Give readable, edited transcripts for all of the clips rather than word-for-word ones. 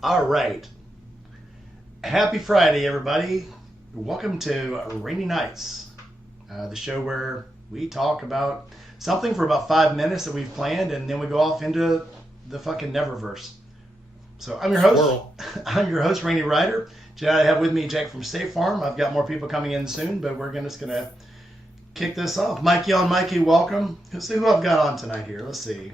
All right. Happy Friday, everybody. Welcome to Rainy Nights, the show where we talk about something for about 5 minutes that we've planned, and then we go off into the fucking Neververse. So I'm your host. Squirrel. I'm your host, Rainy Ryder. I have with me Jake from State Farm. I've got more people coming in soon, but we're just gonna kick this off. Mikey on Mikey, welcome. Let's see who I've got on tonight here. Let's see.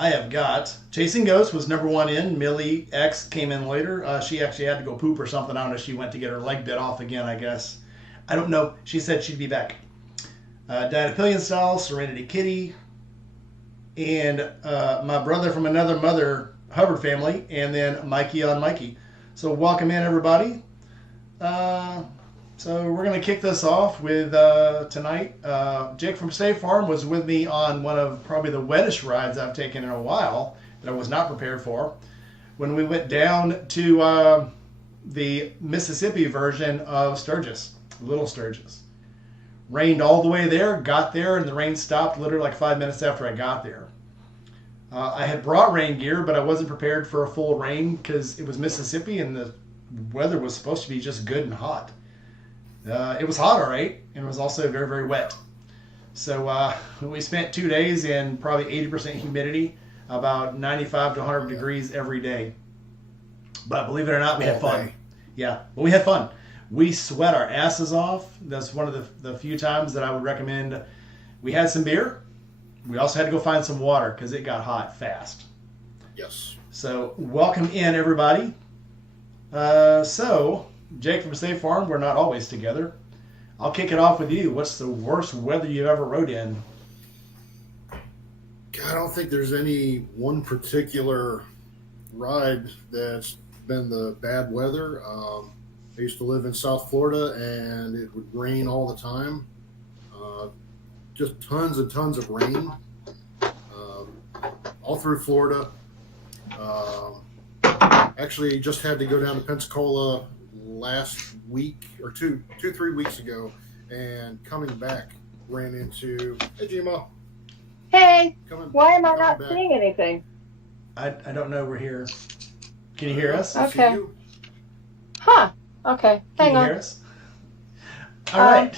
I have got Chasing Ghosts was number one in. Millie X came in later. She actually had to go poop or something. I don't know. She went to get her leg bit off again, I guess. I don't know. She said she'd be back. Diana Pillion Style, Serenity Kitty, and my brother from another mother, Hubbard family, and then Mikey on Mikey. So welcome in, everybody. So we're going to kick this off with tonight. Jake from State Farm was with me on one of probably the wettest rides I've taken in a while that I was not prepared for. When we went down to the Mississippi version of Sturgis, Little Sturgis. Rained all the way there, got there, and the rain stopped literally like 5 minutes after I got there. I had brought rain gear, but I wasn't prepared for a full rain because it was Mississippi and the weather was supposed to be just good and hot. It was hot, all right, and it was also very, very wet. So we spent 2 days in probably 80% humidity, about 95 to 100 degrees every day. But believe it or not, we had fun. Yeah, but we had fun. We sweat our asses off. That's one of the few times that I would recommend. We had some beer. We also had to go find some water because it got hot fast. Yes. So welcome in, everybody. Jake from State Farm, we're not always together. I'll kick it off with you. What's the worst weather you've ever rode in? God, I don't think there's any one particular ride that's been the bad weather. I used to live in South Florida, and it would rain all the time. Just tons and tons of rain all through Florida. Actually, just had to go down to Pensacola last week or 3 weeks ago, and coming back ran into Jima. Hey, why am I not back. seeing anything? I don't know. We're here. Can you hear us? Okay. Huh. Okay. Can Hang you on. hear us? All right.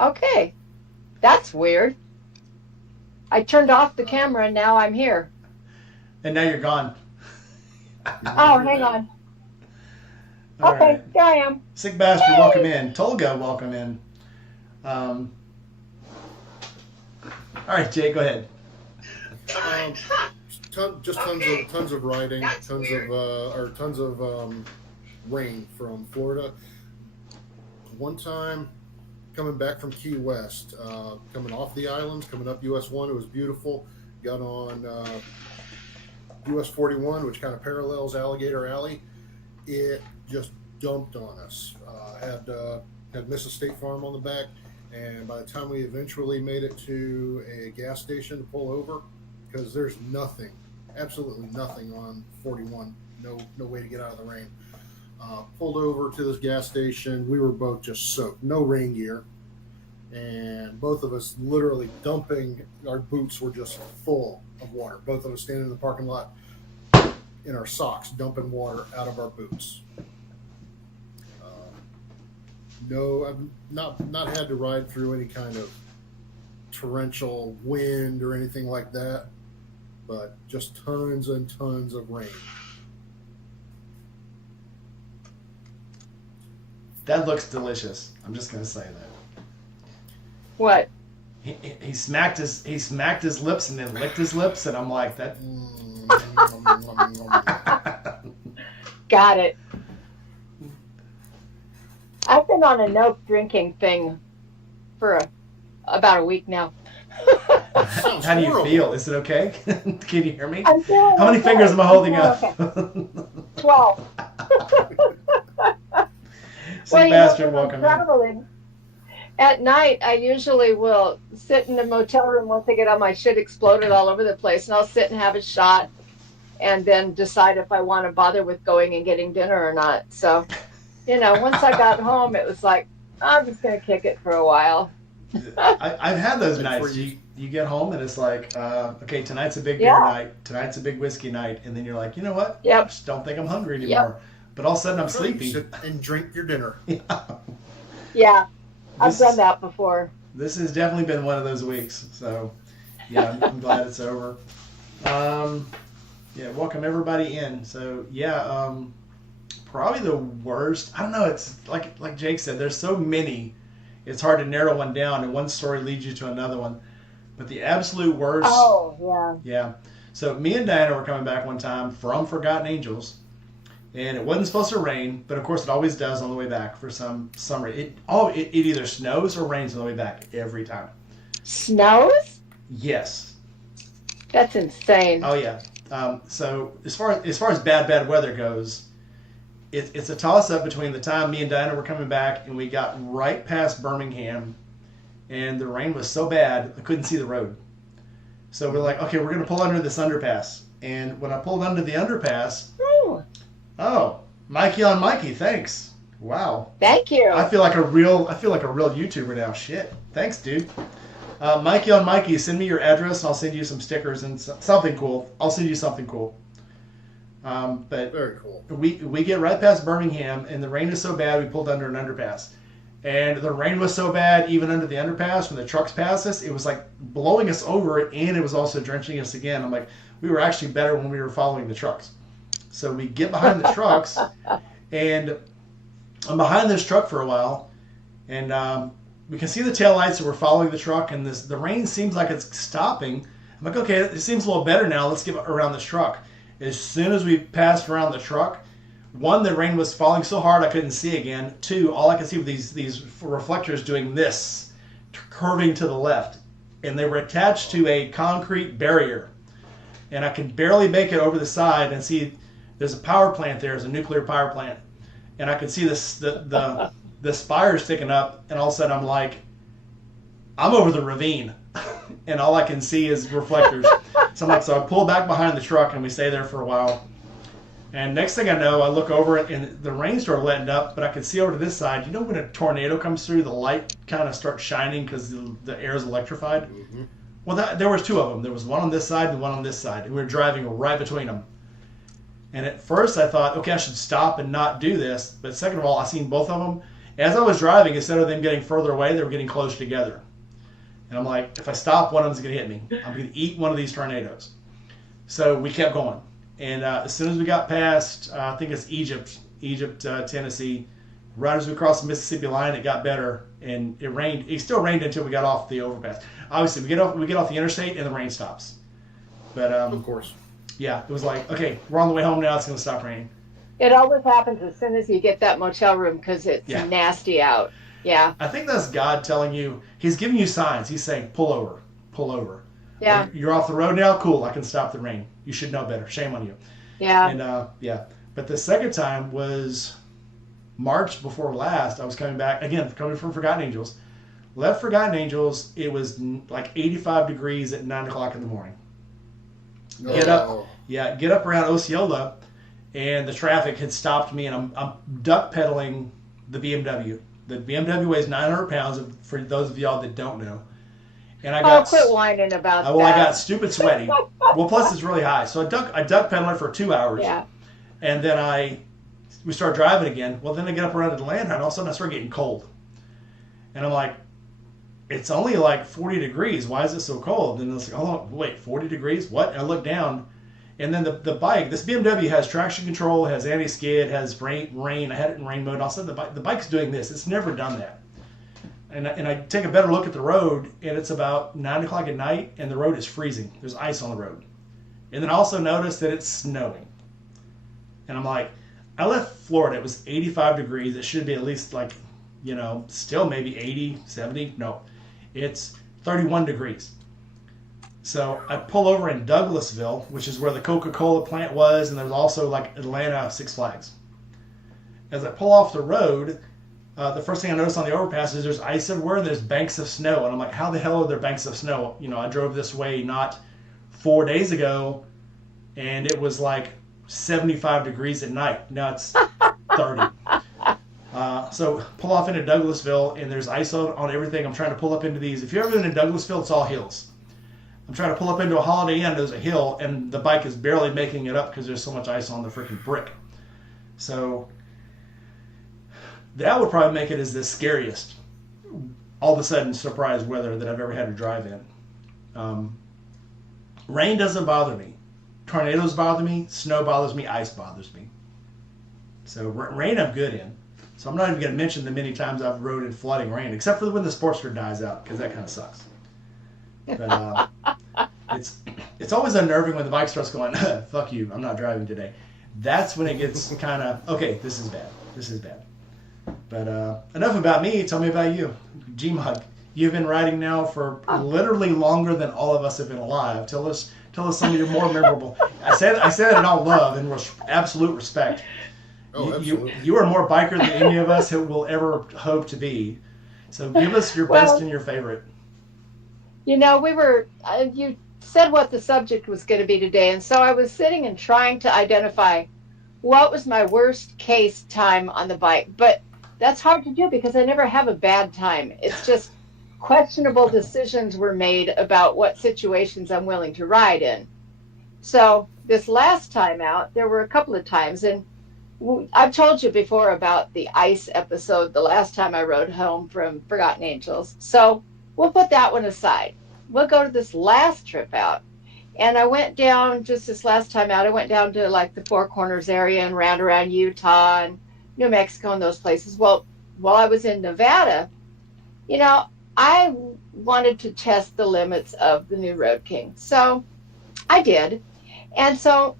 Okay. That's weird. I turned off the camera and now I'm here. And now you're gone. Oh, hang on. All Okay, right. here I am. Sick Bastard, Yay! welcome in. Tolga, welcome in. All right, Jake, go ahead. Tons of riding, tons of rain from Florida. One time, coming back from Key West, coming off the islands, coming up US 1, it was beautiful. Got on US 41, which kind of parallels Alligator Alley. It just dumped on us. Had Mrs. State Farm on the back, and by the time we eventually made it to a gas station to pull over, because there's nothing, absolutely nothing on 41, no way to get out of the rain. Pulled over to this gas station. We were both just soaked, no rain gear, and both of us literally dumping. Our boots were just full of water. Both of us standing in the parking lot in our socks, dumping water out of our boots. No, I've not had to ride through any kind of torrential wind or anything like that, but just tons and tons of rain. That looks delicious. I'm just gonna say that. What? He smacked his lips and then licked his lips, and I'm like that. Got it. I've been on a no drinking thing for about a week now. How do you feel? Is it okay? Can you hear me? I'm feeling How many okay. fingers am I holding I'm up? feeling okay. 12. Sick Bastard, when I'm welcome in. traveling, at night, I usually will sit in the motel room once I get all my shit exploded all over the place, and I'll sit and have a shot and then decide if I want to bother with going and getting dinner or not. So, once I got home, it was like, I'm just going to kick it for a while. I've had those And nights. for you- You get home and it's like, okay, tonight's a big beer Yeah. night. Tonight's a big whiskey night. And then you're like, you know what? I Yep. just don't think I'm hungry Yep. anymore. But all of a sudden I'm So you sleepy. sit and drink your dinner. Yeah, I've This- done that before. This has definitely been one of those weeks. So, yeah, I'm glad it's over. Yeah, welcome everybody in. So, yeah, probably the worst. I don't know. It's like Jake said. There's so many. It's hard to narrow one down, and one story leads you to another one. But the absolute worst. Oh, yeah. Yeah. So me and Diana were coming back one time from Forgotten Angels, and it wasn't supposed to rain, but of course it always does on the way back for some reason. It either snows or rains on the way back every time. Snows? Yes. That's insane. Oh yeah. So as far as bad weather goes, it's a toss up between the time me and Diana were coming back and we got right past Birmingham, and the rain was so bad I couldn't see the road. So we're like, okay, we're gonna pull under this underpass. And when I pulled under the underpass, Oh, Mikey on Mikey, thanks. Wow. thank you. I feel like a real YouTuber now. Shit. Thanks, dude. Mikey on Mikey, send me your address and I'll send you some stickers and something cool. I'll send you something cool. But Very cool. we get right past Birmingham and the rain is so bad we pulled under an underpass. And the rain was so bad even under the underpass when the trucks passed us, it was like blowing us over and it was also drenching us again. I'm like, we were actually better when we were following the trucks. So we get behind the trucks and I'm behind this truck for a while and we can see the taillights and we're following the truck and the rain seems like it's stopping. I'm like, okay, it seems a little better now. Let's get around this truck. As soon as we passed around the truck, one, the rain was falling so hard I couldn't see again. Two, all I could see were these reflectors doing this, curving to the left. And they were attached to a concrete barrier. And I could barely make it over the side and see there's a power plant there. There's a nuclear power plant. And I could see the spire sticking up. And all of a sudden I'm like, I'm over the ravine. And all I can see is reflectors. So I pull back behind the truck and we stay there for a while. And next thing I know, I look over and the rain started letting up, but I could see over to this side. You know when a tornado comes through, the light kind of starts shining because the air is electrified? Mm-hmm. Well, there was two of them. There was one on this side and one on this side. And we were driving right between them. And at first I thought, okay, I should stop and not do this. But second of all, I seen both of them. As I was driving, instead of them getting further away, they were getting closer together. And I'm like, if I stop, one of them's going to hit me. I'm going to eat one of these tornadoes. So we kept going. And as soon as we got past, I think it's Egypt, Tennessee, right as we crossed the Mississippi line, it got better, and it rained. It still rained until we got off the overpass. Obviously, we get off the interstate, and the rain stops. But Of course. yeah, it was like, okay, we're on the way home now. It's going to stop raining. It always happens as soon as you get that motel room because it's Yeah. nasty out. Yeah. I think that's God telling you. He's giving you signs. He's saying, pull over, pull over. Yeah. You're off the road now. Cool. I can stop the rain. You should know better. Shame on you. Yeah. And yeah, but the second time was March before last. I was coming back again, coming from Forgotten Angels. Left Forgotten Angels. It was like 85 degrees at 9 o'clock in the morning. Get up, yeah, get up around Osceola, and the traffic had stopped me, and I'm duck pedaling the BMW. The BMW weighs 900 pounds. For those of y'all that don't know, and I got quit whining about that. well, I got stupid sweaty. Well, plus it's really high, so I duck pedaled for 2 hours. Yeah. And then we start driving again. Well, then I get up around Atlanta, and all of a sudden I start getting cold. And I'm like, it's only like 40 degrees. Why is it so cold? And it's like, oh, wait, 40 degrees? What? And I look down, and then the bike, this BMW has traction control, has anti-skid, has rain. I had it in rain mode. All of a sudden the bike's doing this. It's never done that. And I take a better look at the road, and it's about 9 o'clock at night, and the road is freezing. There's ice on the road. And then I also noticed that it's snowing. And I'm like, I left Florida. It was 85 degrees. It should be at least like, still maybe 80, 70. No, it's 31 degrees. So I pull over in Douglasville, which is where the Coca-Cola plant was, and there's also like Atlanta Six Flags. As I pull off the road, the first thing I noticed on the overpass is there's ice everywhere. There's banks of snow, and I'm like, how the hell are there banks of snow? I drove this way not 4 days ago, and it was like 75 degrees at night. Now it's 30. So pull off into Douglasville, and there's ice on everything. I'm trying to pull up into these. If you've ever been in Douglasville, it's all hills. I'm trying to pull up into a Holiday Inn. There's a hill, and the bike is barely making it up because there's so much ice on the freaking brick. So that would probably make it as the scariest, all of a sudden, surprise weather that I've ever had to drive in. Rain doesn't bother me. Tornadoes bother me. Snow bothers me. Ice bothers me. So rain I'm good in. So I'm not even going to mention the many times I've rode in flooding rain, except for when the Sportster dies out, because that kind of sucks. But it's always unnerving when the bike starts going, fuck you, I'm not driving today. That's when it gets kind of, okay, this is bad. This is bad. But enough about me. Tell me about you. Gmod, you've been riding now for literally longer than all of us have been alive. Tell us some of your more memorable. I said it in all love and absolute respect. Oh, absolutely. You are more biker than any of us will ever hope to be. So give us your best and your favorite. You know, you said what the subject was going to be today, and so I was sitting and trying to identify what was my worst case time on the bike. But that's hard to do because I never have a bad time. It's just questionable decisions were made about what situations I'm willing to ride in. So this last time out, there were a couple of times, and I've told you before about the ice episode the last time I rode home from Forgotten Angels. So we'll put that one aside. We'll go to this last trip out. And I went down, just this last time out, I went down to like the Four Corners area and round around Utah and New Mexico and those places. Well, while I was in Nevada, you know, I wanted to test the limits of the new Road King. So I did. And so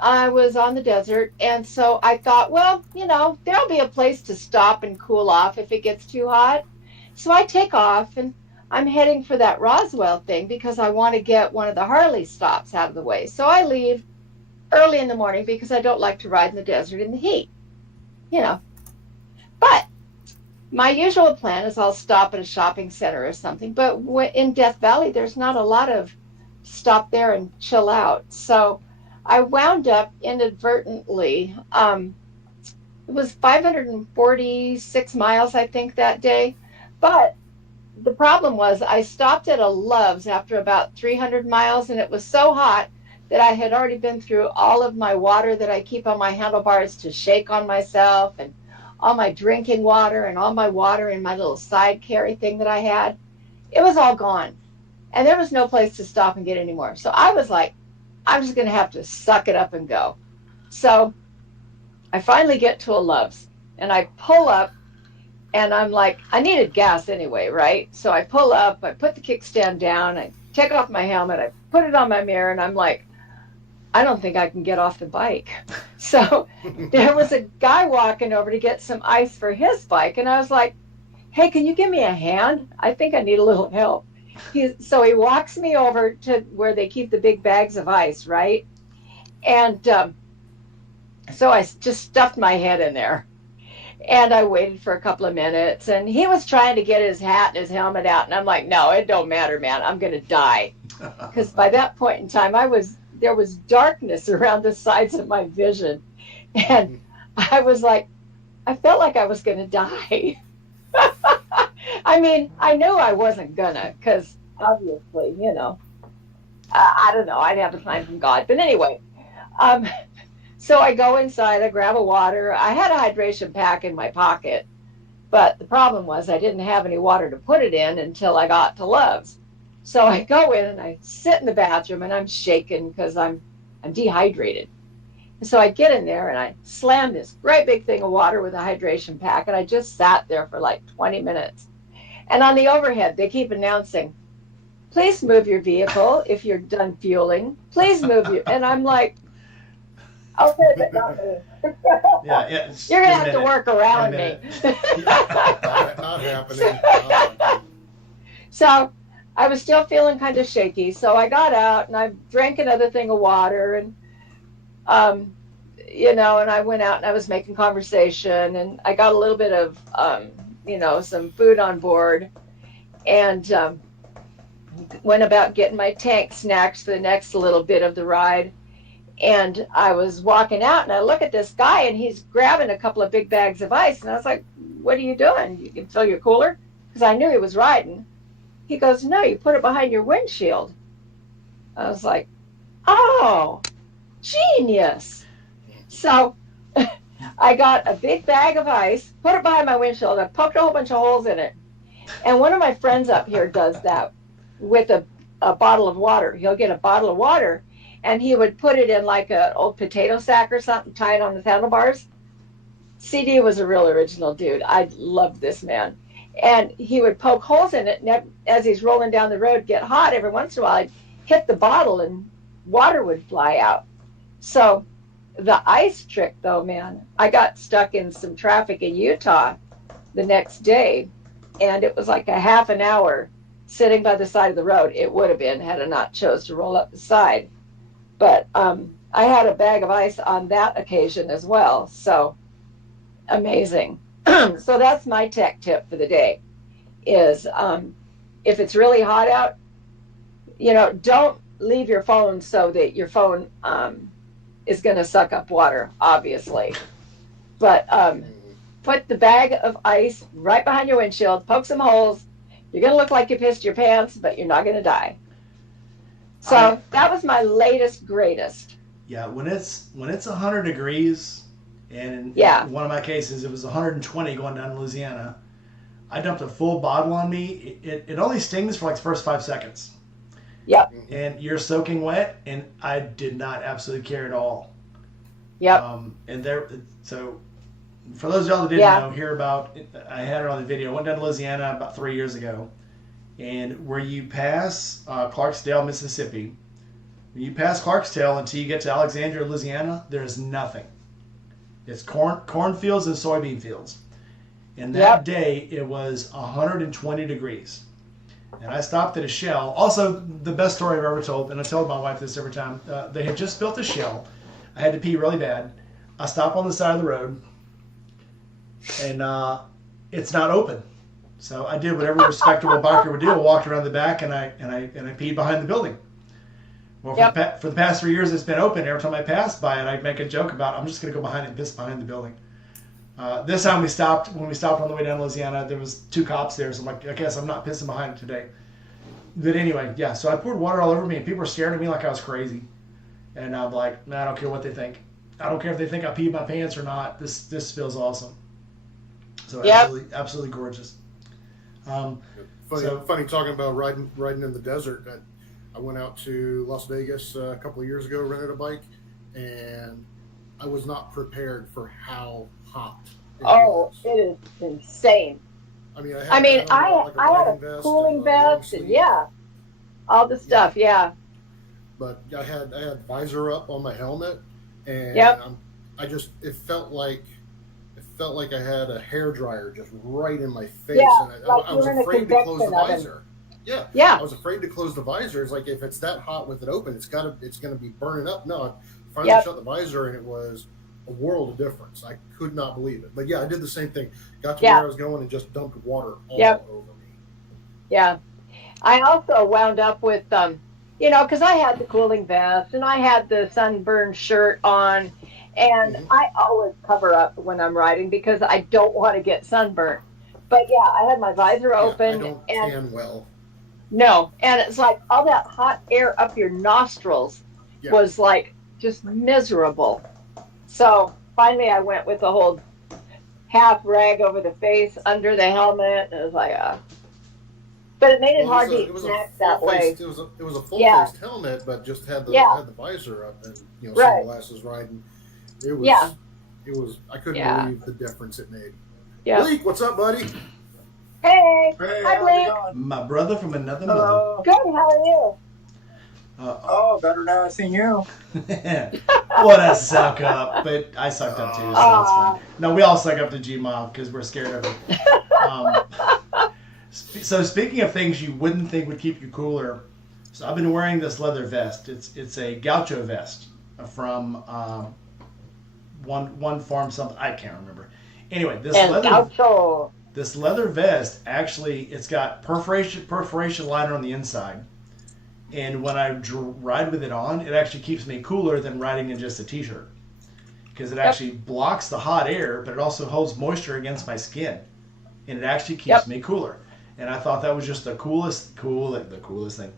I was on the desert, and so I thought, well, you know, there'll be a place to stop and cool off if it gets too hot. So I take off, and I'm heading for that Roswell thing because I want to get one of the Harley stops out of the way. So I leave early in the morning because I don't like to ride in the desert in the heat, you know. But my usual plan is I'll stop at a shopping center or something, but in Death Valley, there's not a lot of stop there and chill out. So I wound up inadvertently, it was 546 miles, I think, that day. But the problem was I stopped at a Love's after about 300 miles, and it was so hot that I had already been through all of my water that I keep on my handlebars to shake on myself, and all my drinking water and all my water in my little side carry thing that I had. It was all gone. And there was no place to stop and get any more. So I was like, I'm just going to have to suck it up and go. So I finally get to a Love's, and I pull up, and I'm like, I needed gas anyway, right? So I pull up, I put the kickstand down, I take off my helmet, I put it on my mirror, and I'm like, I don't think I can get off the bike. So there was a guy walking over to get some ice for his bike, and I was like, hey, can you give me a hand? I think I need a little help. So he walks me over to where they keep the big bags of ice, right? And so I just stuffed my head in there. And I waited for a couple of minutes, and he was trying to get his hat and his helmet out. And I'm like, no, it don't matter, man. I'm going to die. Because by that point in time, there was darkness around the sides of my vision. And I was like, I felt like I was going to die. I mean, I knew I wasn't gonna, because obviously, you know, I don't know, I'd have to find from God. But anyway, so I go inside, I grab a water. I had a hydration pack in my pocket, but the problem was I didn't have any water to put it in until I got to Love's. So I go in and I sit in the bathroom, and I'm shaking because I'm dehydrated. And so I get in there and I slam this great big thing of water with a hydration pack, and I just sat there for like 20 minutes. And on the overhead, they keep announcing, please move your vehicle if you're done fueling. Please move your, and I'm like, okay, but not me. Yeah. You're going to have to work around me. Not happening. So I was still feeling kind of shaky. So I got out and I drank another thing of water, and you know, and I went out and I was making conversation, and I got a little bit of, you know, some food on board, and went about getting my tank snacks for the next little bit of the ride. And I was walking out and I look at this guy and he's grabbing a couple of big bags of ice. And I was like, what are you doing? You can fill your cooler? Because I knew he was riding. He goes, no, you put it behind your windshield. I was like, oh, genius. So I got a big bag of ice, put it behind my windshield. I poked a whole bunch of holes in it. And one of my friends up here does that with a bottle of water. He'll get a bottle of water and he would put it in like an old potato sack or something, tie it on the handlebars. CD was a real original dude. I loved this man. And he would poke holes in it, and as he's rolling down the road, get hot every once in a while, I'd hit the bottle and water would fly out. So the ice trick, though, man, I got stuck in some traffic in Utah the next day, and it was like a half an hour sitting by the side of the road. It would have been had I not chose to roll up the side. But I had a bag of ice on that occasion as well. So amazing. So that's my tech tip for the day is if it's really hot out, don't leave your phone so that your phone is going to suck up water, obviously. But put the bag of ice right behind your windshield, poke some holes. You're going to look like you pissed your pants, but you're not going to die. So that was my latest, greatest. Yeah, when it's 100 degrees, and in one of my cases it was 120 going down to Louisiana, I dumped a full bottle on me. It only stings for like the first 5 seconds. Yep. And you're soaking wet, and I did not absolutely care at all. Yep. So for those of y'all that didn't know, hear about it, I had it on the video. I went down to Louisiana about 3 years ago, and where you pass Clarksdale, Mississippi, when you pass Clarksdale until you get to Alexandria, Louisiana, there is nothing. It's cornfields and soybean fields. And that day, it was 120 degrees. And I stopped at a Shell. Also, the best story I've ever told, and I tell my wife this every time, they had just built a Shell. I had to pee really bad. I stop on the side of the road, and it's not open. So I did what every respectable biker would do. I walked around the back, and I peed behind the building. Well, for the past 3 years, it's been open. Every time I passed by it, I'd make a joke about, I'm just going to go behind it and piss behind the building. This time when we stopped on the way down to Louisiana, there was 2 cops there. So I'm like, I guess I'm not pissing behind it today. But anyway, yeah. So I poured water all over me, and people were staring at me like I was crazy. And I'm like, I don't care what they think. I don't care if they think I peed my pants or not. This feels awesome. So absolutely gorgeous. Funny talking about riding in the desert. I went out to Las Vegas a couple of years ago, rented a bike, and I was not prepared for how hot it was. It is insane. I mean, I had a cooling vest and all the stuff, But I had visor up on my helmet, and it felt like I had a hairdryer just right in my face, and I was afraid to close the visor. I was afraid to close the visor. It's like if it's that hot with it open, it's going to be burning up. No, I finally shut the visor, and it was a world of difference. I could not believe it. But I did the same thing. Got to where I was going and just dumped water all over me. Yeah. I also wound up with, because I had the cooling vest and I had the sunburn shirt on, and I always cover up when I'm riding because I don't want to get sunburned. But I had my visor open. I don't tan well. No, and it's like all that hot air up your nostrils was like just miserable. So finally I went with the whole half rag over the face under the helmet, and it was like, but it made it hard to eat snacks that way. It was a full-faced helmet, but just had the visor up and sunglasses riding. It was I couldn't believe the difference it made. Yeah. Bleak, what's up, buddy? Hey, hi, Bleak. My brother from another mother. Good, how are you? Better now I've seen you. What a suck up. But I sucked up too, so that's fine. No, we all suck up to G-Mob because we're scared of it. So speaking of things you wouldn't think would keep you cooler, so I've been wearing this leather vest. It's a gaucho vest from one farm something. I can't remember. Anyway, this leather vest, actually, it's got perforation liner on the inside. And when I ride with it on, it actually keeps me cooler than riding in just a t-shirt. Because it actually blocks the hot air, but it also holds moisture against my skin. And it actually keeps me cooler. And I thought that was just the coolest thing.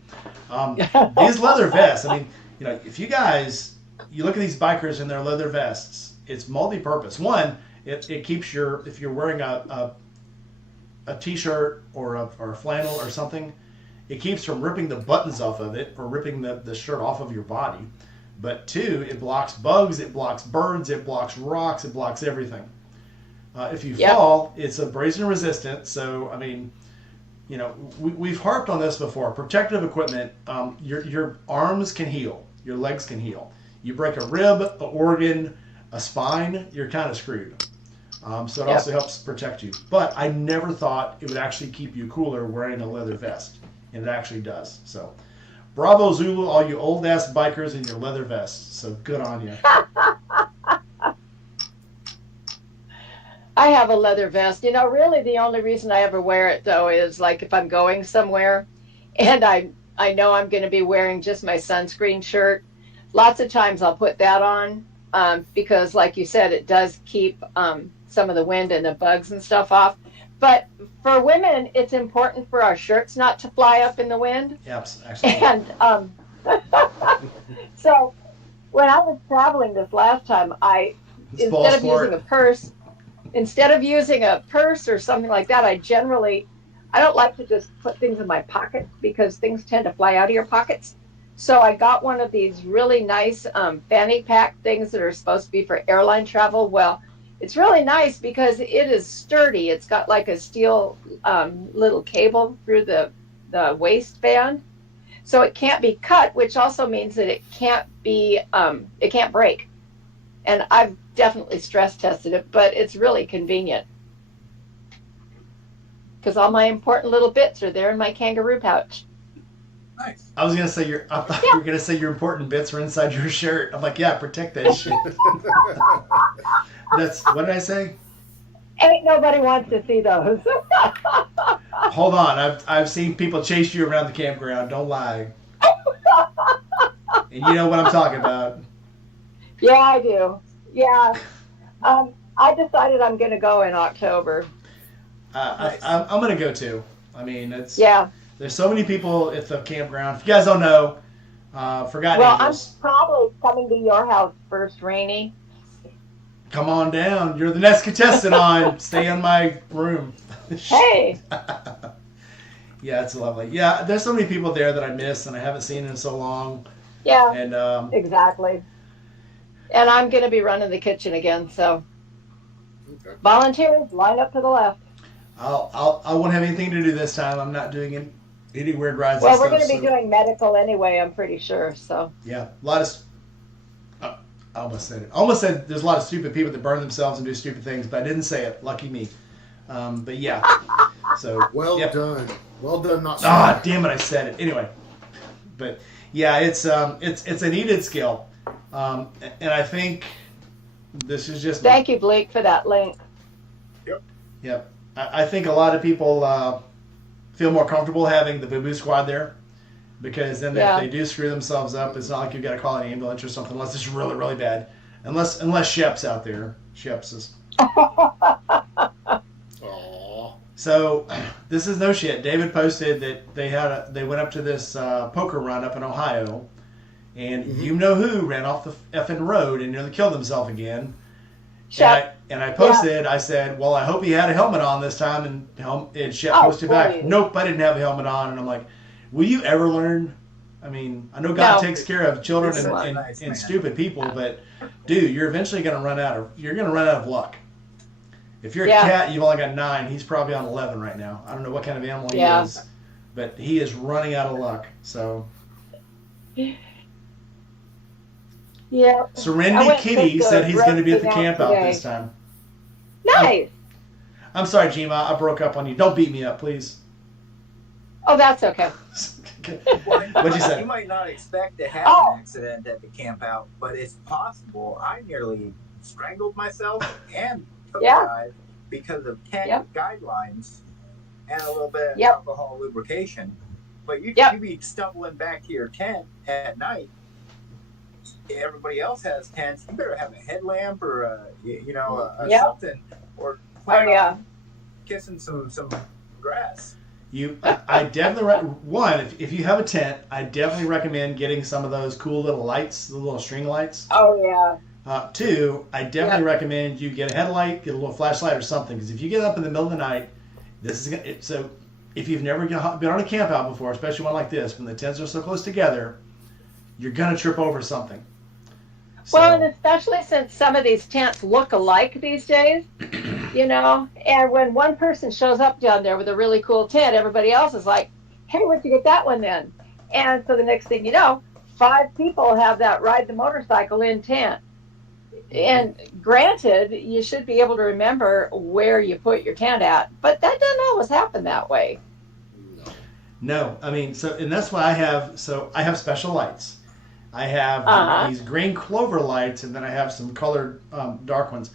These leather vests, I mean, you know, if you guys, you look at these bikers in their leather vests, it's multi-purpose. One, it keeps if you're wearing a t-shirt or a flannel or something, it keeps from ripping the buttons off of it or ripping the shirt off of your body. But two, it blocks bugs, it blocks birds, it blocks rocks, it blocks everything. If you fall, it's abrasion resistant. So, I mean, you know, we've harped on this before. Protective equipment, your arms can heal, your legs can heal. You break a rib, an organ, a spine, you're kind of screwed. So it also helps protect you. But I never thought it would actually keep you cooler wearing a leather vest. And it actually does. So bravo, Zulu, all you old-ass bikers in your leather vests. So good on you. I have a leather vest. You know, really the only reason I ever wear it, though, is like if I'm going somewhere and I know I'm going to be wearing just my sunscreen shirt. Lots of times I'll put that on because, like you said, it does keep some of the wind and the bugs and stuff off. But for women, it's important for our shirts not to fly up in the wind. Yep, actually. And so when I was traveling this last time, instead of using a purse or something like that, I don't like to just put things in my pocket because things tend to fly out of your pockets. So I got one of these really nice fanny pack things that are supposed to be for airline travel. Well, it's really nice because it is sturdy. It's got like a steel little cable through the waistband. So it can't be cut, which also means that it can't break. And I've definitely stress tested it, but it's really convenient. Because all my important little bits are there in my kangaroo pouch. Nice. I was gonna say I thought you were gonna say your important bits were inside your shirt. I'm like, yeah, protect that shit. What did I say? Ain't nobody wants to see those. Hold on, I've seen people chase you around the campground. Don't lie. And you know what I'm talking about. Yeah, I do. Yeah. I decided I'm going to go in October. I'm going to go too. I mean, there's so many people at the campground. If you guys don't know, Forgotten Angels. I'm probably coming to your house first, Rainey. Come on down. You're the next contestant on. Stay in my room. Hey. Yeah, it's lovely. Yeah, there's so many people there that I miss and I haven't seen in so long. Yeah, and exactly. And I'm going to be running the kitchen again, so volunteers, line up to the left. I won't have anything to do this time. I'm not doing any weird rides. Well, we're going to be doing medical anyway, I'm pretty sure. So yeah, a lot of. I almost said it. I almost said there's a lot of stupid people that burn themselves and do stupid things, but I didn't say it. Lucky me. But yeah. So well done. Well done. Not. Damn it! I said it anyway. But yeah, it's a needed skill, and I think this is just. Thank you, Blake, for that link. Yep. I think a lot of people feel more comfortable having the Boo-Boo Squad there, because then if they do screw themselves up, it's not like you've got to call an ambulance or something unless it's really, really bad. Unless Shep's out there. Shep's is. So this is no shit. David posted that they went up to this poker run up in Ohio, and you know who ran off the effing road and nearly killed himself again. Shep. And I posted, I said, well, I hope he had a helmet on this time, and Shep posted back, nope, I didn't have a helmet on. And I'm like, will you ever learn? I mean, I know God takes care of children and stupid people, but dude, you're eventually going to run out of luck. If you're a cat, you've only got 9. He's probably on 11 right now. I don't know what kind of animal he is, but he is running out of luck. So, yeah. Serenity Kitty said he's going to be at the camp out this time. Nice. I'm sorry, Gima. I broke up on you. Don't beat me up, please. Oh, that's okay. What'd you say? You might not expect to have an accident at the camp out, but it's possible. I nearly strangled myself and dive because of 10 guidelines and a little bit of alcohol lubrication. But you Yep. be stumbling back to your tent at night. Everybody else has tents. You better have a headlamp or Yep. something, or Oh plan yeah. on kissing some grass. I definitely one if you have a tent, I definitely recommend getting some of those cool little lights, the little string lights. Oh yeah. Two, I definitely recommend you get a headlight, get a little flashlight or something, because if you get up in the middle of the night, this is gonna. So if you've never been on a camp out before, especially one like this, when the tents are so close together, you're gonna trip over something. So, Well, and especially since some of these tents look alike these days, and when one person shows up down there with a really cool tent, everybody else is like, hey, where'd you get that one then? And so the next thing you know, 5 people have that ride the motorcycle in tent. And granted, you should be able to remember where you put your tent at, but that doesn't always happen that way. no, I mean, and that's why I have special lights. I have these green clover lights, and then I have some colored dark ones.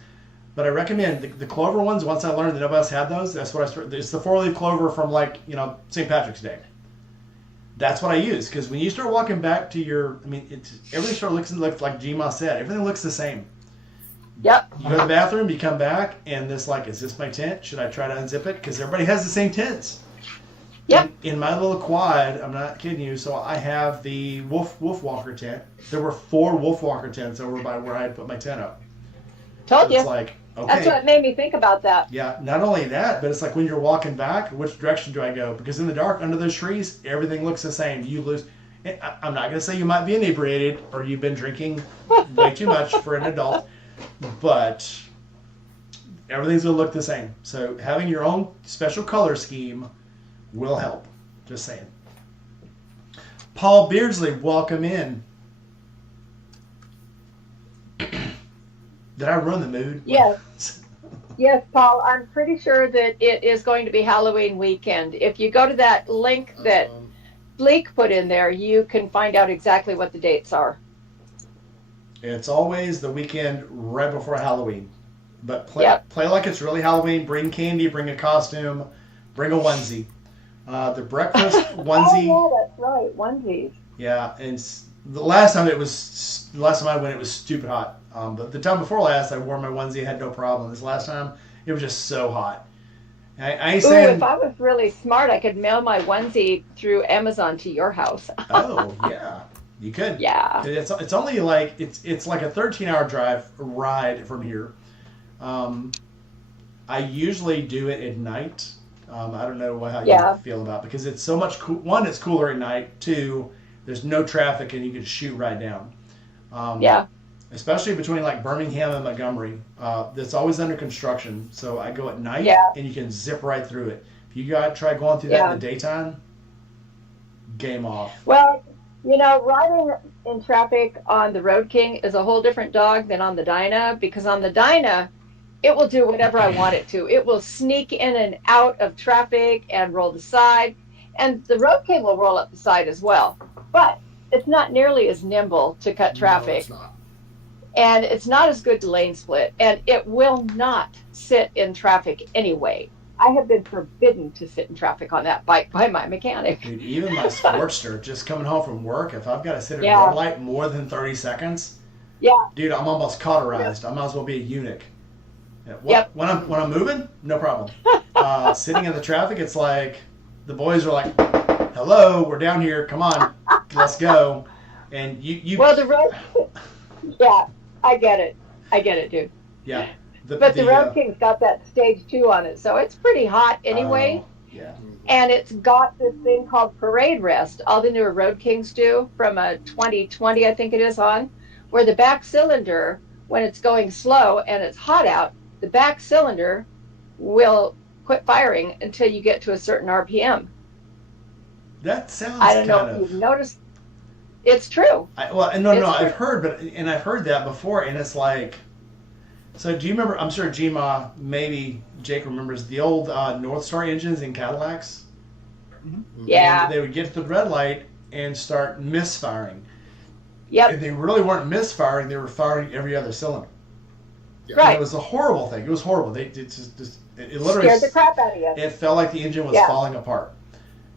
But I recommend the clover ones. Once I learned that nobody else had those, that's what I started. It's the 4-leaf clover from St. Patrick's Day. That's what I use, because when you start walking back to everything sort of looks like Gma said. Everything looks the same. Yep. You go to the bathroom, you come back, and is this my tent? Should I try to unzip it? Because everybody has the same tents. Yep. In my little quad, I'm not kidding you. So I have the Wolf Walker tent. There were 4 Wolf Walker tents over by where I had put my tent up. Told you. It's like, okay. That's what made me think about that. Yeah, not only that, but it's like when you're walking back, which direction do I go? Because in the dark, under those trees, everything looks the same. You lose. I'm not going to say you might be inebriated or you've been drinking way too much for an adult, but everything's going to look the same. So having your own special color scheme will help. Just saying. Paul Beardsley, welcome in. Did I ruin the mood? Yes. Yes, Paul, I'm pretty sure that it is going to be Halloween weekend. If you go to that link that Bleak put in there, you can find out exactly what the dates are. It's always the weekend right before Halloween. But play like it's really Halloween. Bring candy, bring a costume, bring a onesie. The breakfast onesie. Oh, yeah, that's right, onesies. Yeah, and the last time I went, it was stupid hot. But the time before last, I wore my onesie, had no problem. This last time, it was just so hot. I ain't saying. If I was really smart, I could mail my onesie through Amazon to your house. Oh yeah, you could. Yeah. It's only like it's like a 13-hour ride from here. I usually do it at night. I don't know how you feel about it, because it's so much one, it's cooler at night. 2, there's no traffic and you can shoot right down. Especially between like Birmingham and Montgomery. That's always under construction. So I go at night and you can zip right through it. If you try going through that in the daytime, game off. Well, riding in traffic on the Road King is a whole different dog than on the Dyna, because on the Dyna, it will do whatever I want it to. It will sneak in and out of traffic and roll the side. And the Road King will roll up the side as well. But it's not nearly as nimble to cut traffic. No, it's not. And it's not as good to lane split. And it will not sit in traffic anyway. I have been forbidden to sit in traffic on that bike by my mechanic. Dude, even my Sportster, just coming home from work, if I've got to sit at a red light more than 30 seconds, dude, I'm almost cauterized. I might as well be a eunuch. When I'm moving, no problem. Sitting in the traffic, it's like the boys are like, "Hello, we're down here. Come on, let's go." And you. Well, the road. Yeah, I get it, dude. Yeah. But the Road King's got that stage 2 on it, so it's pretty hot anyway. Yeah. And it's got this thing called parade rest. All the newer Road Kings do, from a 2020, I think it is, on, where the back cylinder, when it's going slow and it's hot out, the back cylinder will quit firing until you get to a certain RPM. That sounds. I don't know if you've noticed. It's true. I've heard that before, and it's like. So do you remember? I'm sure Gma, maybe Jake remembers the old North Star engines in Cadillacs. Mm-hmm. Yeah. And they would get to the red light and start misfiring. Yep. And they really weren't misfiring; they were firing every other cylinder. Yeah. Right. And it was a horrible thing. It was horrible. It literally scared the crap out of you. It felt like the engine was falling apart.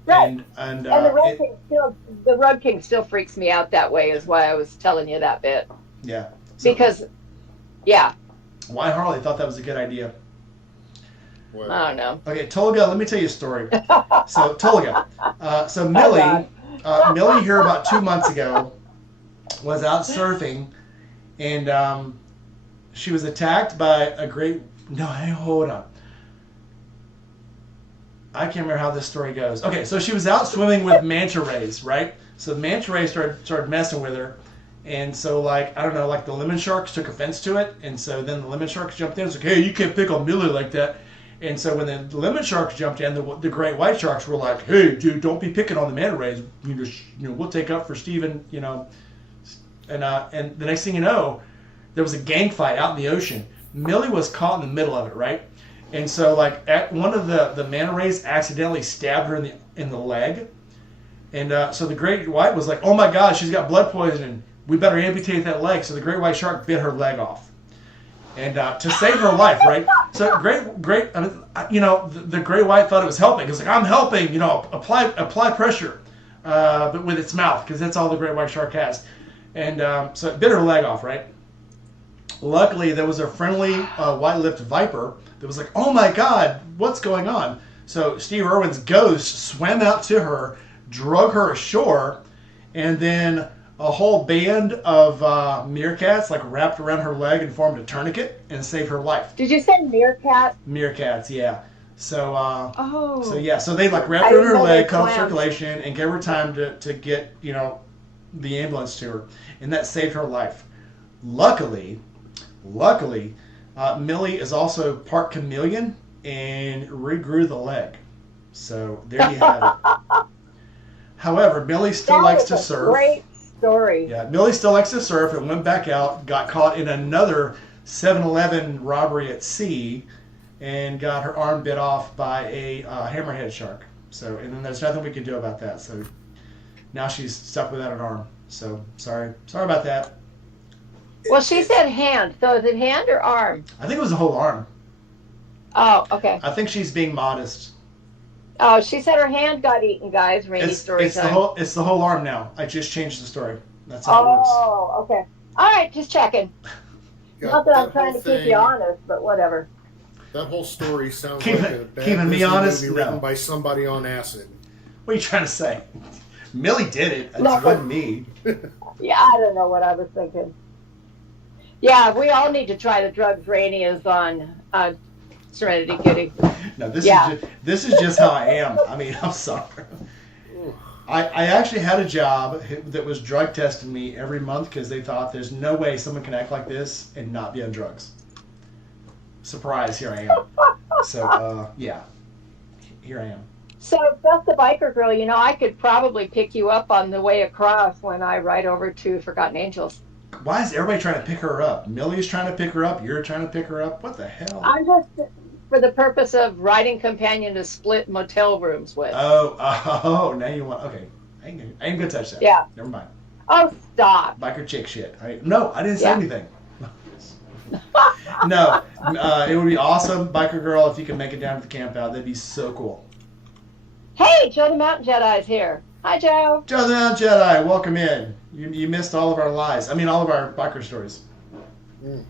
Right. And And the Rug King still freaks me out that way, is why I was telling you that bit. yeah. So Because, yeah, why Harley thought that was a good idea. Well, I don't know. Okay, Tolga, let me tell you a story. So Tolga, so Oh, Millie, God. Millie here about 2 months ago was out surfing, and she was attacked by a great. No, hey, hold on. I can't remember how this story goes. Okay, so she was out swimming with manta rays, right? So the manta rays started messing with her, and so like I don't know, like the lemon sharks took offense to it, and so then the lemon sharks jumped in. It's like, hey, you can't pick on Millie like that. And so when the lemon sharks jumped in, the great white sharks were like, hey, dude, don't be picking on the manta rays. We'll take up for Steven, And the next thing you know, there was a gang fight out in the ocean. Millie was caught in the middle of it, right? And so like one of the manta rays accidentally stabbed her in the leg. And so the great white was like, oh my God, she's got blood poisoning. We better amputate that leg. So the great white shark bit her leg off. And to save her life, right? So the great white thought it was helping. It's like, I'm helping, apply pressure, but with its mouth, because that's all the great white shark has. And so it bit her leg off, right? Luckily, there was a friendly white-lipped viper that was like, oh my God, what's going on? So Steve Irwin's ghost swam out to her, drug her ashore, and then a whole band of meerkats like wrapped around her leg and formed a tourniquet and saved her life. Did you say meerkat? Meerkats, yeah. So Oh. so they like wrapped I around her didn't know leg, they cut off swam. circulation, and gave her time to get the ambulance to her, and that saved her life. Luckily, Millie is also part chameleon and regrew the leg. So there you have it. However, Millie still likes to surf. Great story. Yeah, Millie still likes to surf and went back out, got caught in another 7-Eleven robbery at sea, and got her arm bit off by a hammerhead shark. So, and then there's nothing we can do about that. So now she's stuck without an arm. So sorry about that. Well, she said hand. So is it hand or arm? I think it was the whole arm. Oh, okay. I think she's being modest. Oh, she said her hand got eaten, guys. Rainy story It's time. it's the whole arm now. I just changed the story. That's how it works. Oh, okay. All right, just checking. Not that I'm trying to keep you honest, but whatever. That whole story sounds Keep- like a bad keeping me Disney honest, movie no. written by somebody on acid. What are you trying to say? Millie did it. It No. wasn't me. Yeah, I don't know what I was thinking. Yeah, we all need to try the drugs Rainy is on Serenity Kitty. No, this Yeah. this is just how I am. I mean, I'm sorry. I actually had a job that was drug testing me every month because they thought there's no way someone can act like this and not be on drugs. Surprise, here I am. So, yeah, here I am. So, just the biker girl, I could probably pick you up on the way across when I ride over to Forgotten Angels. Why is everybody trying to pick her up? Millie's trying to pick her up. You're trying to pick her up. What the hell? I'm just for the purpose of riding companion to split motel rooms with. Oh, now you want? Okay, I ain't gonna touch that. Yeah. Never mind. Oh, stop. Biker chick shit. No, I didn't say Yeah. anything. No, it would be awesome, biker girl, if you could make it down to the camp out. That'd be so cool. Hey, Joe the Mountain Jedi's here. Hi, Joe. Joe the Mountain Jedi, welcome in. You missed all of our lies. I mean, all of our biker stories. Mm.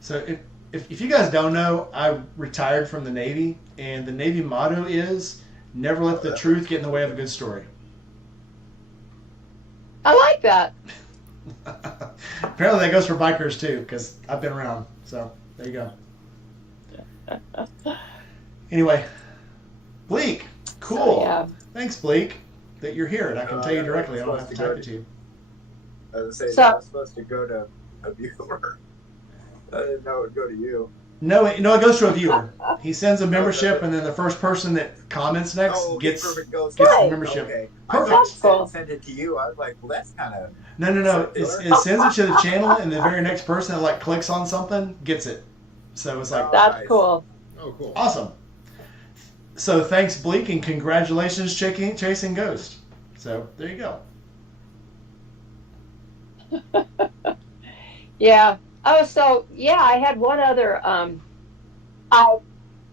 So if you guys don't know, I retired from the Navy, and the Navy motto is never let the truth get in the way of a good story. I like that. Apparently that goes for bikers too, because I've been around. So there you go. Anyway, Bleak, cool. So, yeah. Thanks, Bleak, that you're here, and I can tell you directly. I don't have to type it to you. I was saying So- I was supposed to go to a viewer. I didn't know it would go to you. No, it goes to a viewer. He sends a membership, and then the first person that comments next gets perfect goes gets Right. the membership. Okay. Perfect. I thought That's cool. it sent it to you. I was like, well, that's kind of. No. It sends it to the channel, and the very next person that like clicks on something gets it. So it's like That's Nice. cool. Oh, cool. awesome. So thanks, Bleak, and congratulations, chasing Ghost. So there you go. Yeah. Oh, so yeah, I had one other. I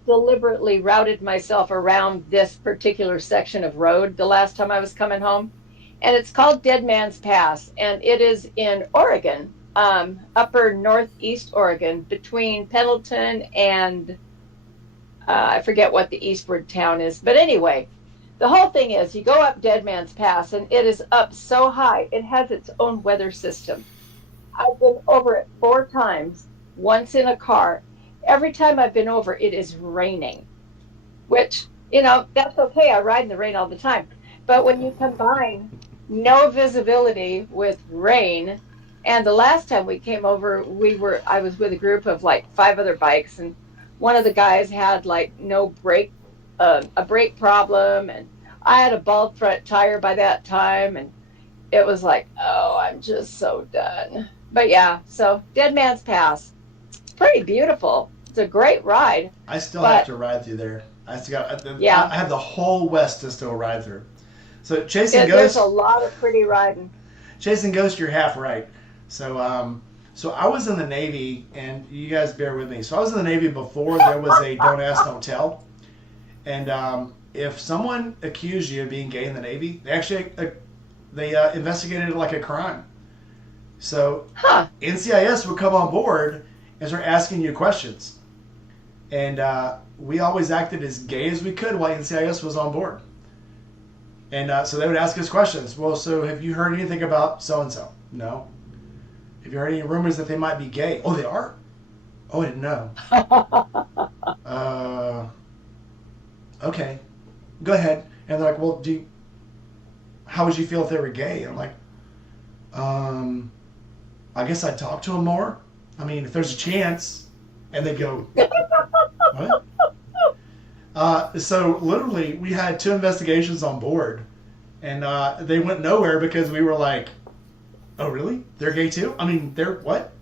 deliberately routed myself around this particular section of road the last time I was coming home. And it's called Dead Man's Pass. And it is in Oregon, upper northeast Oregon, between Pendleton and I forget what the eastward town is. But anyway, the whole thing is you go up Dead Man's Pass, and it is up so high, it has its own weather system. I've been over it 4 times, once in a car. Every time I've been over, it is raining, which, that's okay. I ride in the rain all the time. But when you combine no visibility with rain, and the last time we came over, I was with a group of like 5 other bikes, and one of the guys had like no brake, a brake problem, and I had a bald front tire by that time, and it was like, oh, I'm just so done. But yeah, so Dead Man's Pass, it's pretty beautiful. It's a great ride. I still have to ride through there. I have the whole West to still ride through. So Chasing Ghost. There's a lot of pretty riding. Chasing Ghost, you're half right. So I was in the Navy, and you guys bear with me. So I was in the Navy before there was a Don't Ask, Don't Tell. And if someone accused you of being gay in the Navy, they actually investigated it like a crime. So NCIS would come on board and start asking you questions. And we always acted as gay as we could while NCIS was on board. And so they would ask us questions. Well, so have you heard anything about so-and-so? No. Have you heard any rumors that they might be gay? Oh, they are? Oh, I didn't know. Okay. Go ahead. And they're like, well, how would you feel if they were gay? And I'm like, I guess I'd talk to them more. I mean, if there's a chance. And they go, what? So literally, we had 2 investigations on board, and they went nowhere because we were like, "Oh, really? They're gay too? I mean, they're what?"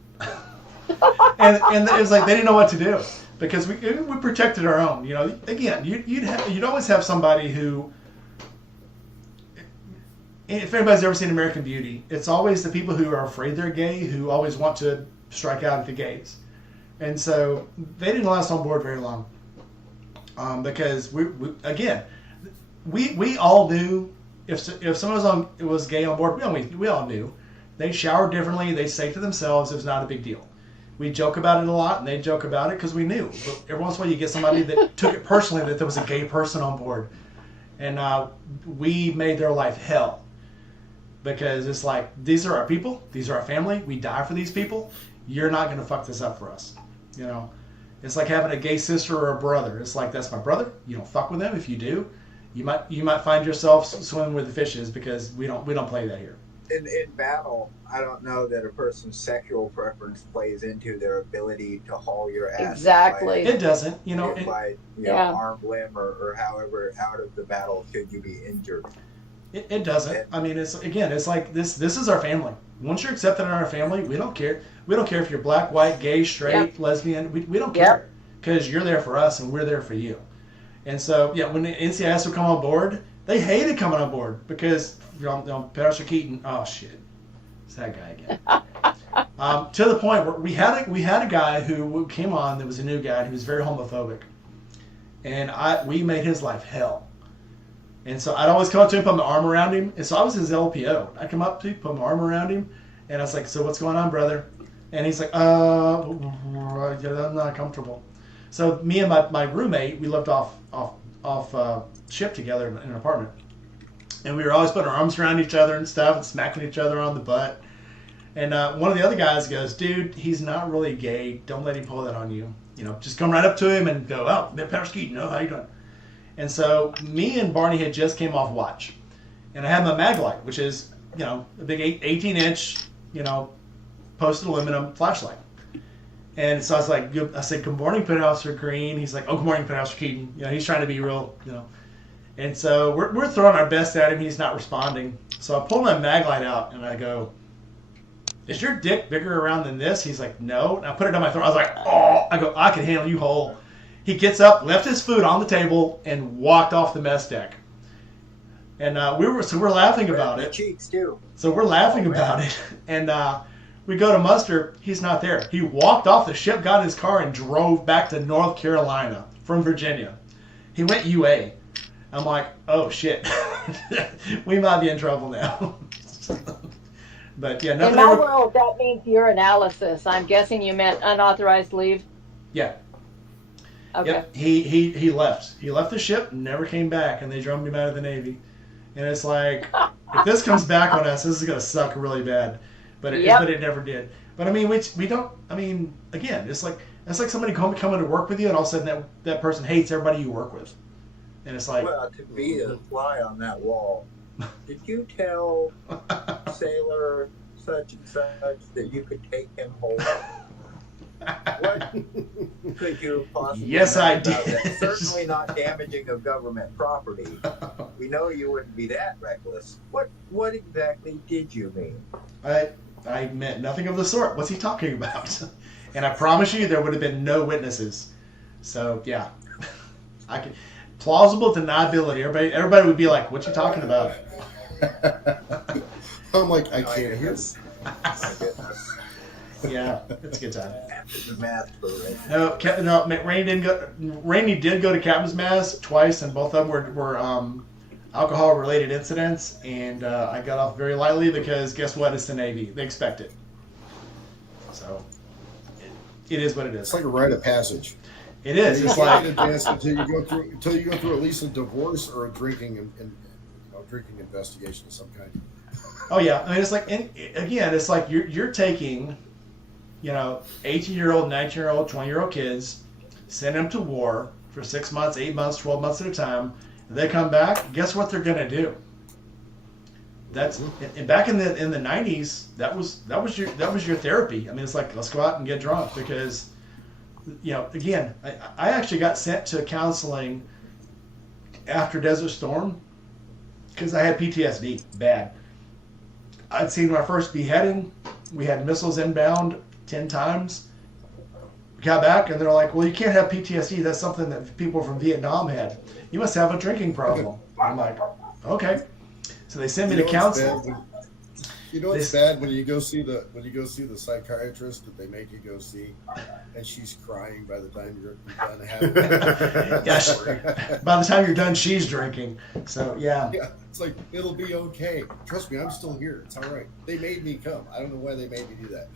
and it was like they didn't know what to do because we protected our own. Again, you'd always have somebody who, if anybody's ever seen American Beauty, it's always the people who are afraid they're gay who always want to strike out at the gays, and so they didn't last on board very long. Because we all knew if someone was gay on board, we all knew. They showered differently. They say to themselves it was not a big deal. We joke about it a lot, and they joke about it because we knew. But every once in a while, you get somebody that took it personally that there was a gay person on board, and we made their life hell because it's like these are our people, these are our family. We die for these people. You're not going to fuck this up for us, It's like having a gay sister or a brother. It's like, that's my brother. You don't fuck with him. If you do, you might find yourself swimming where the fish is because we don't play that here. In battle, I don't know that a person's sexual preference plays into their ability to haul your ass. Exactly. It doesn't. Arm, limb, or however out of the battle should you be injured. It doesn't. I mean, it's like this is our family. Once you're accepted in our family, we don't care. We don't care if you're black, white, gay, straight, lesbian. We don't care because you're there for us and we're there for you. And so, when the NCIS would come on board, they hated coming on board because Pastor Keaton. Oh shit, it's that guy again. To the point where we had a guy who came on that was a new guy. He was very homophobic, and we made his life hell. And so I'd always come up to him, put my arm around him. And so I was his LPO. I'd come up to him, put my arm around him, and I was like, "So what's going on, brother?" And he's like, I'm not comfortable. So me and my roommate, we lived off ship together in an apartment. And we were always putting our arms around each other and stuff and smacking each other on the butt. And one of the other guys goes, "Dude, he's not really gay. Don't let him pull that on you. Just come right up to him and go, oh, Pastor Keaton, how you doing?" And so me and Barney had just came off watch. And I had my mag light, which is, a big 18-inch, posted aluminum flashlight. And so I said, "Good morning, Petty Officer Green." He's like, "Oh, good morning, Petty Officer Keaton." He's trying to be real, And so we're throwing our best at him. He's not responding. So I pull my mag light out and I go, "Is your dick bigger around than this?" He's like, "No." And I put it down my throat. I was like, "Oh," I go, "I can handle you whole." He gets up, left his food on the table, and walked off the mess deck. And we're laughing about it. Cheeks too. So we're laughing about it, and we go to muster. He's not there. He walked off the ship, got in his car, and drove back to North Carolina. from Virginia. He went UA. I'm like, oh shit, we might be in trouble now. But yeah, In nothing my ever. world, that means urinalysis. I'm guessing you meant unauthorized leave. Yeah. Okay. Yep. He left. He left the ship, never came back, and they drummed him out of the Navy. And it's like, if this comes back on us, this is gonna suck really bad. But it never did. But I mean, we don't. I mean, again, it's like somebody coming to work with you, and all of a sudden that person hates everybody you work with. And it's like, Well, to be a fly on that wall, did you tell Sailor such and such that you could take him home? What could you possibly Yes, know I about did. that? Certainly not damaging of government property. We know you wouldn't be that reckless. What exactly did you mean? I meant nothing of the sort. What's he talking about? And I promise you, there would have been no witnesses. So yeah, I can. Plausible deniability. Everybody would be like, "What you talking about?" I'm like, I can't hear. My goodness. Yeah, it's a good time. The math for it. No, Rainey did go to Captain's Mass twice, and both of them were alcohol-related incidents. And I got off very lightly because guess what? It's the Navy. They expect it. So it is what it is. It's like a rite of passage. It is. You It's can't like, advance until you go through at least a divorce or a drinking drinking investigation of some kind. oh yeah. I mean, it's like, and again, it's like you're taking, 18-year-old, 19-year-old, 20-year-old kids, send them to war for 6 months, 8 months, 12 months at a time. They come back. Guess what they're gonna do? That's and back in the 90s. That was your therapy. I mean, it's like, let's go out and get drunk because, again, I actually got sent to counseling after Desert Storm because I had PTSD bad. I'd seen my first beheading. We had missiles inbound 10 times. Got back and they're like, well, you can't have PTSD. That's something that people from Vietnam had. You must have a drinking problem. I'm like, okay. So they sent me to counseling. It's bad when you go see the psychiatrist that they make you go see, and she's crying by the time you're done having Yeah, by the time you're done, she's drinking. So yeah. Yeah, it's like, it'll be okay. Trust me, I'm still here. It's all right. They made me come. I don't know why they made me do that.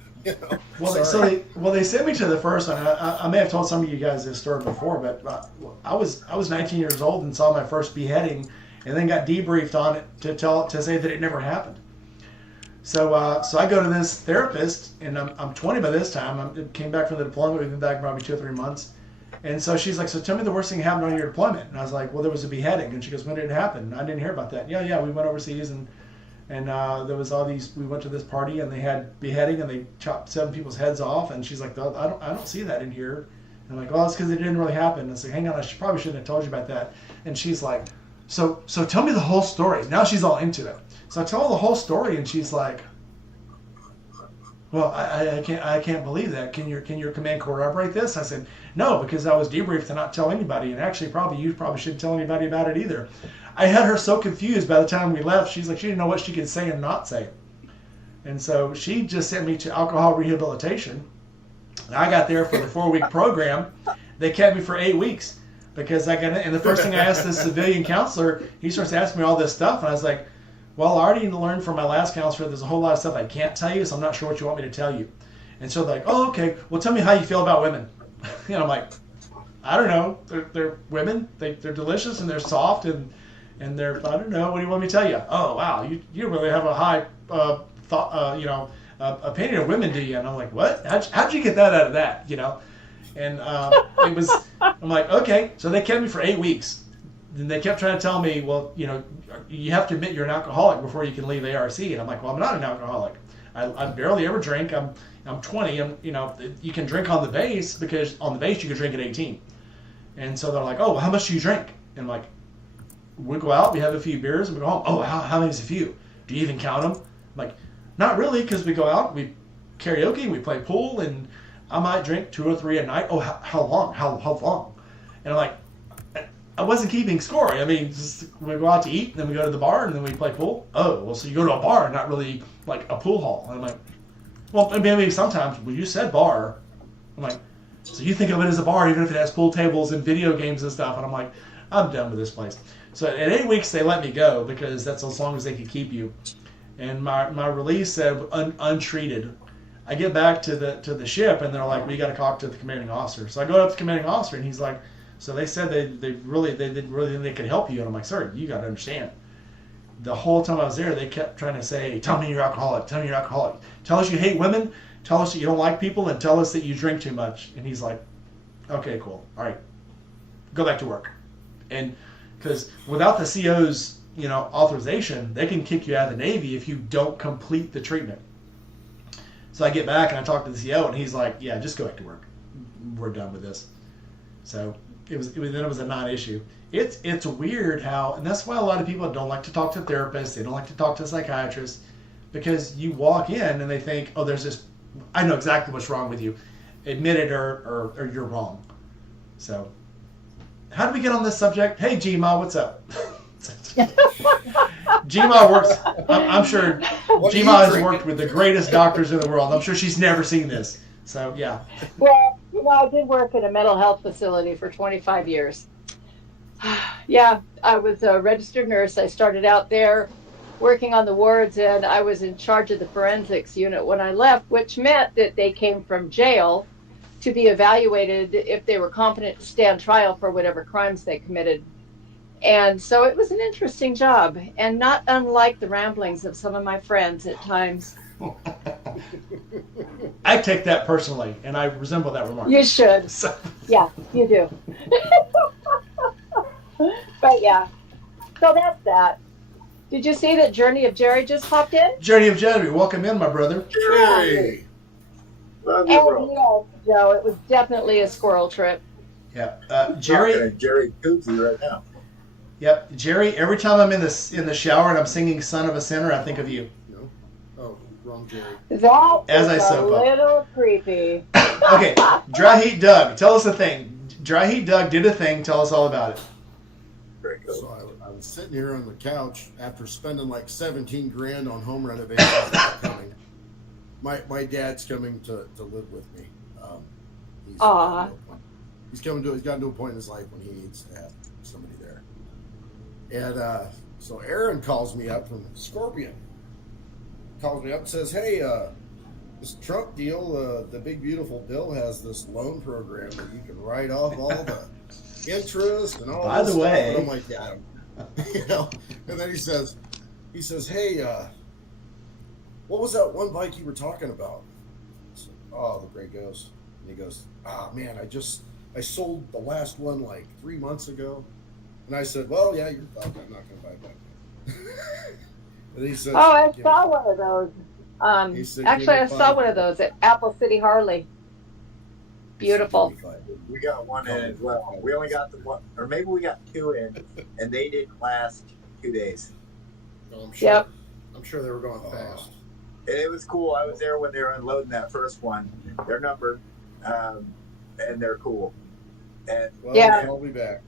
Well, they sent me to the first one. I may have told some of you guys this story before, but I was 19 years old and saw my first beheading, and then got debriefed on it to say that it never happened. So I go to this therapist, and I'm 20 by this time. I came back from the deployment. We've been back probably 2 or 3 months. And so she's like, so tell me the worst thing happened on your deployment. And I was like, well, there was a beheading. And she goes, when did it happen? I didn't hear about that. Yeah, we went overseas, and there was all these. We went to this party, and they had beheading, and they chopped 7 people's heads off. And she's like, I don't see that in here. And I'm like, well, it's because it didn't really happen. And I said, hang on, probably shouldn't have told you about that. And she's like, so tell me the whole story. Now she's all into it. So I tell her the whole story, and she's like, well, I can't believe that. Can your command corroborate this? I said, no, because I was debriefed to not tell anybody, and actually you probably shouldn't tell anybody about it either. I had her so confused by the time we left. She's like, she didn't know what she could say and not say. And so she just sent me to alcohol rehabilitation. And I got there for the 4-week program. They kept me for 8 weeks because I got in. And the first thing I asked this civilian counselor, he starts asking me all this stuff, and I was like, well, I already learned from my last counselor there's a whole lot of stuff I can't tell you, so I'm not sure what you want me to tell you. And so they're like, oh, okay, well, tell me how you feel about women. And I'm like, I don't know. They're women. They're delicious, and they're soft, and they're, I don't know. What do you want me to tell you? Oh, wow, you really have a high opinion of women, do you? And I'm like, what? How'd you get that out of that, And it was, I'm like, okay. So they kept me for 8 weeks. And they kept trying to tell me, well, you have to admit you're an alcoholic before you can leave ARC. And I'm like, well, I'm not an alcoholic. I barely ever drink. I'm 20. You can drink on the base because on the base you can drink at 18. And so they're like, oh, well, how much do you drink? And I'm like, we go out, we have a few beers, and we go home. Oh, how many is a few? Do you even count them? I'm like, not really, because we go out, we karaoke, we play pool, and I might drink 2 or 3 a night. Oh, how long? How long? And I'm like, I wasn't keeping score. I mean, we go out to eat, and then we go to the bar, and then we play pool. Oh, well, so you go to a bar, not really like a pool hall. And I'm like, well, maybe sometimes, well, you said bar. I'm like, So you think of it as a bar, even if it has pool tables and video games and stuff. And I'm like, I'm done with this place. So at 8 weeks, they let me go because that's as long as they could keep you. And my release said untreated. I get back to the ship, and they're like, we got to talk to the commanding officer. So I go up to the commanding officer, and he's like, so they said they didn't really think they could help you. And I'm like, sir, you got to understand. The whole time I was there, they kept trying to say, tell me you're alcoholic. Tell me you're alcoholic. Tell us you hate women. Tell us that you don't like people, and tell us that you drink too much. And he's like, okay, cool. All right, go back to work. And because without the CO's authorization, they can kick you out of the Navy if you don't complete the treatment. So I get back and I talk to the CO, and he's like, yeah, just go back to work. We're done with this. So it was a non-issue. It's weird how, and that's why a lot of people don't like to talk to therapists. They don't like to talk to psychiatrists, because you walk in and they think, oh, there's this, I know exactly what's wrong with you. Admit it or you're wrong. So how did we get on this subject? Hey, Gma, what's up? Gma works, I'm sure Gma has worked with the greatest doctors in the world. I'm sure she's never seen this. So, yeah. Well, I did work in a mental health facility for 25 years. Yeah, I was a registered nurse. I started out there working on the wards, and I was in charge of the forensics unit when I left, which meant that they came from jail to be evaluated if they were competent to stand trial for whatever crimes they committed. And so it was an interesting job, and not unlike the ramblings of some of my friends at times. I take that personally, and I resemble that remark. You should. So. Yeah, you do. But yeah, so that's that. Did you see that Journey of Jerry just popped in? Journey of Jerry, welcome in, my brother. Jerry! Love you, And bro. yes, Joe, it was definitely a squirrel trip. Yeah, Jerry Jerry. Koozie right now. Yep, Jerry. Every time I'm in the shower and I'm singing "Son of a Sinner," I think of you. No? Oh, wrong Jerry. That As is I a soap up. little creepy. Okay, Dry Heat Doug, tell us a thing. Dry Heat Doug did a thing. Tell us all about it. Very cool. So I was sitting here on the couch after spending like 17 grand on home renovations. Coming. My dad's coming to live with me. He's Aw. He's gotten to a point in his life when he needs to have somebody there. And so Aaron calls me up from Scorpion. Calls me up and says, hey, this Trump deal, the big beautiful bill has this loan program that you can write off all the interest and all By this the stuff. way- And I'm like, yeah. And then he says, hey, what was that one bike you were talking about? I said, oh, the Gray Ghost. And he goes, man, I sold the last one like 3 months ago. And I said, well, yeah, you're fucked. I'm not going to buy a bike. And he says, Oh, I "Give saw me-" one of those. He said, Actually, "Give I me saw five." one of those at Apple City Harley. Beautiful. He said, "Give me five." We got one in as well. We only got the one, or maybe we got two in, and they didn't last 2 days. No, I'm sure. Yep. I'm sure they were going fast. And it was cool. I was there when they were unloading that first one. They're numbered, and they're cool. And Well, Yeah. he called me back.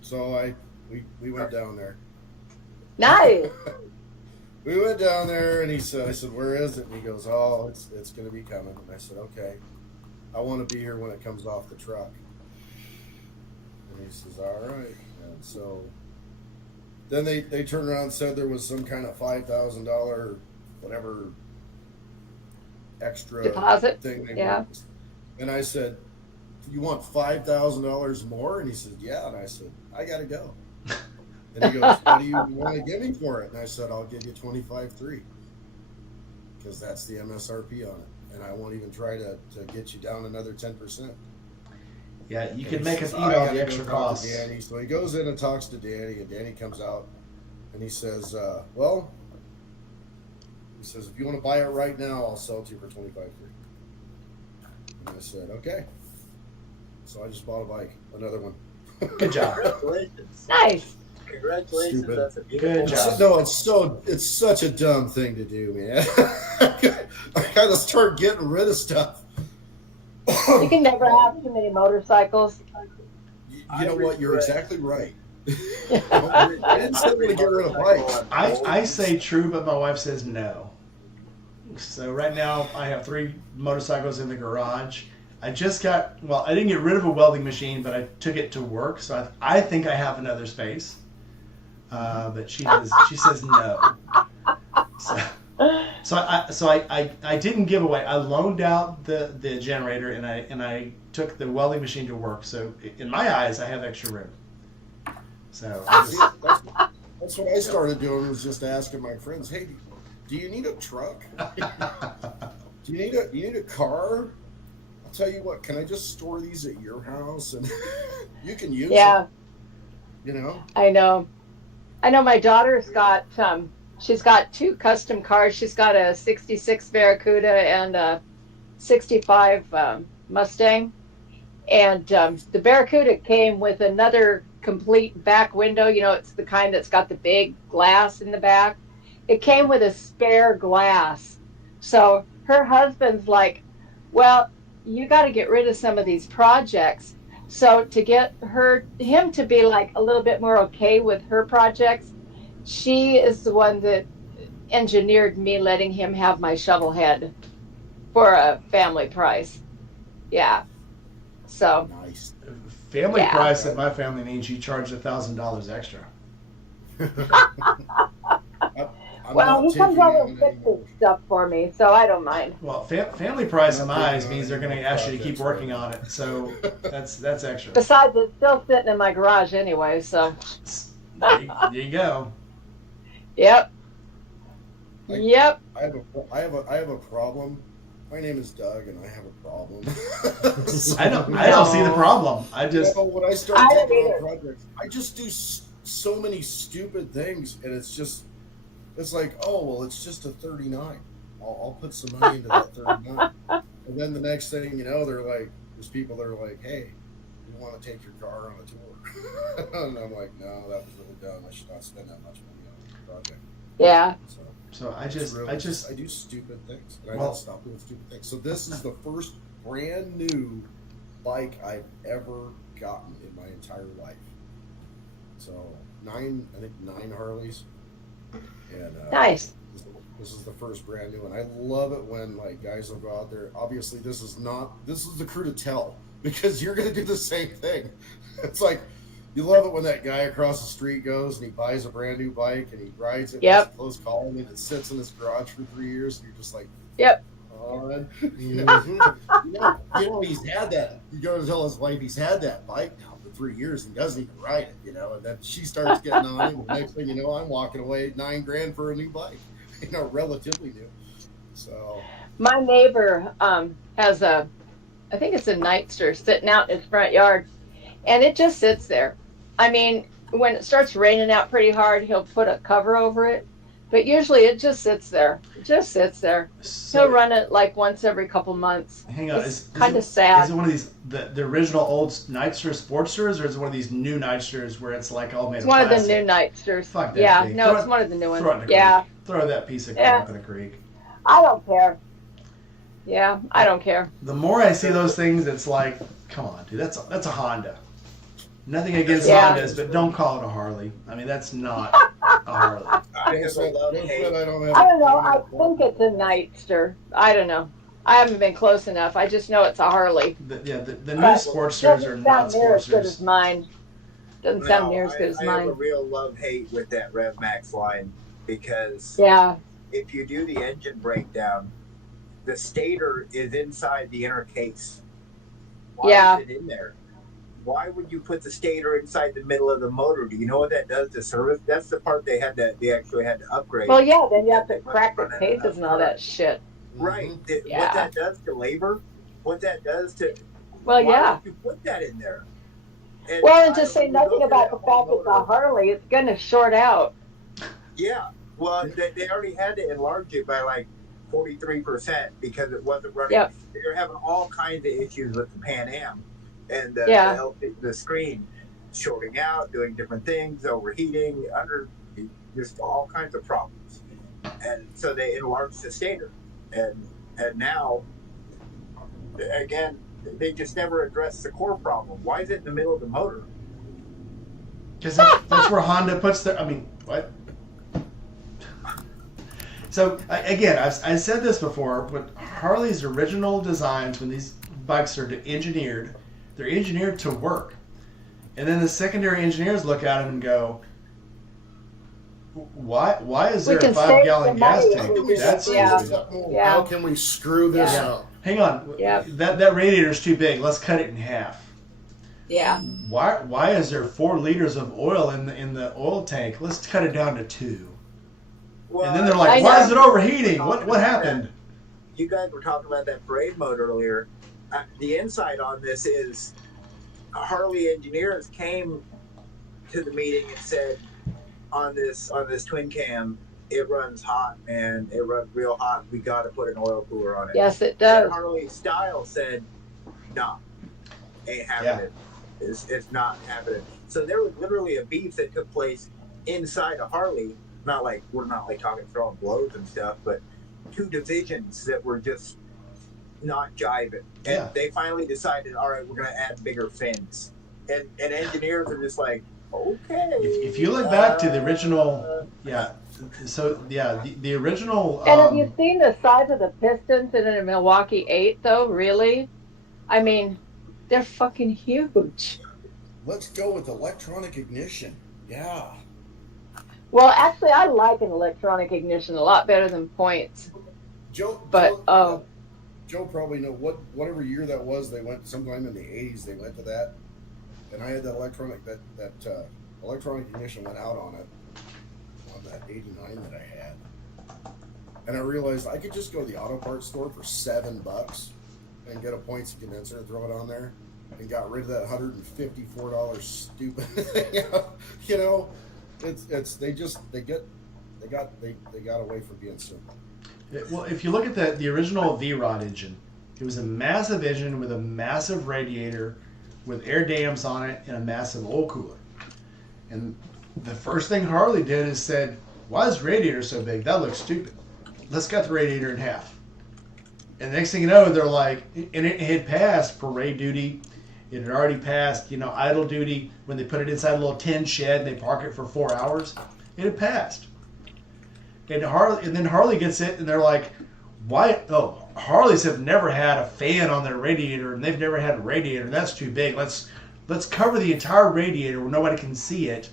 So we went down there. Nice. We went down there, and I said, where is it? And he goes, oh, it's going to be coming. And I said, okay. I want to be here when it comes off the truck. And he says, all right. And so then they turned around and said there was some kind of $5,000 whatever extra Deposit? thing they Yeah. wanted. And I said, you want $5,000 more? And he said, yeah. And I said, I got to go. And he goes, what do you want to give me for it? And I said, I'll give you $25,300 because that's the MSRP on it. And I won't even try to get you down another 10%. Yeah, you And can he make says, us eat "I all gotta the go extra talk to costs. Danny." So he goes in and talks to Danny, and Danny comes out and he says, well, if you want to buy it right now, I'll sell it to you for $25,300. And I said, okay. So I just bought a bike, another one. Good job. congratulations. Nice. Congratulations. Stupid. That's a beautiful Good job. No, it's such a dumb thing to do, man. I kind of start getting rid of stuff. You can never have too many motorcycles. You know what? You're exactly right. I didn't say we're gonna get rid of bikes. I say true, but my wife says no. So right now I have 3 motorcycles in the garage. I just got, well, I didn't get rid of a welding machine, but I took it to work. So I think I have another space. But she says no. So I didn't give away. I loaned out the generator and I took the welding machine to work. So in my eyes, I have extra room. So That's what I started doing, was just asking my friends, hey, do you need a truck? Do you need a car? I'll tell you what, can I just store these at your house and you can use them? You know? I know my daughter's got she's got 2 custom cars. She's got a 66 Barracuda and a 65 Mustang. And the Barracuda came with another complete back window. You know, it's the kind that's got the big glass in the back. It came with a spare glass. So her husband's like, well, you got to get rid of some of these projects. So to get him to be like a little bit more okay with her projects, she is the one that engineered me letting him have my shovel head for a family price. Yeah. So Nice. family price that my family needs, you charge $1,000 extra. well, he comes over and fixes stuff for me, so I don't mind. Well, family price in my eyes means they're going to ask you to keep working on it, so that's extra. Besides, it's still sitting in my garage anyway, so. There you go. Yep. I Yep. I have a problem. My name is Doug, and I have a problem. I don't see the problem. I just when I start taking on projects, I just do so many stupid things, and it's like, oh well, it's just a 39. I'll put some money into that 39, and then the next thing you know, there's people that are like, hey, you want to take your car on a tour? And I'm like, no, that was really dumb. I should not spend that much money on a project. Yeah. So I do stupid things, and I don't stop doing stupid things. So this is the first brand new bike I've ever gotten in my entire life. So I think 9 Harleys, and Nice. This is the first brand new one. I love it when like guys will go out there. Obviously, this is the crew to tell, because you're gonna do the same thing. It's like, you love it when that guy across the street goes and he buys a brand new bike and he rides it. Yep. With close call, and it sits in his garage for 3 years, and you're just like, Yep. on. You know, he's had that. You go to tell his wife he's had that bike now for 3 years and doesn't even ride it. And then she starts getting on him. And next thing you know, I'm walking away $9,000 for a new bike. Relatively new. So My neighbor has I think it's a Nightster sitting out in his front yard, and it just sits there. I mean, when it starts raining out pretty hard, he'll put a cover over it, but usually it just sits there. It just sits there. He'll run it like once every couple months. Hang on, it's kind of sad. Is it one of these the original old Nightster Sportsters, or is it one of these new Nightsters where it's like all made of plastic? It's one of the new Nightsters. Fuck that yeah, thing. no, it's one of the new ones. Throw it in the Yeah. creek. Throw that piece of crap in the creek. I don't care. Yeah, I don't care. The more I see those things, it's like, come on, dude, that's a Honda. Nothing against Hondas, but don't call it a Harley. I mean, that's not a Harley. I have a love hate. I don't know. I think it's a Nightster. I don't know. I haven't been close enough. I just know it's a Harley. The new Sportsters are not Doesn't sound near as good as Sportsters. mine. Doesn't sound near as good as I have a mine. real love hate with that Rev Max line, because Yeah. if you do the engine breakdown, the stator is inside the inner case. Why is it in there? Why would you put the stator inside the middle of the motor? Do you know what that does to service? That's the part they actually had to upgrade. Well, yeah. Then you have to crack the cases and all that shit. Right. Yeah. What that does to labor, what that does to. Well, why yeah. would you put that in there? And Well, and to I say don't nothing know about that the fact it's a motor- Harley, it's going to short out. Yeah. Well, they already had to enlarge it by like 43% because it wasn't running. Yep. They were having all kinds of issues with the Pan Am and the screen shorting out, doing different things, overheating, just all kinds of problems. And so they enlarged the stator, and now again they just never addressed the core problem. Why is it in the middle of the motor? Because that's where Honda puts their. I mean, what? So again, I said this before, but Harley's original designs, when these bikes are engineered. They're engineered to work. And then the secondary engineers look at them and go, why is there a 5-gallon gas tank? That's stupid. How can we screw this up? Hang on. Yeah. That radiator's too big. Let's cut it in half. Yeah. Why is there 4 liters of oil in the oil tank? Let's cut it down to 2. Well, And then they're like, why is it overheating? What happened? You guys were talking about that parade mode earlier. The insight on this is Harley engineers came to the meeting and said, on this twin cam, it runs hot, man. It runs real hot. We got to put an oil cooler on it. Yes, it does. And Harley Style said, "No, ain't happening. It's not happening." So there was literally a beef that took place inside a Harley. Not like we're not like talking throwing blows and stuff, but 2 divisions that were just not jiving. And they finally decided, all right, we're going to add bigger fins. And engineers are just like, okay. If you look back to the original, the original. And have you seen the size of the pistons in a Milwaukee 8, though? Really? I mean, they're fucking huge. Let's go with electronic ignition. Yeah. Well, actually, I like an electronic ignition a lot better than points. Joe probably know whatever year that was. They went sometime in the 80s. They went to that, and I had that electronic ignition went out on that 89 that I had, and I realized I could just go to the auto parts store for $7 and get a points condenser and throw it on there, and got rid of that $154 stupid thing. You know, they got away from being simple. Well, if you look at the original V-Rod engine, it was a massive engine with a massive radiator with air dams on it and a massive oil cooler. And the first thing Harley did is said, why is the radiator so big? That looks stupid. Let's cut the radiator in half. And the next thing you know, they're like, and it had passed parade duty. It had already passed, idle duty. When they put it inside a little tin shed and they park it for 4 hours, it had passed. And then Harley gets it, and they're like, "Why? Oh, Harleys have never had a fan on their radiator, and they've never had a radiator. That's too big. Let's cover the entire radiator where nobody can see it,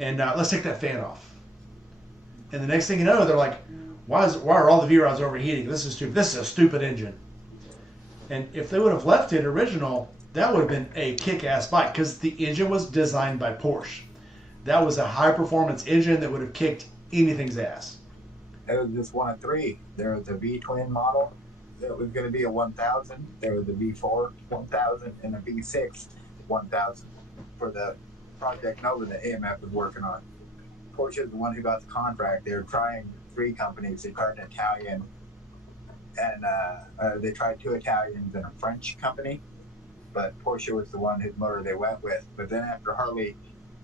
and let's take that fan off." And the next thing you know, they're like, "Why are all the V-rods overheating? This is stupid. This is a stupid engine." And if they would have left it original, that would have been a kick-ass bike because the engine was designed by Porsche. That was a high-performance engine that would have kicked anything's ass. It was just one of 3. There was the V-twin model that was going to be a 1000. There was the V4 1000 and a V6 1000 for the Project Nova that AMF was working on. Porsche is the one who got the contract. They were trying 3 companies. They tried an Italian, and they tried 2 Italians and a French company, but Porsche was the one whose motor they went with. But then after Harley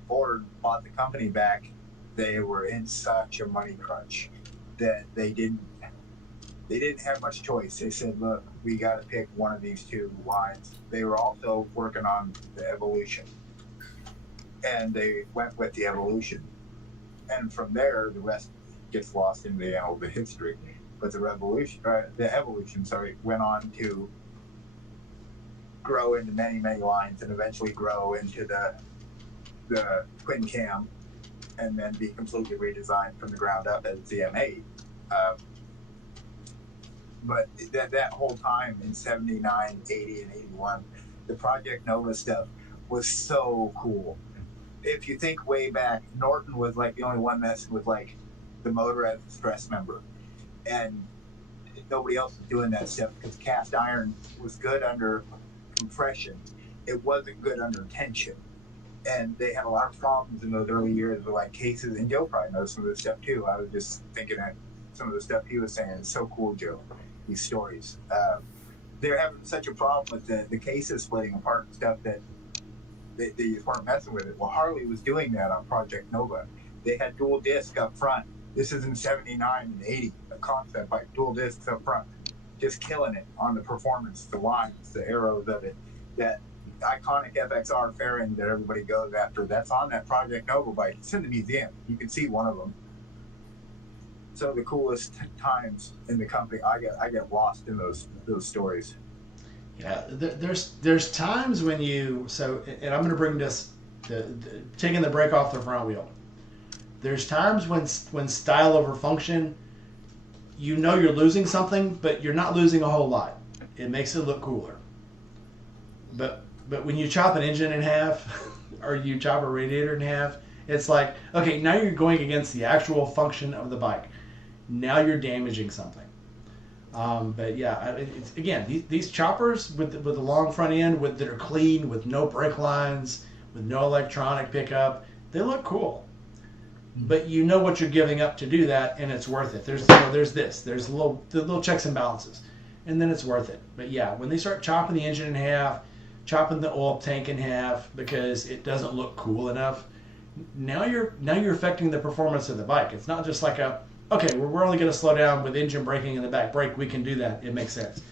Ford bought the company back, they were in such a money crunch that they didn't have much choice. They said, look, we got to pick one of these 2 lines. They were also working on the Evolution, and they went with the Evolution. And from there, the rest gets lost in the history. But the Evolution, went on to grow into many, many lines and eventually grow into the twin cam, and then be completely redesigned from the ground up as the M8. But that whole time in 79, 80, and 81, the Project Nova stuff was so cool. If you think way back, Norton was like the only one messing with like the motor as a stress member. And nobody else was doing that stuff because cast iron was good under compression. It wasn't good under tension. And they had a lot of problems in those early years with like cases, and Joe probably knows some of this stuff too. I was just thinking that some of the stuff he was saying is so cool, Joe, these stories. They're having such a problem with the cases splitting apart and stuff that they just weren't messing with it. Well, Harley was doing that on Project Nova. They had dual disc up front. This is in 79 and 80, a concept like dual discs up front, just killing it on the performance, the lines, the arrows of it. That iconic FXR fairing that everybody goes after, that's on that Project Nova bike. It's in the museum. You can see one of them. So the coolest times in the company, I get lost in those stories. Yeah, there's times when and I'm going to bring this taking the brake off the front wheel. There's times when style over function, you're losing something, but you're not losing a whole lot. It makes it look cooler. But when you chop an engine in half, or you chop a radiator in half, it's like, okay, now you're going against the actual function of the bike. Now you're damaging something. But yeah, again, these choppers with the long front end that are clean, with no brake lines, with no electronic pickup, they look cool. But you know what you're giving up to do that, and it's worth it. There's the little checks and balances, and then it's worth it. But yeah, when they start chopping the engine in half, chopping the oil tank in half because it doesn't look cool enough, now you're affecting the performance of the bike. It's not just like okay, we're only going to slow down with engine braking in the back brake. We can do that. It makes sense.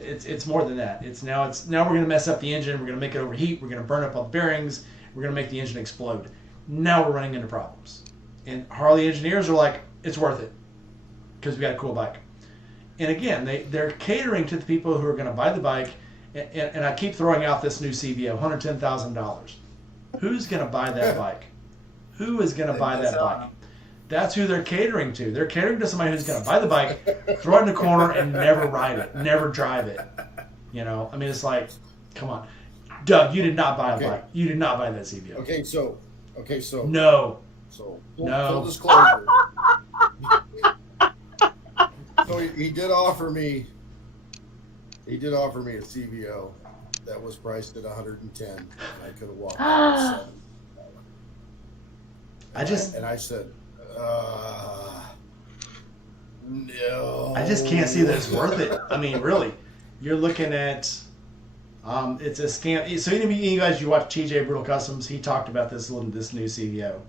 It's more than that. Now we're going to mess up the engine. We're going to make it overheat. We're going to burn up all the bearings. We're going to make the engine explode. Now we're running into problems. And Harley engineers are like, it's worth it because we got a cool bike. And again, they're catering to the people who are going to buy the bike. And I keep throwing out this new CVO, $110,000. Who's going to buy that bike? Who is going to buy that bike? That's who they're catering to. They're catering to somebody who's going to buy the bike, throw it in the corner, and never ride it, never drive it. I mean, it's like, come on. Doug, you did not buy a bike. You did not buy that CVO. Okay, so. No. So, no. Full disclosure. So he did offer me a CVO that was priced at 110, and I could have walked out at 7. And I said, no. I just can't see that it's worth it. I mean, really, you're looking at it's a scam. So any of you guys, you watch TJ Brutal Customs, he talked about this new CVO.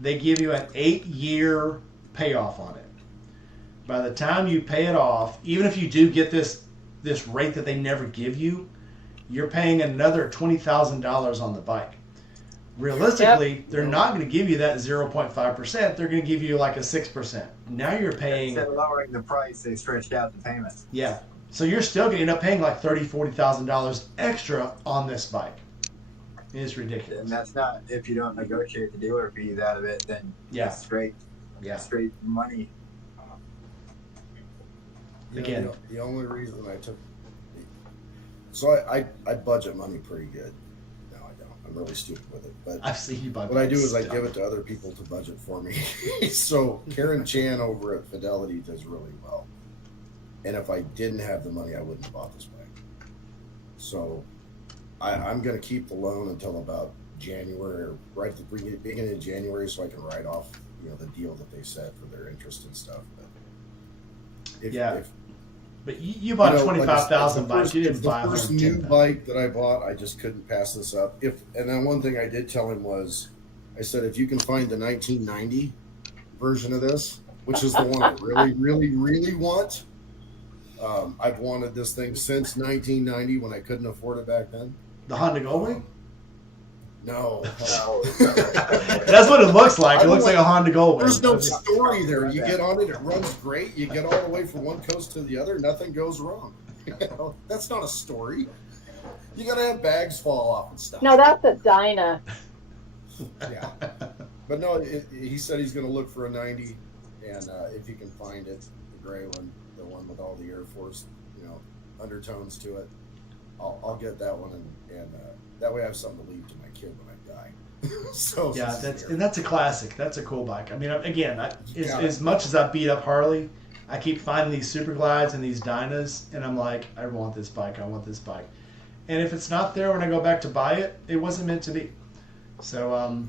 They give you an 8-year payoff on it. By the time you pay it off, even if you do get this rate that they never give you, you're paying another $20,000 on the bike. Realistically, they're not going to give you that 0.5%. They're going to give you like a 6%. Now you're paying. Instead of lowering the price, they stretched out the payment. Yeah. So you're still going to end up paying like $30,000, $40,000 extra on this bike. It's ridiculous. And that's not, if you don't negotiate the dealer fees out of it, then it's straight money. Again, the only reason I took, so I budget money pretty good. No, I don't. I'm really stupid with it. But I've seen you buy. What I do is I give it to other people to budget for me. So Karen Chan over at Fidelity does really well. And if I didn't have the money, I wouldn't have bought this bike. So I'm going to keep the loan until about January, or right at the beginning of January, so I can write off the deal that they set for their interest and stuff. But but you bought 25,000 bikes. You didn't buy the first new bike that I bought. I just couldn't pass this up. And then one thing I did tell him was, I said, if you can find the 1990 version of this, which is the one I really, really, really want. I've wanted this thing since 1990 when I couldn't afford it back then. The Honda Goldwing? No. That's what it looks like. It looks like a Honda Goldwing. There's no story there. You get on it, it runs great. You get all the way from one coast to the other, nothing goes wrong. That's not a story. You got to have bags fall off and stuff. No, that's a Dyna. Yeah. But no, he said he's going to look for a 90, and if he can find it, the gray one, the one with all the Air Force, undertones to it, I'll get that one, and that way I have something to leave to my kid when I die. So yeah, that's a classic. That's a cool bike. I mean, again, as much as I beat up Harley, I keep finding these Super Glides and these Dynas, and I'm like, I want this bike. I want this bike. And if it's not there when I go back to buy it, it wasn't meant to be. So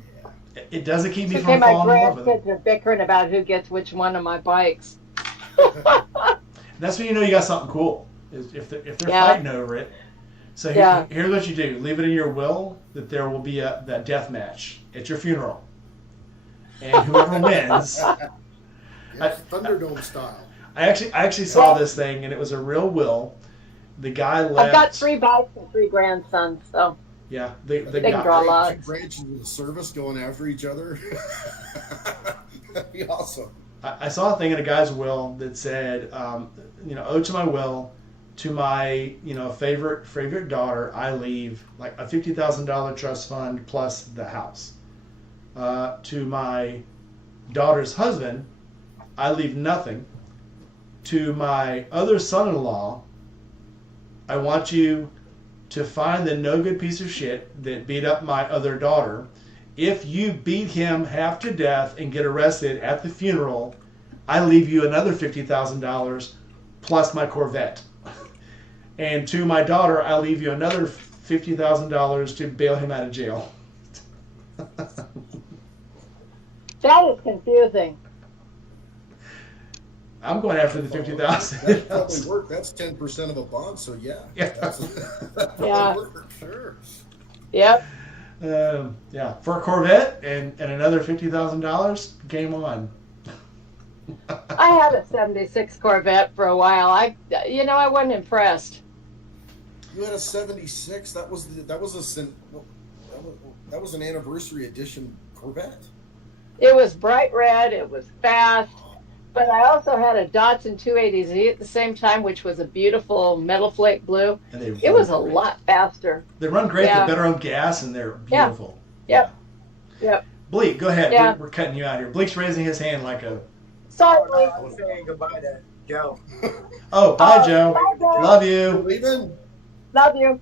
it doesn't keep me from falling in love with it. My grandkids are bickering about who gets which one of my bikes. That's when you got something cool. If they're fighting over it. So here's what you do: leave it in your will that there will be that death match at your funeral, and whoever wins. Thunderdome style. I actually saw this thing, and it was a real will. The guy left. I've got 3 bikes and 3 grandsons, so. Yeah, the they guy. can draw lots. Branches of the service going after each other. That'd be awesome. I saw a thing in a guy's will that said, owed to my will, To my, favorite daughter, I leave like a $50,000 trust fund plus the house. To my daughter's husband, I leave nothing. To my other son-in-law, I want you to find the no good piece of shit that beat up my other daughter. If you beat him half to death and get arrested at the funeral, I leave you another $50,000 plus my Corvette. And to my daughter, I leave you another $50,000 to bail him out of jail. That is confusing. I'm going after the 50,000. That probably worked. That's 10% of a bond, so yeah. Yeah. That Yeah. worked, sure. Yep. Yeah, for a Corvette and another $50,000, game on. I had a '76 Corvette for a while. I wasn't impressed. You had a '76. That was an anniversary edition Corvette. It was bright red. It was fast. But I also had a Datsun 280Z at the same time, which was a beautiful metal flake blue. And It was a lot faster. They run great. Yeah. They're better on gas, and they're Yeah. beautiful. Yep. Yep. Bleak, go ahead. Yeah. We're cutting you out here. Bleak's raising his hand like a... Sorry, Oh, no, Lee. I was saying goodbye to Joe. Oh, bye, Joe. Bye, Joe. Love you. Leaving? Love you.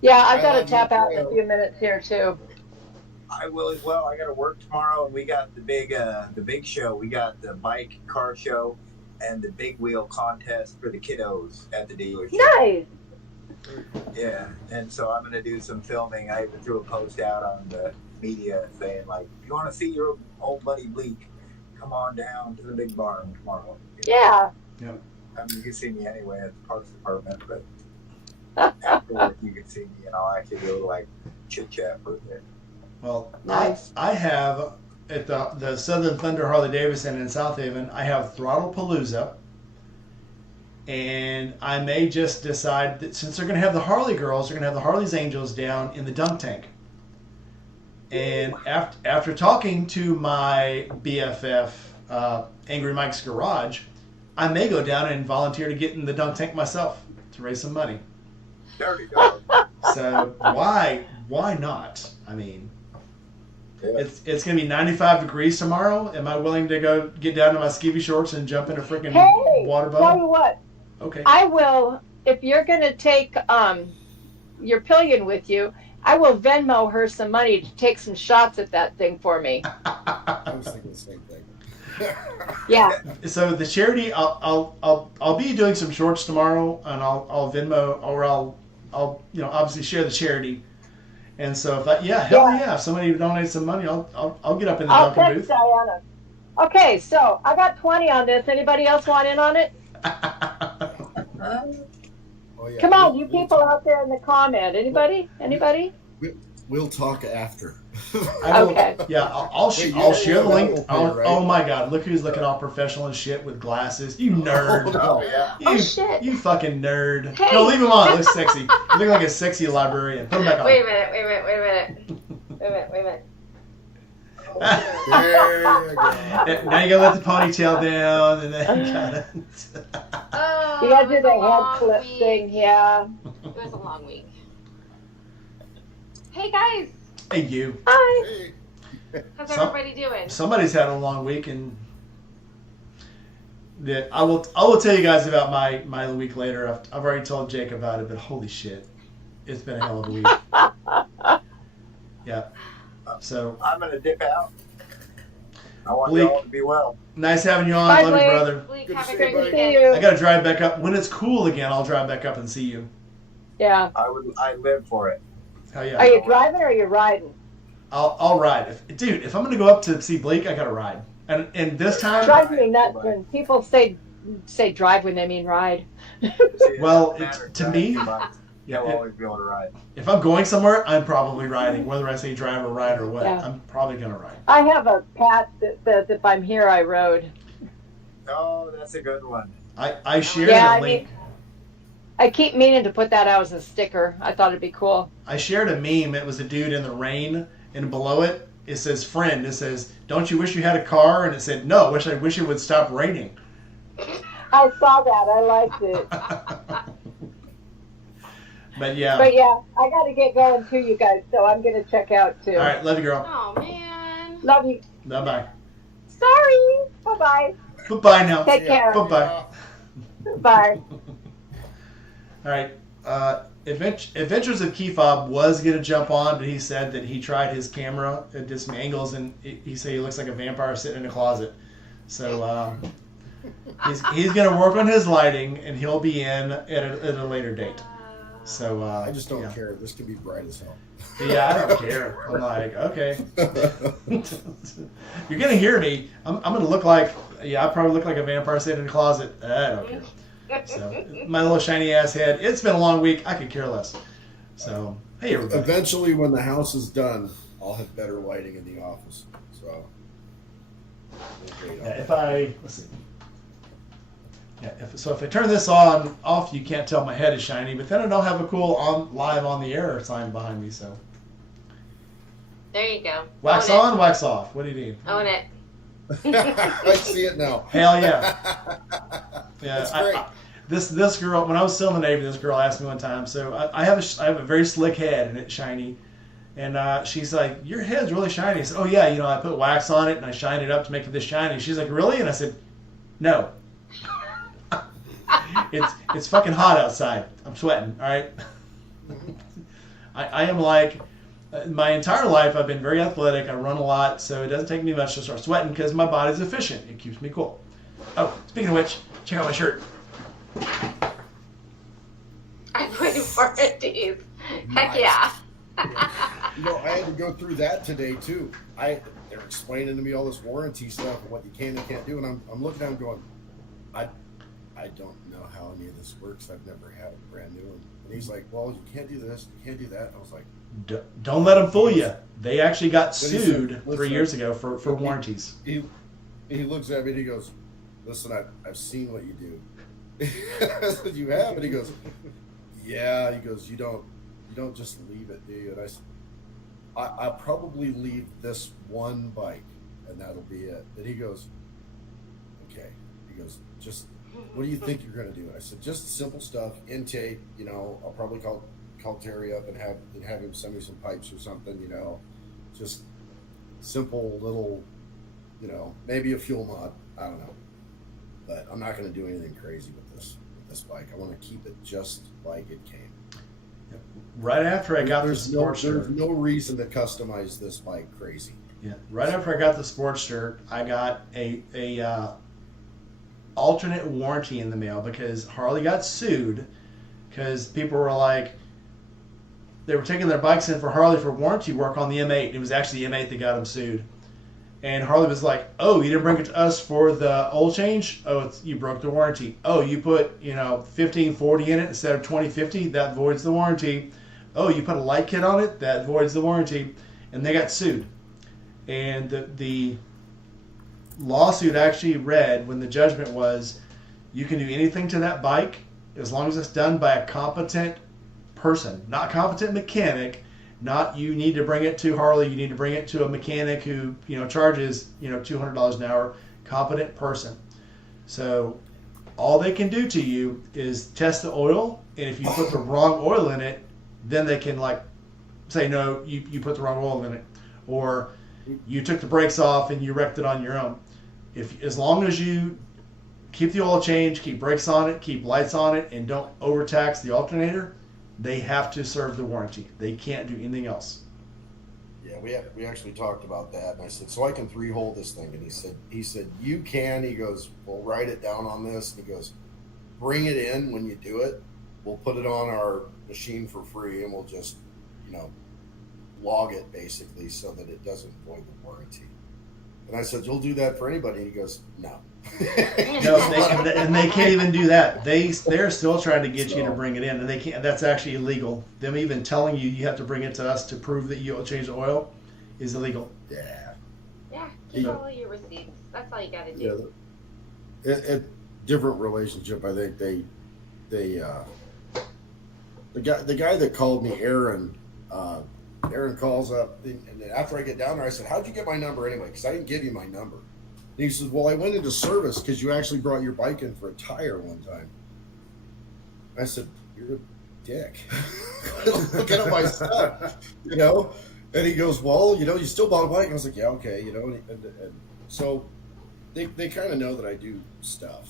Yeah, I've got to love tap you, out in a too. few minutes here too. I will as well. I got to work tomorrow, and we got the big show. We got the bike car show and the big wheel contest for the kiddos at the dealership. Nice. Yeah, and so I'm gonna do some filming. I even threw a post out on the media saying like, if you want to see your old buddy Bleak, come on down to the big barn tomorrow. Yeah. I mean, you can see me anyway at the parks department, but after work you can see me, and I'll actually do a little like chit chat for a bit. Well, Nice. I have, at the Southern Thunder Harley Davidson in South Haven, I have Throttle Palooza. And I may just decide that since they're going to have the Harley girls, they're going to have the Harley's Angels down in the dunk tank. And after talking to my BFF, Angry Mike's Garage, I may go down and volunteer to get in the dunk tank myself to raise some money. Dirty dog. So why not? I mean, Yeah. it's going to be 95 degrees tomorrow. Am I willing to go get down to my skivvy shorts and jump in a freaking Hey, water tell boat? you what, Okay. I will, if you're going to take your pillion with you, I will Venmo her some money to take some shots at that thing for me. I was thinking the same thing. Yeah. So the charity, I'll be doing some shorts tomorrow, and I'll Venmo, or I'll obviously share the charity. And so hell yeah, if somebody donates some money, I'll get up in the I'll Dunkin' text booth. Diana. Okay, so I got 20 on this. Anybody else want in on it? Oh, yeah. Come on, you people out there in the comment. Anybody? Anybody? We'll talk after. I will, Okay. Yeah, I'll Wait, I'll you share the have link. Apple Pay, right? Oh my God, look who's looking all professional and shit with glasses. You nerd. Oh yeah. You, Oh, shit. You fucking nerd. Hey. No, leave him on. It looks sexy. You look like a sexy librarian. Put him back on. Wait a minute. There you go. Now you gotta let the ponytail down, and then you gotta. Oh, You gotta it do was the a head long flip week. thing, yeah. It was a long week. Hey guys, Hey, you. Hi. Hey, how's Some- everybody doing? Somebody's had a long week, and yeah, I will tell you guys about my week later. I've already told Jake about it, but holy shit, it's been a hell of a week. Yeah. So I'm gonna dip out. I want Bleak. you all to be well. nice having you on. Bye, Love you, Blake. brother. Bleak, Good have to a see great you, buddy. See weekend. you. I gotta drive back up when it's cool again. I'll drive back up and see you. Yeah. I live for it. Hell yeah. Are you driving or are you riding? I'll ride. If I'm gonna go up to see Blake, I gotta ride. And this time, Drives me nuts when people say drive when they mean ride. See, it Well, doesn't matter. to me- You'll yeah, always be able to ride. if I'm going somewhere, I'm probably riding. Whether I say drive or ride or what, Yeah. I'm probably gonna ride. I have a patch that says if I'm here, I rode. Oh, that's a good one. I shared Yeah, a I link. mean, I keep meaning to put that out as a sticker. I thought it'd be cool. I shared a meme. It was a dude in the rain, and below it, it says "friend." It says, "Don't you wish you had a car?" And it said, "No, I wish it would stop raining." I saw that. I liked it. But yeah. But yeah, I got to get going too, you guys. So I'm going to check out too. All right, love you, girl. Oh man. Love you. Bye bye. Sorry. Bye bye. Bye bye now. Take care. Bye bye. Bye. All right. Adventures of Key Fob was going to jump on, but he said that he tried his camera and did some angles, and he said he looks like a vampire sitting in a closet. So he's going to work on his lighting, and he'll be in at a later date. So I just don't yeah. care. This can be bright as hell. Yeah, I don't care. I'm like, okay. You're going to hear me. I'm going to look like, I probably look like a vampire sitting in a closet. I don't care. So, my little shiny ass head. It's been a long week. I could care less. So, hey, everybody. Eventually, when the house is done, I'll have better lighting in the office. So, let's see. Yeah, if I turn this off, you can't tell my head is shiny. But then I don't have a cool live on the air sign behind me. So, There you go. wax Own on, wax off. What do you need? it. Own it. I see it now. Hell yeah. Yeah, That's great. This girl, when I was still in the Navy, this girl asked me one time. So I have a very slick head and it's shiny, and she's like, "Your head's really shiny." I said, "Oh yeah, I put wax on it and I shine it up to make it this shiny." She's like, "Really?" And I said, "No, it's fucking hot outside. I'm sweating. All right." I am like, my entire life I've been very athletic. I run a lot, so it doesn't take me much to start sweating because my body's efficient. It keeps me cool. Oh, speaking of which, check out my shirt. I'm waiting for it, Dave. Heck Nice. yeah. I had to go through that today too. They're explaining to me all this warranty stuff and what you can and can't do, and I'm looking down going, I don't know how any of this works. I've never had a brand new one. And he's like, "Well, you can't do this, you can't do that." And I was like, Don't let them fool you. They actually got But he said, sued 3 listen, years ago for warranties. he looks at me and he goes, "Listen, I've seen what you do." I said, "You have?" And he goes, "Yeah." He goes, "You don't just leave it, do you?" And I said, I'll probably leave this one bike and that'll be it." And he goes, "Okay." He goes, "Just what do you think you're going to do?" And I said, "Just simple stuff, intake. I'll probably call Terry up and have him send me some pipes or something. Just simple little, maybe a fuel mod. I don't know, but I'm not going to do anything crazy with this bike. I want to keep it just like it came." Right after I got the There's Sportster. no reason to customize this bike crazy. Yeah. Right after I got the Sportster, I got a alternate warranty in the mail because Harley got sued because people were like, they were taking their bikes in for Harley for warranty work on the M8. It was actually the M8 that got them sued. And Harley was like, "Oh, you didn't bring it to us for the oil change? Oh, you broke the warranty. Oh, you put 1540 in it instead of 2050? That voids the warranty. Oh, you put a light kit on it? That voids the warranty." And they got sued. And the lawsuit actually read, when the judgment was, you can do anything to that bike as long as it's done by a competent person, not competent mechanic. Not you need to bring it to Harley, you need to bring it to a mechanic who charges $200 an hour. Competent person. So all they can do to you is test the oil, and if you put the wrong oil in it, then they can say, "No, you put the wrong oil in it," or you took the brakes off and you wrecked it on your own. As long as you keep the oil change, keep brakes on it, keep lights on it, and don't overtax the alternator, they have to serve the warranty. They can't do anything else. Yeah, we actually talked about that, and I said, "So I can 3-hole this thing?" And he said, "You can." He goes, "We'll write it down on this." And he goes, "Bring it in when you do it. We'll put it on our machine for free, and we'll just, log it basically so that it doesn't void the warranty." And I said, "You'll do that for anybody?" And he goes, "No." No, they can't even do that. They're still trying to get you to bring it in, and they can't. That's actually illegal. Them even telling you have to bring it to us to prove that you change the oil is illegal. Yeah. Yeah, keep all your receipts. That's all you gotta do. Yeah. Different relationship. I think the guy that called me, Aaron calls up, and after I get down there, I said, "How'd you get my number anyway?" Because I didn't give you my number. he says, well, I went into service because you actually brought your bike in for a tire one time. I said, you're a dick. Looking at my stuff, you know? And he goes, well, you know, you still bought a bike. And I was like, yeah, okay, you know. And so they kind of know that I do stuff.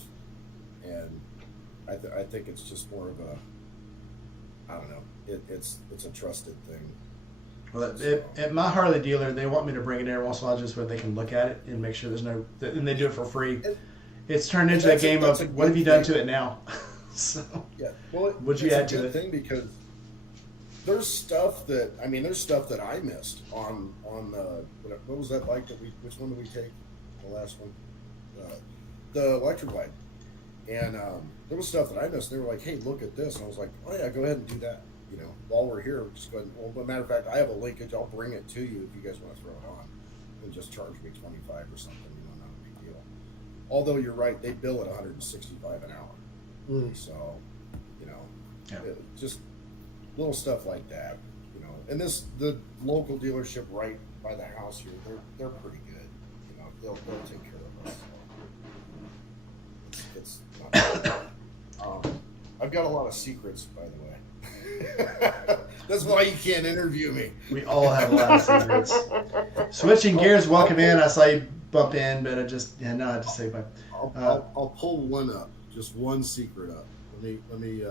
And I think it's just more of a, I don't know, it's a trusted thing. Well, at my Harley dealer, they want me to bring it in every once in a while just where they can look at it and make sure there's no, and they do it for free. It's turned into a game of what have you done to it now? So, yeah, well, what'd you add to it? Thing because there's stuff that I missed on what was that bike that which one did we take? The last one, the electric bike, and there was stuff that I missed. They were like, hey, look at this, and I was like, oh yeah, go ahead and do that. You know, while we're here, just go ahead. Well, as a matter of fact, I have a linkage. I'll bring it to you if you guys want to throw it on, and just charge me $25 or something. You know, not a big deal. Although you're right, they bill at $165 an hour. So, you know, just little stuff like that. You know, and the local dealership right by the house here, they're pretty good. You know, they'll take care of us. It's not bad. I've got a lot of secrets, by the way. That's why you can't interview me. We all have a lot of secrets. Switching gears, welcome in. I saw you bump in, but I just I had to say bye. I'll pull one up, just one secret up. Let me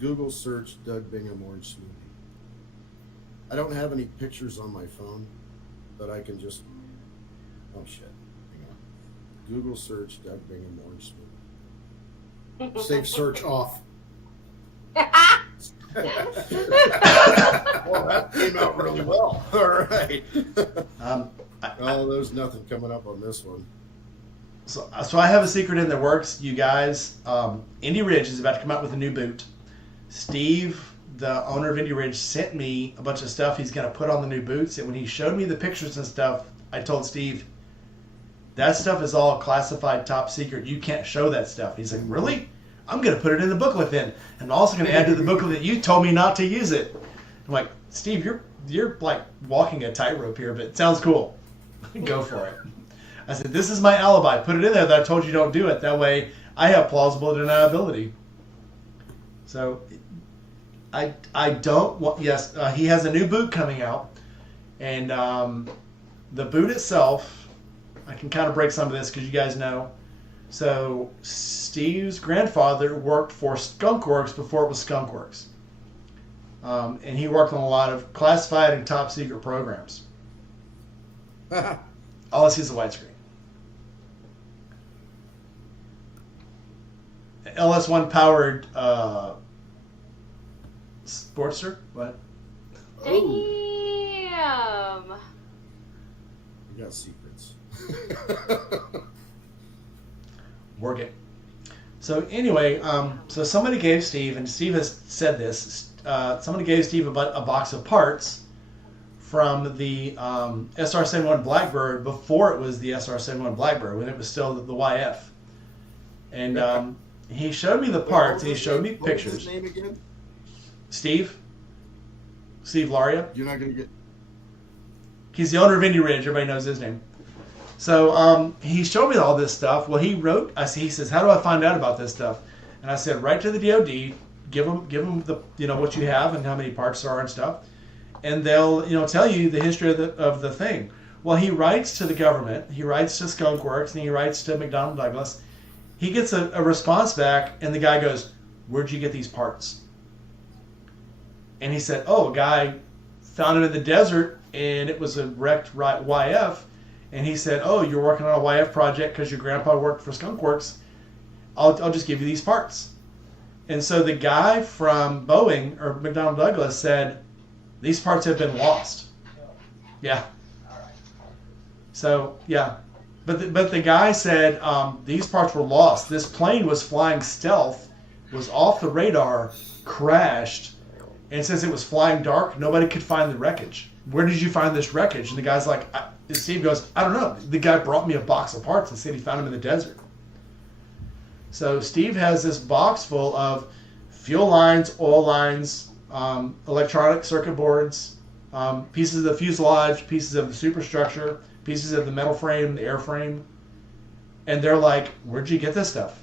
Google search Doug Bingham orange smoothie. I don't have any pictures on my phone, but I can just shit. Hang on. Google search Doug Bingham orange smoothie. Save search off. Well, that came out really well. All right. There's nothing coming up on this one. So I have a secret in the works, you guys. Indy Ridge is about to come out with a new boot. Steve, the owner of Indy Ridge, sent me a bunch of stuff he's going to put on the new boots. And when he showed me the pictures and stuff, I told Steve, that stuff is all classified top secret. You can't show that stuff. He's like, really? I'm going to put it in the booklet then. And I'm also going to add to the booklet that you told me not to use it. I'm like, Steve, you're like walking a tightrope here, but it sounds cool. Go for it. I said, this is my alibi. Put it in there that I told you don't do it. That way I have plausible deniability. So I don't want, yes, he has a new boot coming out. And the boot itself, I can kind of break some of this because you guys know. So Steve's grandfather worked for Skunkworks before it was Skunkworks. And he worked on a lot of classified and top secret programs. All I see is a widescreen. LS1 powered Sportster? What? Damn. You got secrets. Work it. So anyway, so somebody gave Steve, and Steve has said this, somebody gave Steve a box of parts from the SR-71 Blackbird before it was the SR-71 Blackbird, when it was still the YF. And he showed me the parts, and he showed me pictures. What was his name again? Steve Laria. You're not going to get... He's the owner of Indy Ridge. Everybody knows his name. So he showed me all this stuff. Well, he says, how do I find out about this stuff? And I said, write to the DOD, give them the what you have and how many parts there are and stuff, and they'll tell you the history of the thing. Well, he writes to the government, he writes to Skunkworks, and he writes to McDonnell Douglas. He gets a response back, and the guy goes, "Where'd you get these parts?" And he said, "Oh, a guy found them in the desert, and it was a wrecked YF." And he said, "Oh, you're working on a YF project because your grandpa worked for Skunkworks. I'll just give you these parts." And so the guy from Boeing or McDonnell Douglas said, "These parts have been lost." Yeah. So yeah, but the guy said these parts were lost. This plane was flying stealth, was off the radar, crashed, and since it was flying dark, nobody could find the wreckage. Where did you find this wreckage? And the guy's like, Steve goes, "I don't know. The guy brought me a box of parts and said he found them in the desert." So Steve has this box full of fuel lines, oil lines, electronic circuit boards, pieces of the fuselage, pieces of the superstructure, pieces of the metal frame, the airframe, and they're like, "Where'd you get this stuff?"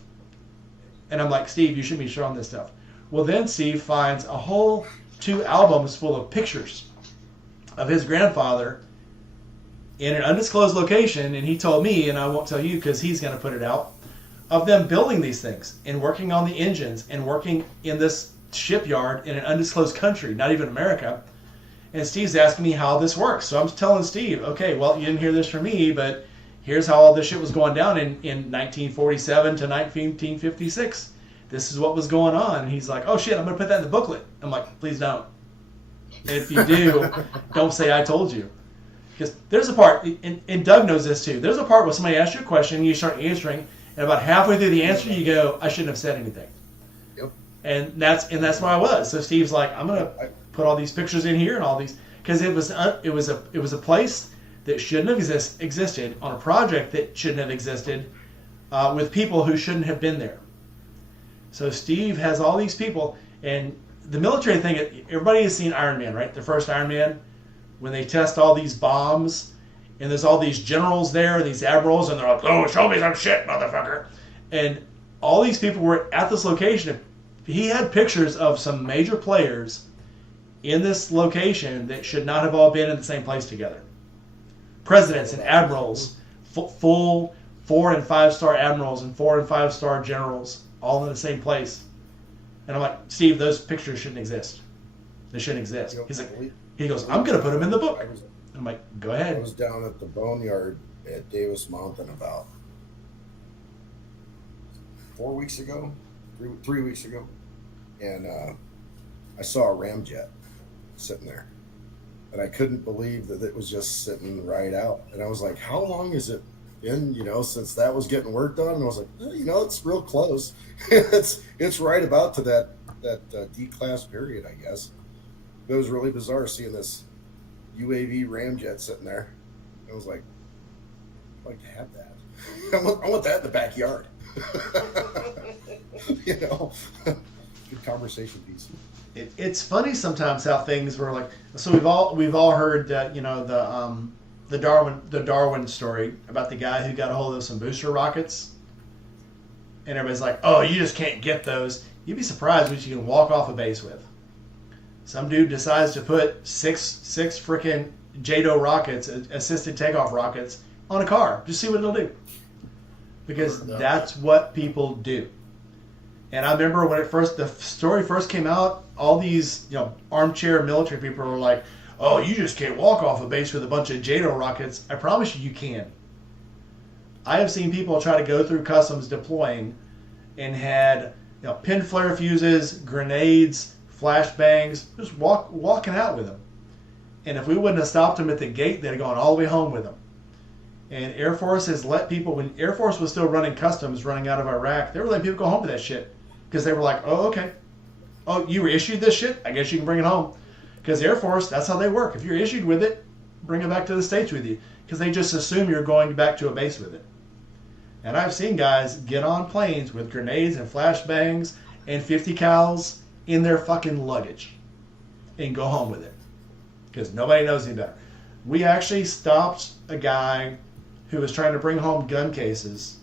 And I'm like, "Steve, you should be showing this stuff." Well, then Steve finds a whole 2 albums full of pictures of his grandfather in an undisclosed location, and he told me, and I won't tell you because he's going to put it out, of them building these things and working on the engines and working in this shipyard in an undisclosed country, not even America. And Steve's asking me how this works. So I'm telling Steve, okay, well, you didn't hear this from me, but here's how all this shit was going down in 1947 to 1956. This is what was going on. And he's like, oh shit, I'm going to put that in the booklet. I'm like, please don't. And if you do, don't say I told you. Because there's a part, and Doug knows this too, there's a part where somebody asks you a question and you start answering, and about halfway through the answer you go, I shouldn't have said anything. Yep. And that's where I was. So Steve's like, I'm going to put all these pictures in here and all these, because it was a place that shouldn't have existed on a project that shouldn't have existed with people who shouldn't have been there. So Steve has all these people, and the military thing, everybody has seen Iron Man, right? The first Iron Man, when they test all these bombs, and there's all these generals there, these admirals, and they're like, oh, show me some shit, motherfucker. And all these people were at this location. He had pictures of some major players in this location that should not have all been in the same place together. Presidents and admirals, full 4 and 5 star admirals and 4 and 5 star generals, all in the same place. And I'm like, Steve, those pictures shouldn't exist. They shouldn't exist. He goes, I'm going to put them in the book. I'm like, go ahead. I was down at the boneyard at Davis Mountain about 4 weeks ago, 3 weeks ago, and I saw a ramjet sitting there, and I couldn't believe that it was just sitting right out. And I was like, how long has it been, since that was getting worked on? And I was like, it's real close. it's right about to that D-class period, I guess. It was really bizarre seeing this UAV ramjet sitting there. I was like, I'd like to have that. I want that in the backyard. Good conversation piece. It's funny sometimes how things were like. So we've all heard that the Darwin story about the guy who got a hold of some booster rockets, and everybody's like, oh, you just can't get those. You'd be surprised what you can walk off a base with. Some dude decides to put six freaking JATO rockets, assisted takeoff rockets, on a car. Just see what it'll do. Because that's what people do. And I remember when the story first came out, all these armchair military people were like, oh, you just can't walk off a base with a bunch of JATO rockets. I promise you can. I have seen people try to go through customs deploying and had pin flare fuses, grenades, flashbangs, just walking out with them. And if we wouldn't have stopped them at the gate, they'd have gone all the way home with them. And Air Force has let people, when Air Force was still running customs running out of Iraq, they were letting people go home with that shit. Because they were like, oh, okay. Oh, you were issued this shit? I guess you can bring it home. Because Air Force, that's how they work. If you're issued with it, bring it back to the States with you. Because they just assume you're going back to a base with it. And I've seen guys get on planes with grenades and flashbangs and 50 cals in their fucking luggage and go home with it. Because nobody knows any better. We actually stopped a guy who was trying to bring home gun cases.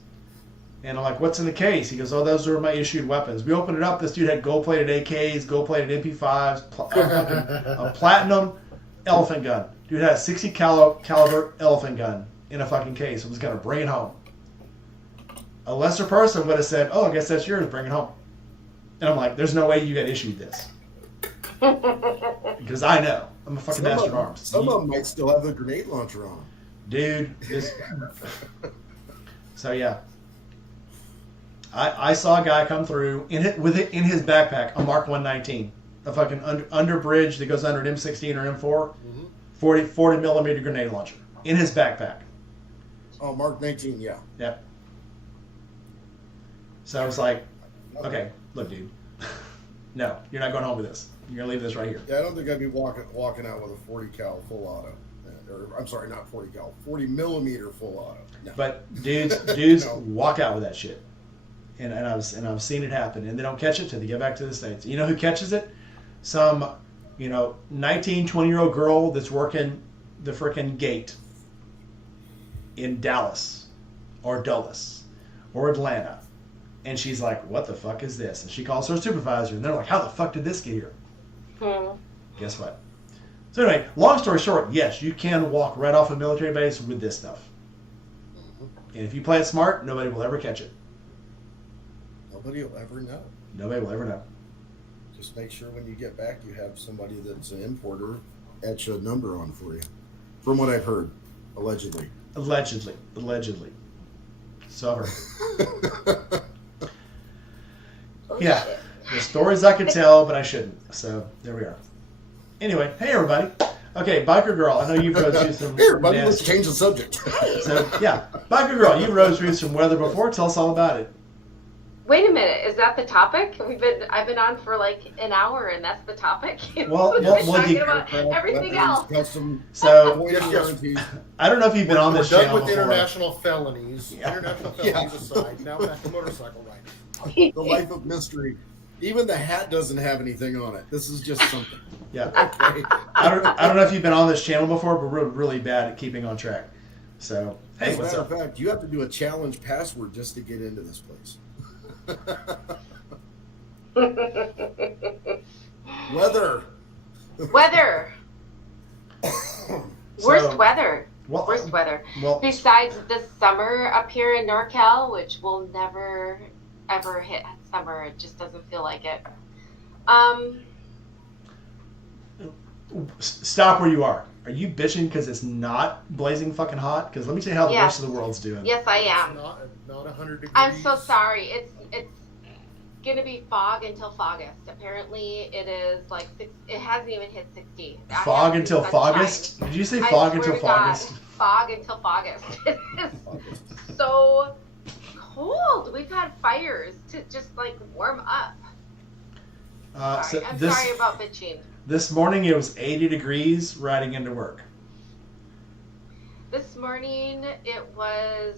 And I'm like, what's in the case? He goes, oh, those are my issued weapons. We opened it up. This dude had gold-plated AKs, gold-plated MP5s, a platinum elephant gun. Dude had a 60 caliber elephant gun in a fucking case and was going to bring it home. A lesser person would have said, oh, I guess that's yours, bring it home. And I'm like, there's no way you got issued this. Because I know. I'm a fucking master of arms. Some of them might still have the grenade launcher on. Dude. So, yeah. I saw a guy come through in his backpack, a Mark 119, a fucking under bridge that goes under an M16 or M4, 40 millimeter grenade launcher in his backpack. Oh, Mark 19, yeah. Yep. So I was like, okay, look, dude, no, you're not going home with this. You're gonna leave this right here. Yeah, I don't think I'd be walking out with a 40 cal full auto. Or I'm sorry, not 40 cal, 40 millimeter full auto. No. But dudes no. Walk out with that shit. And I've seen it happen, and they don't catch it till they get back to the States. You know who catches it? Some, 19, 20-year-old girl that's working the frickin' gate in Dallas or Dulles or Atlanta. And she's like, what the fuck is this? And she calls her supervisor, and they're like, how the fuck did this get here? Guess what? So anyway, long story short, yes, you can walk right off a military base with this stuff. And if you play it smart, nobody will ever catch it. Nobody will ever know. Nobody will ever know. Just make sure when you get back, you have somebody that's an importer etch a number on for you. From what I've heard, allegedly. Allegedly. So yeah, the stories I could tell, but I shouldn't. So there we are. Anyway, hey everybody. Okay, Biker Girl, I know you've rode through some. Here, buddy, let's change the subject. So yeah, Biker Girl, you rode through some weather before. Tell us all about it. Wait a minute, is that the topic? I've been on for like an hour, and that's the topic. Well, We've been talking about everything else. So Yes. I don't know if you've been on this We're done channel with before. international felonies. Yeah. International felonies aside, now back to motorcycle riding. The life of mystery. Even the hat doesn't have anything on it. This is just something. Yeah. Okay. I don't know if you've been on this channel before, but we're really bad at keeping on track. So hey, As a what's matter up? of fact, you have to do a challenge password just to get into this place. Weather. Weather. Worst weather. Well, Worst weather. Well, Besides this summer up here in NorCal, which will never ever hit summer. It just doesn't feel like it. stop where you are. Are you bitching because it's not blazing fucking hot? Because let me tell you how the Yes. rest of the world's doing. Yes, I It's am. not 100 degrees. I'm so sorry. It's gonna be fog until August. Apparently, it is like it hasn't even hit 60. I Fog haven't until seen sunshine. August? Did you say I fog swear until to God, August? Fog until August. It is so cold. We've had fires to just like warm up. Sorry. I'm sorry about bitching. This morning it was 80 degrees riding into work. This morning it was,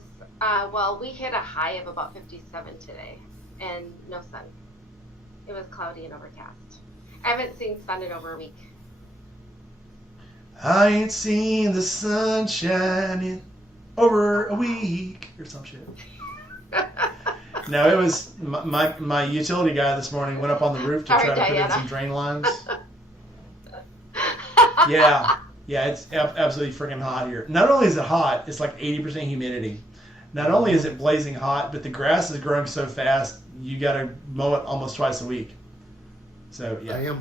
we hit a high of about 57 today and no sun. It was cloudy and overcast. I haven't seen sun in over a week. I ain't seen the sun shining over a week or some shit. No, it was my utility guy this morning went up on the roof to Sorry, try to put in Diana. some drain lines. Yeah, it's absolutely freaking hot here. Not only is it hot, it's like 80% humidity. Not only is it blazing hot, but the grass is growing so fast, you got to mow it almost twice a week. So yeah. I am.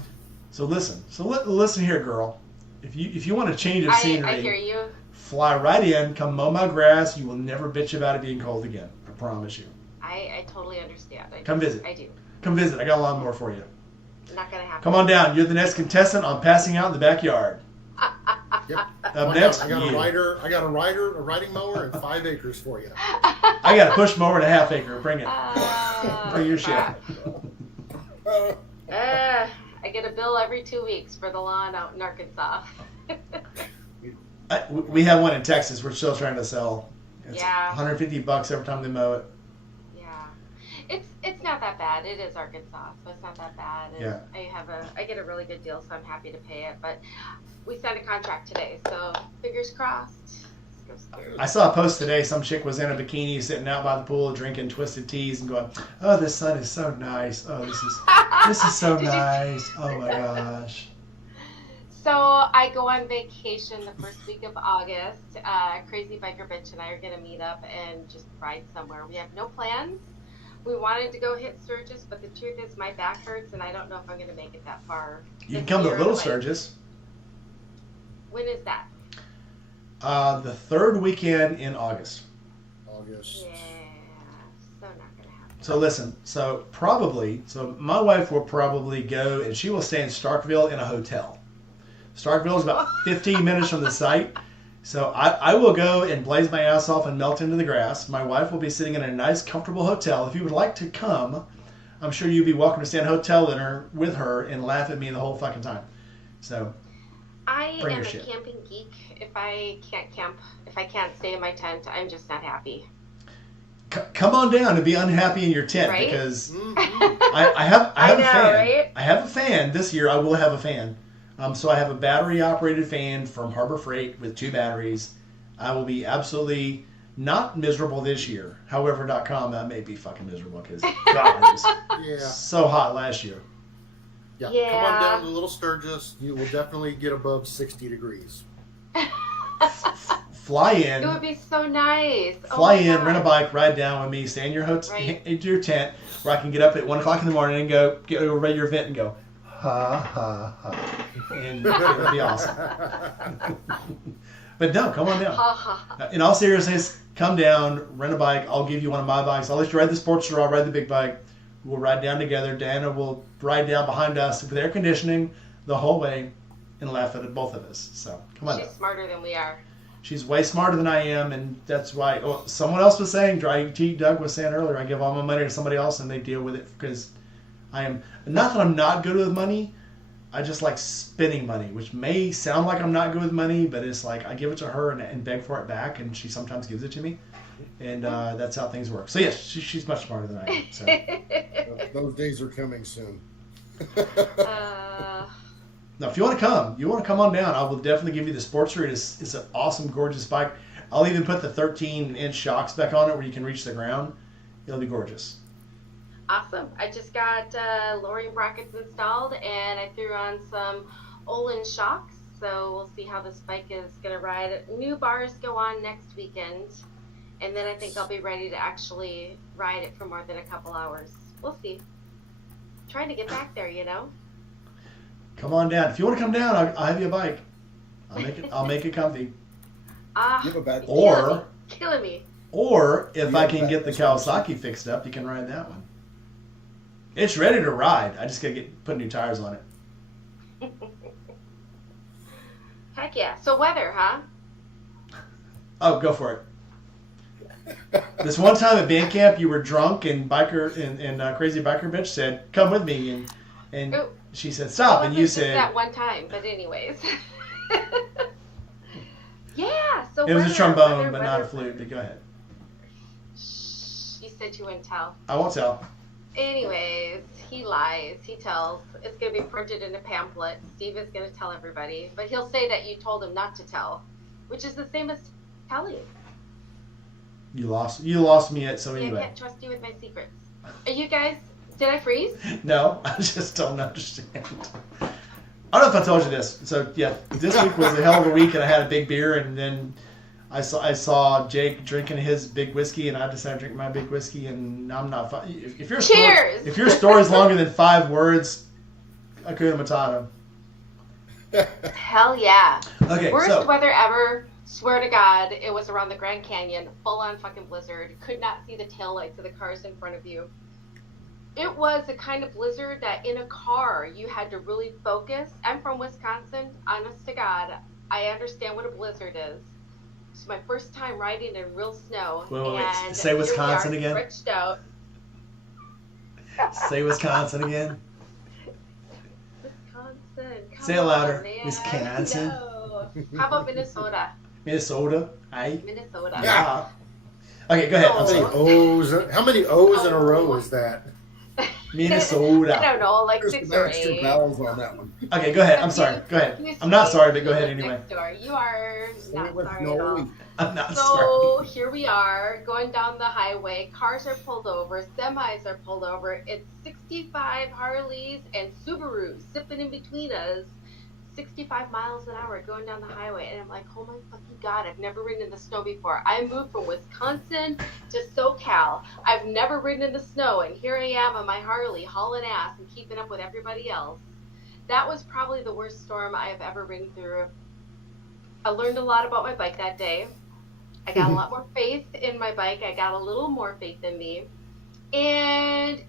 So listen. So listen here, girl. If you want to change of I scenery, hear you. fly right in, come mow my grass. You will never bitch about it being cold again. I promise you. I totally understand. Come visit. I do. Come visit. I got a lawnmower for you. Not gonna happen. Come on down. You're the next contestant on Passing Out in the Backyard. Yep. Up next, I got you. a riding mower, and 5 acres for you. I got a push mower and a half acre. Bring it. Bring your shit. crap. I get a bill every 2 weeks for the lawn out in Arkansas. We have one in Texas. We're still trying to sell. It's Yeah. $150 every time they mow it. Yeah, it's not that bad. It is Arkansas, so it's not that bad. And Yeah. I get a really good deal, so I'm happy to pay it. But we signed a contract today, so fingers crossed. This goes through. I saw a post today. Some chick was in a bikini sitting out by the pool drinking twisted teas and going, "Oh, the sun is so nice. Oh, this is so Did you- nice. Oh my gosh." So I go on vacation the first week of August. Crazy Biker Bitch and I are going to meet up and just ride somewhere. We have no plans. We wanted to go hit Sturgis, but the truth is my back hurts and I don't know if I'm going to make it that far. You can this come to year Little anyway. Sturgis. When is that? The third weekend in August. August. Yeah, so not going to happen. So listen, so my wife will probably go and she will stay in Starkville in a hotel. Starkville is about 15 minutes from the site. So I will go and blaze my ass off and melt into the grass. My wife will be sitting in a nice, comfortable hotel. If you would like to come, I'm sure you'd be welcome to stay in a hotel dinner with her and laugh at me the whole fucking time. So I Bring am your a shit. camping geek. If I can't camp, if I can't stay in my tent, I'm just not happy. come on down and be unhappy in your tent Right? because Mhm. I have a know, fan. right? I have a fan this year. I will have a fan. So I have a battery operated fan from Harbor Freight with 2 batteries. I will be absolutely not miserable this year. However.com, that may be fucking miserable because God, it was Yeah. so hot last year. Yeah. Yeah. Come on down to Little Sturgis. You will definitely get above 60 degrees. Fly It in, would be so nice. fly Oh my in, God. rent a bike, ride down with me, stay in your hotel, Right. into your tent, where I can get up at 1 o'clock in the morning and go get over your event and go, ha ha ha, and it'll be awesome. But no, come on down. Ha ha. In all seriousness, come down, rent a bike. I'll give you one of my bikes. I'll let you ride the Sportster. I'll ride the big bike. We'll ride down together. Diana will ride down behind us with air conditioning the whole way and laugh at both of us. So come on She's down. smarter than we are. She's way smarter than I am, and that's why. Oh, someone else was saying, Doug was saying earlier, I give all my money to somebody else and they deal with it because I am, not that I'm not good with money, I just like spending money, which may sound like I'm not good with money, but it's like I give it to her and beg for it back, and she sometimes gives it to me, and that's how things work. So yes, she's much smarter than I am. So. Those days are coming soon. Now, if you want to come on down, I will definitely give you the Sportster. It's an awesome, gorgeous bike. I'll even put the 13-inch shocks back on it where you can reach the ground. It'll be gorgeous. Awesome. I just got lowering brackets installed and I threw on some Olin shocks. So we'll see how this bike is going to ride. New bars go on next weekend. And then I think I'll be ready to actually ride it for more than a couple hours. We'll see. Trying to get back there, you know? Come on down. If you want to come down, I'll have you a bike. I'll make it comfy. You have a bad Or Killing me. Or if You I have can that- get the Kawasaki fixed up, you can ride that one. It's ready to ride. I just gotta put new tires on it. Heck yeah. So weather, huh? Oh, go for it. This one time at band camp, you were drunk, and crazy biker bitch said, "Come with me," and Ooh. she said, "Stop," and It you wasn't just said, that one time, but anyways. Yeah, so "It was a weather, trombone, weather, but not a weather. flute." But go ahead. Shh, you said you wouldn't tell. I won't tell. Anyways, he lies. He tells. It's going to be printed in a pamphlet. Steve is going to tell everybody. But he'll say that you told him not to tell, which is the same as telling. You lost me at so I anyway. can't trust you with my secrets. Are you guys, did I freeze? No, I just don't understand. I don't know if I told you this. So yeah, this week was a hell of a week, and I had a big beer, and then I saw Jake drinking his big whiskey, and I decided to drink my big whiskey, and I'm not. If your Cheers! If your story is longer than 5 words, Hakuna Matata. Hell yeah. Okay, Worst so weather ever. Swear to God, it was around the Grand Canyon, full on fucking blizzard. Could not see the taillights of the cars in front of you. It was a kind of blizzard that in a car you had to really focus. I'm from Wisconsin. Honest to God, I understand what a blizzard is. It's my first time riding in real snow. Wait. And Say here we Wisconsin are, again. Stretched out. say Wisconsin again. Wisconsin. Come Say it louder. on, man. Wisconsin. No. How about Minnesota? Minnesota. Aye. Minnesota. Yeah. Okay, go ahead. I'm How many sorry. O's? How many O's in a row is that? Minnesota. I don't know, like There's 6 some or extra 8. vowels on that one. Okay, go ahead. I'm sorry. Go ahead. I'm not sorry, but go ahead anyway. Next door. You are not With sorry no at all. E. I'm not sorry. So here we are going down the highway. Cars are pulled over. Semis are pulled over. It's 65 Harleys and Subarus sipping in between us. 65 miles an hour going down the highway. And I'm like, oh my fucking God, I've never ridden in the snow before. I moved from Wisconsin to SoCal. I've never ridden in the snow. And here I am on my Harley hauling ass and keeping up with everybody else. That was probably the worst storm I have ever ridden through. I learned a lot about my bike that day. I got a lot more faith in my bike. I got a little more faith in me. And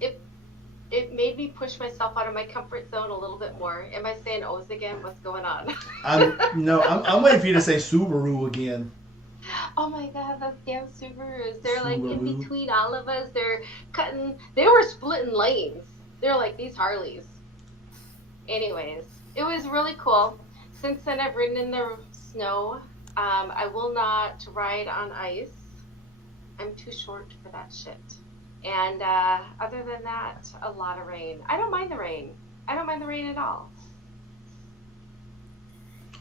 it made me push myself out of my comfort zone a little bit more. Am I saying O's again? What's going on? I'm waiting for you to say Subaru again. Oh my God, those damn Subarus. They're like in Subaru. between all of us. They were splitting lanes. They're like these Harleys. Anyways, it was really cool. Since then, I've ridden in the snow. I will not ride on ice. I'm too short for that shit. And other than that, a lot of rain. I don't mind the rain. I don't mind the rain at all.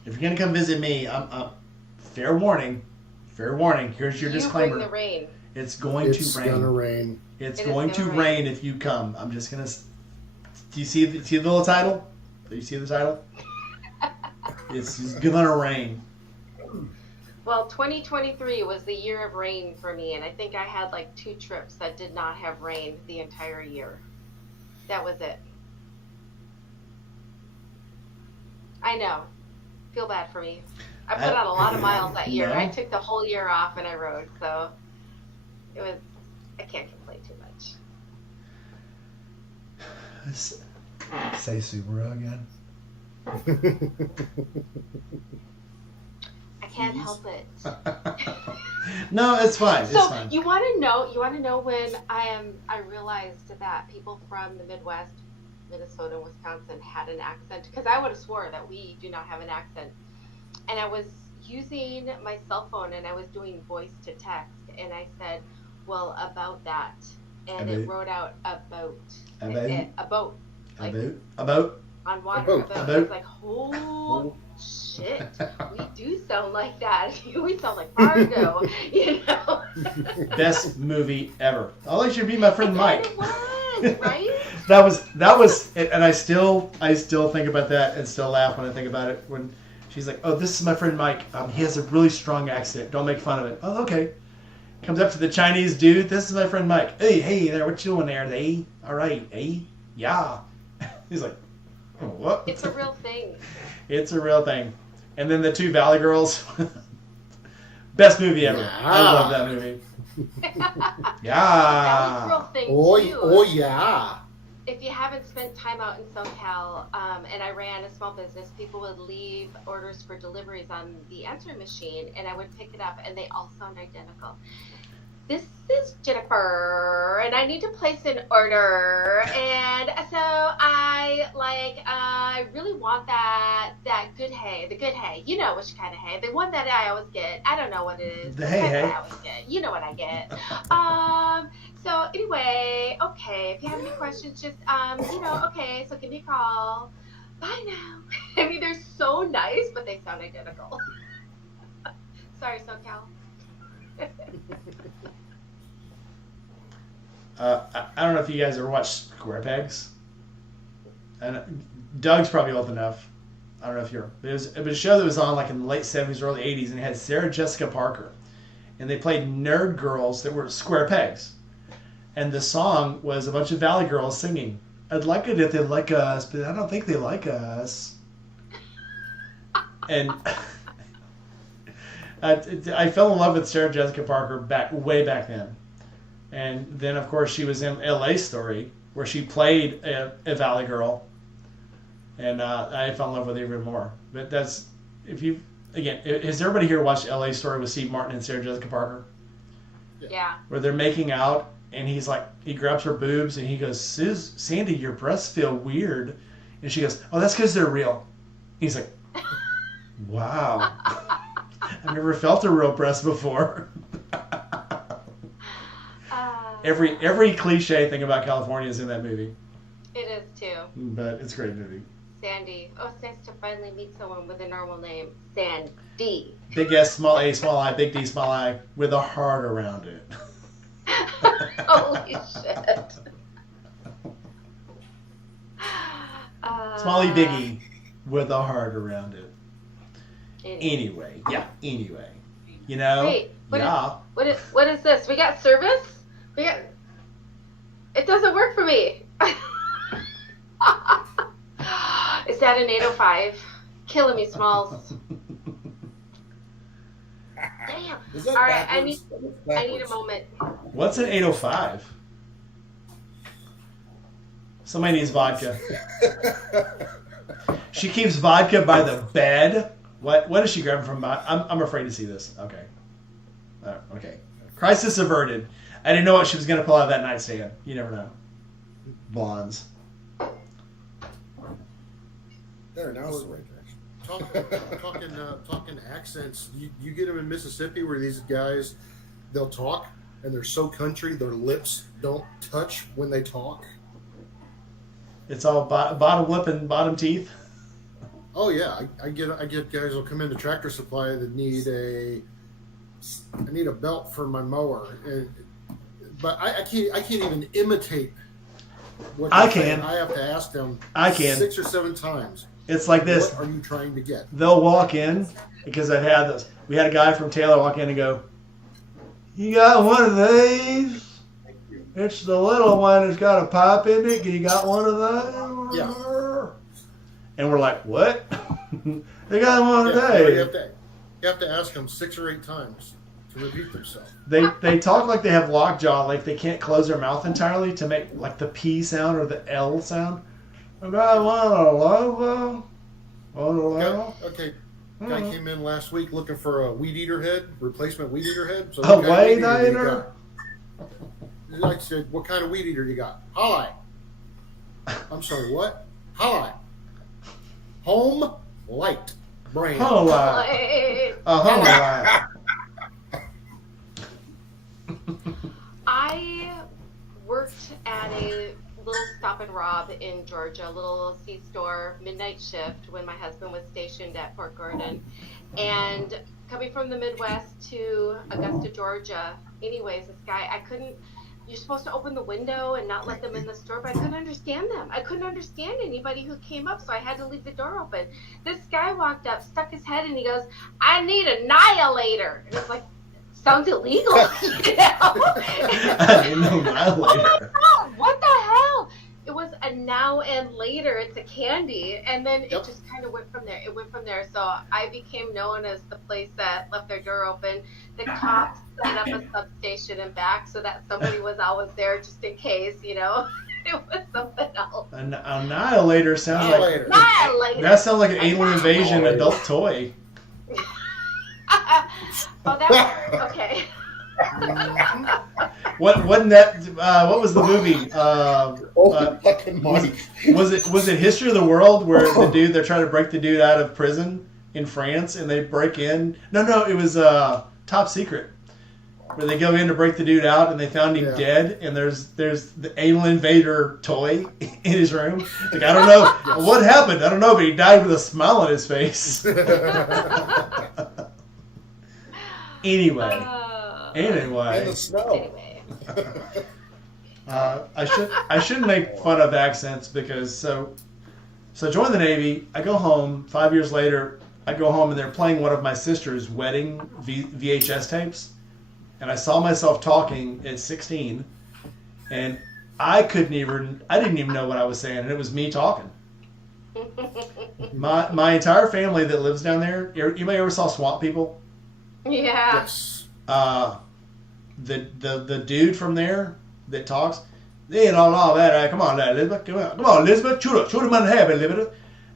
If you're gonna come visit me, fair warning, fair warning. Here's your You disclaimer. bring the rain. It's going It's to rain. gonna rain. It's It is going to gonna rain if you come. I'm just gonna. Do you see the little title? Do you see the title? It's gonna rain. Well, 2023 was the year of rain for me, and I think I had like 2 trips that did not have rain the entire year. That was it. I know. Feel bad for me. I put out a lot of miles that year. No. I took the whole year off and I rode, so it was. I can't complain too much. Say Subaru again. I can't help it. No, it's fine. It's So fine. you want to know? You want to know when I realized that people from the Midwest, Minnesota, and Wisconsin had an accent, because I would have swore that we do not have an accent. And I was using my cell phone and I was doing voice to text, and I said, "Well, about that," and it About. wrote out about About. a boat, like About. on water. About. About. I was like, "Oh shit, we do sound like that. We sound like Fargo," you know. Best movie ever. I'll let you be my friend Mike. It was, right? that was, and I still think about that and still laugh when I think about it. When she's like, "Oh, this is my friend Mike. He has a really strong accent. Don't make fun of it." Oh, okay. Comes up to the Chinese dude. "This is my friend Mike. Hey there, what you doing there? Hey, all right, hey, yeah." He's like, "Oh, what?" It's a real thing. It's a real thing. And then the 2 Valley Girls. Best movie ever. Yeah. I love that movie. That was a Yeah. real thing too. Oh yeah. If you haven't spent time out in SoCal, and I ran a small business, people would leave orders for deliveries on the answering machine, and I would pick it up, and they all sound identical. "This is Jennifer, and I need to place an order, and so I really want that good hay, the good hay. You know which kind of hay, the one that I always get. I don't know what it is. The hay kind hay. that I always get. You know what I get. So anyway, okay. If you have any questions, just okay. So give me a call. Bye now." I mean, they're so nice, but they sound identical. Sorry, SoCal. I don't know if you guys ever watched Square Pegs. And Doug's probably old enough. I don't know if you're. It was a show that was on like in the late 70s, early 80s, and it had Sarah Jessica Parker. And they played nerd girls that were square pegs. And the song was a bunch of Valley girls singing, "I'd like it if they like us, but I don't think they like us." And I fell in love with Sarah Jessica Parker way back then. And then, of course, she was in L.A. Story, where she played a Valley girl. And I fell in love with her even more. But that's, has everybody here watched L.A. Story with Steve Martin and Sarah Jessica Parker? Yeah. Where they're making out, and he's like, he grabs her boobs, and he goes, "Sandy, your breasts feel weird." And she goes, "Oh, that's because they're real." He's like, wow. I've never felt a real breast before. Every cliche thing about California is in that movie. It is too. But it's a great movie. Sandy. Oh, it's nice to finally meet someone with a normal name. Sandy. Big S, small A, small I, big D, small I, with a heart around it. Holy shit. Small E, big E, with a heart around it. Anyway. Anyway. You know? Wait, yeah. what is this? We got service? It doesn't work for me. Is that an 805? Killing me, Smalls. Damn. Is that All right, I backwards? need a moment. What's an 805? Somebody needs vodka. She keeps vodka by the bed. What is she grabbing from? I'm afraid to see this. Okay. Okay. Crisis averted. I didn't know what she was going to pull out of that nightstand. You never know. Blondes. There, now it's the right direction. Talking accents. You get them in Mississippi where these guys, they'll talk and they're so country, their lips don't touch when they talk. It's all bottom lip and bottom teeth. Oh yeah, I get guys will come into Tractor Supply that need a need a belt for my mower, but I can't even imitate what I you're saying. can. I have to ask them. I can. 6 or 7 times. It's like this. What are you trying to get? They'll walk in because I've had this. We had a guy from Taylor walk in and go, "You got one of these? It's the little one that's got a pipe in it. You got one of those?" Yeah. And we're like, "What?" They got one of Yeah, those. you have to ask them 6 or 8 times to repeat themselves. They talk like they have lockjaw, like they can't close their mouth entirely to make like the P sound or the L sound. I got one of those. One of those. Okay. Guy came in last week looking for a weed eater head, replacement weed eater head. So A what kind of weed weed eater do you eater? got? I said, what kind of weed eater you got? Holly. I'm sorry, what? Holly. Home Light brand. Home Light. A Home Light. I worked at a little stop and rob in Georgia, a little C-store midnight shift when my husband was stationed at Fort Gordon. And coming from the Midwest to Augusta, Georgia, anyways, this guy, you're supposed to open the window and not let them in the store, but I couldn't understand them. I couldn't understand anybody who came up, so I had to leave the door open. This guy walked up, stuck his head, and he goes, "I need an annihilator." And it's like, sounds illegal, you know? I didn't know Annihilator. What the hell? It was a now and later. It's a candy. And then it just kind of went from there. It went from there. So I became known as the place that left their door open. The cops set up a substation and back so that somebody was always there just in case, you know. It was something else. An Annihilator sounds like Annihilator. that sounds like an alien invasion adult toy. Oh, that was okay. What wasn't that? What was the movie? Fucking Mike. Was it History of the World where they're trying to break the dude out of prison in France and they break in? No, it was Top Secret where they go in to break the dude out and they found him dead and there's the alien invader toy in his room. Like, I don't know what happened. I don't know, but he died with a smile on his face. Anyway. In the snow. Anyway. I shouldn't make fun of accents because so join the Navy. I go home 5 years later. I go home and they're playing one of my sister's wedding VHS tapes, and I saw myself talking at 16, and I didn't even know what I was saying, and it was me talking. My entire family that lives down there. Anybody ever saw Swamp People? Yeah. Yes. The dude from there that talks, all that. Come on, Elizabeth. Come on, Elizabeth. Shoot him on the head, Elizabeth.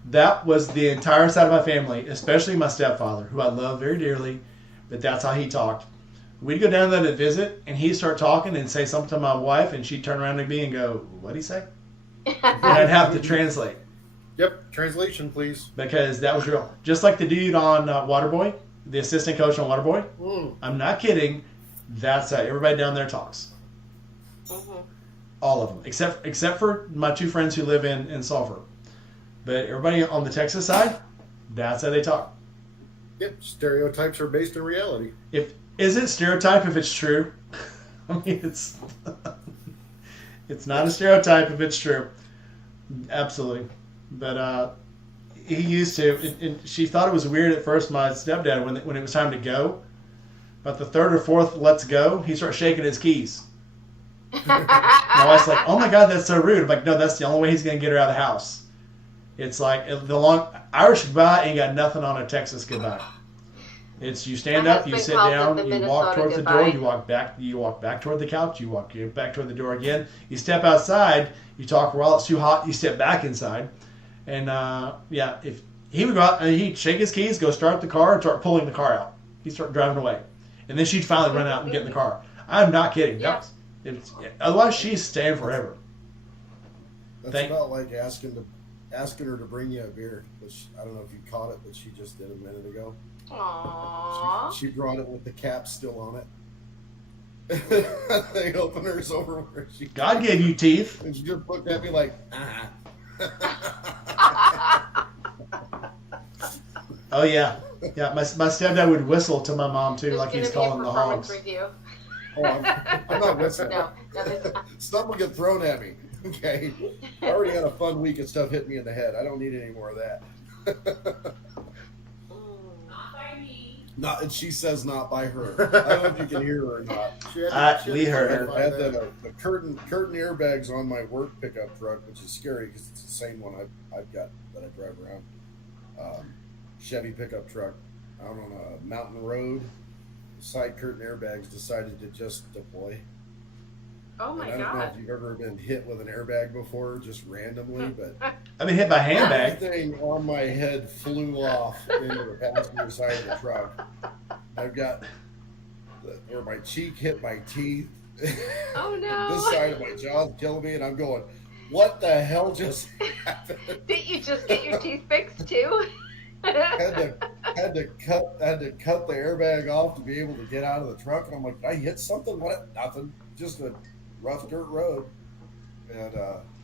That was the entire side of my family, especially my stepfather, who I love very dearly. But that's how he talked. We'd go down there to visit, and he'd start talking and say something to my wife, and she'd turn around to me and go, "What'd he say?" And I'd have to translate. Yep. Translation, please. Because that was real. Just like the dude on Waterboy, the assistant coach on Waterboy. I'm not kidding. That's how everybody down there talks. Mm-hmm. All of them, except for my two friends who live in Sulphur. But everybody on the Texas side, that's how they talk. Yep. Stereotypes are based in reality. Is it stereotype if it's true? I mean, it's not a stereotype if it's true. Absolutely. But he used to, and she thought it was weird at first, my stepdad, when it was time to go. About the third or fourth let's go, he starts shaking his keys. My wife's like, "Oh my God, that's so rude." I'm like, "No, that's the only way he's going to get her out of the house." It's like the long Irish goodbye ain't got nothing on a Texas goodbye. It's you stand My up, you husband sit calls it down, the you walk Minnesota towards the goodbye. door, you walk back toward the couch, you walk back toward the door again. You step outside, you talk while it's too hot, you step back inside. And if he would go out and he'd shake his keys, go start the car, and start pulling the car out. He'd start driving away. And then she'd finally run out and get in the car. I'm not kidding. Yeah. Otherwise, she's staying forever. That's about like asking her to bring you a beer. Which I don't know if you caught it, but she just did a minute ago. Aww. She brought it with the cap still on it. The opener's over where she. God gave you teeth. And she just looked at me like, Oh, yeah. Yeah, my stepdad would whistle to my mom too, There's like going he's to be a calling the performance hogs. review. Oh, I'm not whistling. No, there's not. Stuff will get thrown at me. Okay. I already had a fun week of stuff hitting me in the head. I don't need any more of that. Not by me. Not, and she says not by her. I don't know if you can hear her or not. We heard her. I had the curtain airbags on my work pickup truck, which is scary because it's the same one I've got that I drive around. Chevy pickup truck out on a mountain road. Side curtain airbags decided to just deploy. Oh my And I don't know God. if you've ever been hit with an airbag before, just randomly, but I've been hit by a handbag. everything on my head flew off into the passenger side of the truck. I've got where my cheek hit my teeth. Oh no. This side of my jaw's killing me, and I'm going, "What the hell just happened?" Did you just get your teeth fixed too? had to cut the airbag off to be able to get out of the truck, and I'm like, "Did I hit something? What? Nothing. Just a rough dirt road." And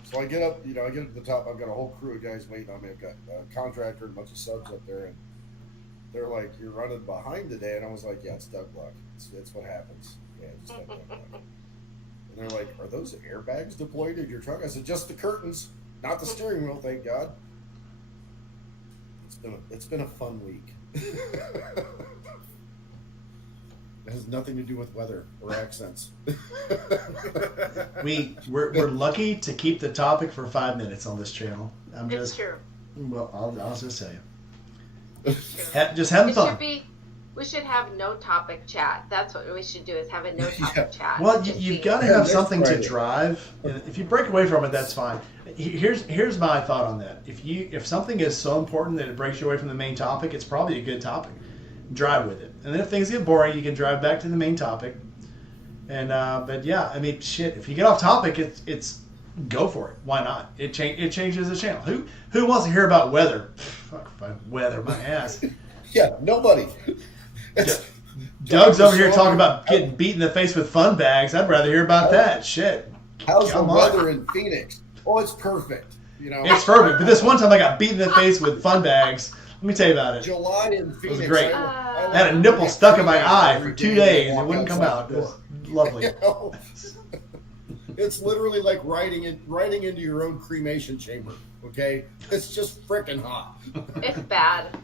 so I get up, I get up to the top. I've got a whole crew of guys waiting on me. I've got a contractor and a bunch of subs up there, and they're like, "You're running behind today," and I was like, "Yeah, it's Doug luck. It's what happens. Yeah, just have Doug luck." And they're like, "Are those airbags deployed in your truck?" I said, "Just the curtains, not the steering wheel, thank God." It's been a fun week. It has nothing to do with weather or accents. We're lucky to keep the topic for 5 minutes on this channel. It's true. Well, I'll just say it. It's true. Just having fun. We should have no topic chat. That's what we should do, is have a no topic chat. Well, Just you've be- got to Yeah, have next something to Friday. drive. And if you break away from it, that's fine. Here's my thought on that. If something is so important that it breaks you away from the main topic, it's probably a good topic. Drive with it. And then if things get boring, you can drive back to the main topic. And but yeah, I mean, shit. If you get off topic, it's go for it. Why not? It changes the channel. Who wants to hear about weather? Fuck weather, my ass. Yeah, nobody. Doug's over here talking about getting beat in the face with fun bags. I'd rather hear about that. Shit. How's Come the on. weather in Phoenix? Oh, it's perfect. It's perfect. But this one time I got beat in the face with fun bags. Let me tell you about it. July in Phoenix. great. I I had a nipple stuck in my eye for 2 days. It wouldn't come out. It was lovely. It's literally like riding into your own cremation chamber. Okay, it's just freaking hot. It's bad.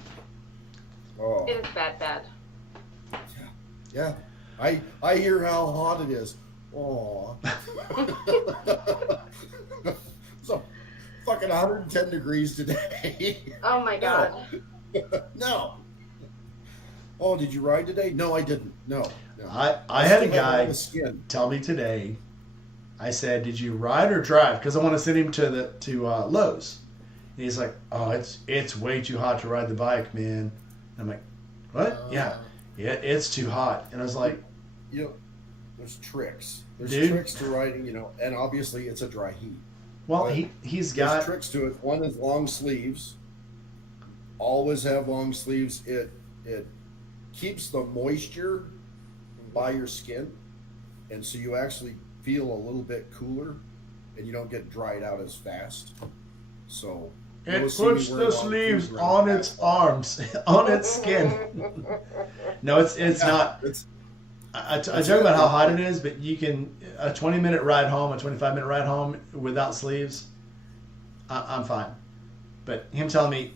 Oh, It is bad. yeah. I hear how hot it is. Oh, so fucking 110 degrees today. Oh my God. No. Oh, did you ride today? No, I didn't. No. I had a Still have all guy the skin. tell me today. I said, "Did you ride or drive?" Because I want to send him to Lowe's. And he's like, "Oh, it's way too hot to ride the bike, man." And I'm like, "What? Yeah, it's too hot." And I was like, There's tricks. There's Dude. tricks to riding, and obviously it's a dry heat. "Well, But he's There's got tricks to it. One is long sleeves. Always have long sleeves. It keeps the moisture by your skin, and so you actually feel a little bit cooler, and you don't get dried out as fast. So it you'll see me puts wear the long sleeves around on the its back. arms, on its skin." No, it's not. It's I joke about how hot it is, but you can a 20-minute ride home, a 25-minute ride home without sleeves. I'm fine. But him telling me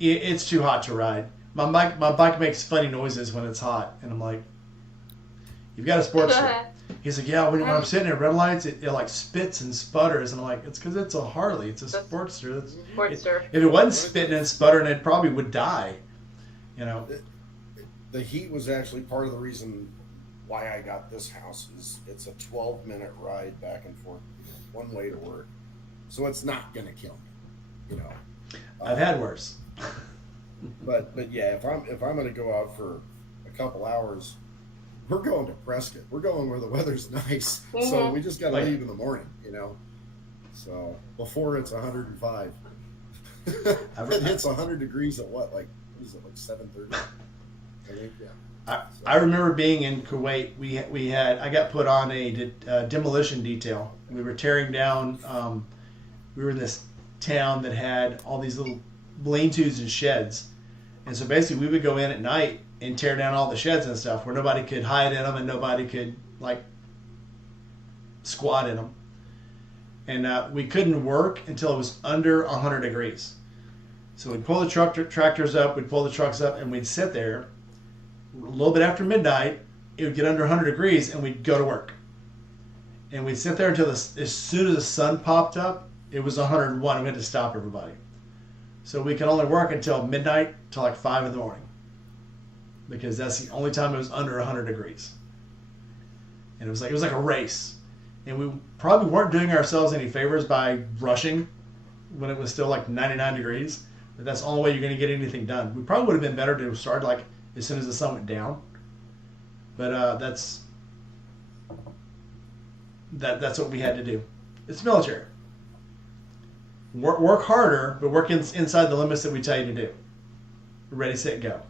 it's too hot to ride. My bike makes funny noises when it's hot, and I'm like, "You've got a Sportster." He's like, "Yeah, when I'm sitting at red lights, it like spits and sputters," and I'm like, "It's because it's a Harley. It's a Sportster. Sportster. If it wasn't spitting and sputtering, it probably would die." the heat was actually part of the reason why I got this house. Is it's a 12-minute ride back and forth, one way to work, so it's not gonna kill me, I've had worse. But yeah, if I'm gonna go out for a couple hours, we're going to Prescott. We're going where the weather's nice, so we just gotta leave in the morning, So before it's 105, it hits 100 degrees at what is it, like 7:30? I think, yeah. I remember being in Kuwait. I got put on a demolition detail. We were tearing down. We were in this town that had all these little lean-tos and sheds, And so basically, we would go in at night and tear down all the sheds and stuff where nobody could hide in them and nobody could like squat in them. And we couldn't work until it was under 100 degrees. So we'd pull the tractors up, we'd pull the trucks up, and we'd sit there. A little bit after midnight, it would get under 100 degrees, and we'd go to work. And we'd sit there until as soon as the sun popped up, it was 101, and we had to stop everybody. So we could only work until midnight, till like 5 in the morning. Because that's the only time it was under 100 degrees. And it was like a race. And we probably weren't doing ourselves any favors by rushing when it was still like 99 degrees. But that's the only way you're going to get anything done. We probably would have been better to start like as soon as the sun went down. But that's what we had to do. It's military. Work harder, but work inside the limits that we tell you to do. Ready, set, go.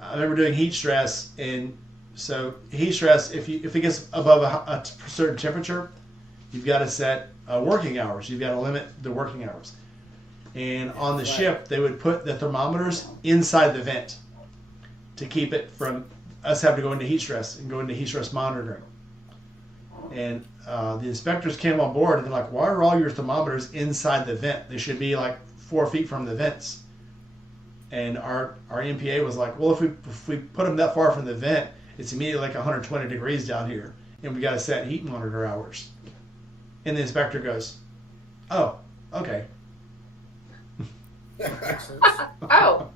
I remember doing heat stress, and so heat stress, if it gets above a certain temperature, you've got to set working hours. You've got to limit the working hours. And on the ship, they would put the thermometers inside the vent to keep it from us having to go into heat stress and go into heat stress monitoring. And the inspectors came on board and they're like, why are all your thermometers inside the vent? They should be like 4 feet from the vents. And our MPA was like, well, if we put them that far from the vent, it's immediately like 120 degrees down here, and we got to set heat monitor hours. And the inspector goes, oh, okay. Oh.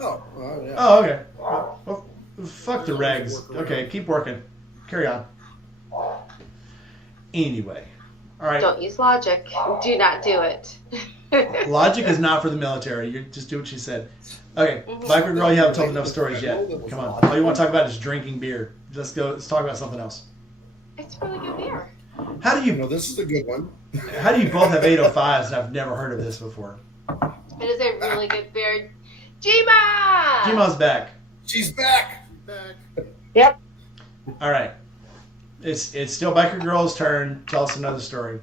Oh, well, yeah. Oh, okay. Well, fuck the regs. Okay, keep working. Carry on. Anyway. All right. Don't use logic. Do not do it. Logic is not for the military. You just do what she said. Okay, Biker Girl, you haven't told enough stories yet. Come on. All you want to talk about is drinking beer. Let's talk about something else. It's really good beer. How do You you know, this is a good one. how do you both have 805s and I've never heard of this before? It is a really good beer. Gma! Gma's back. She's back. Back. Yep. All right. It's still Biker Girl's turn. Tell us another story.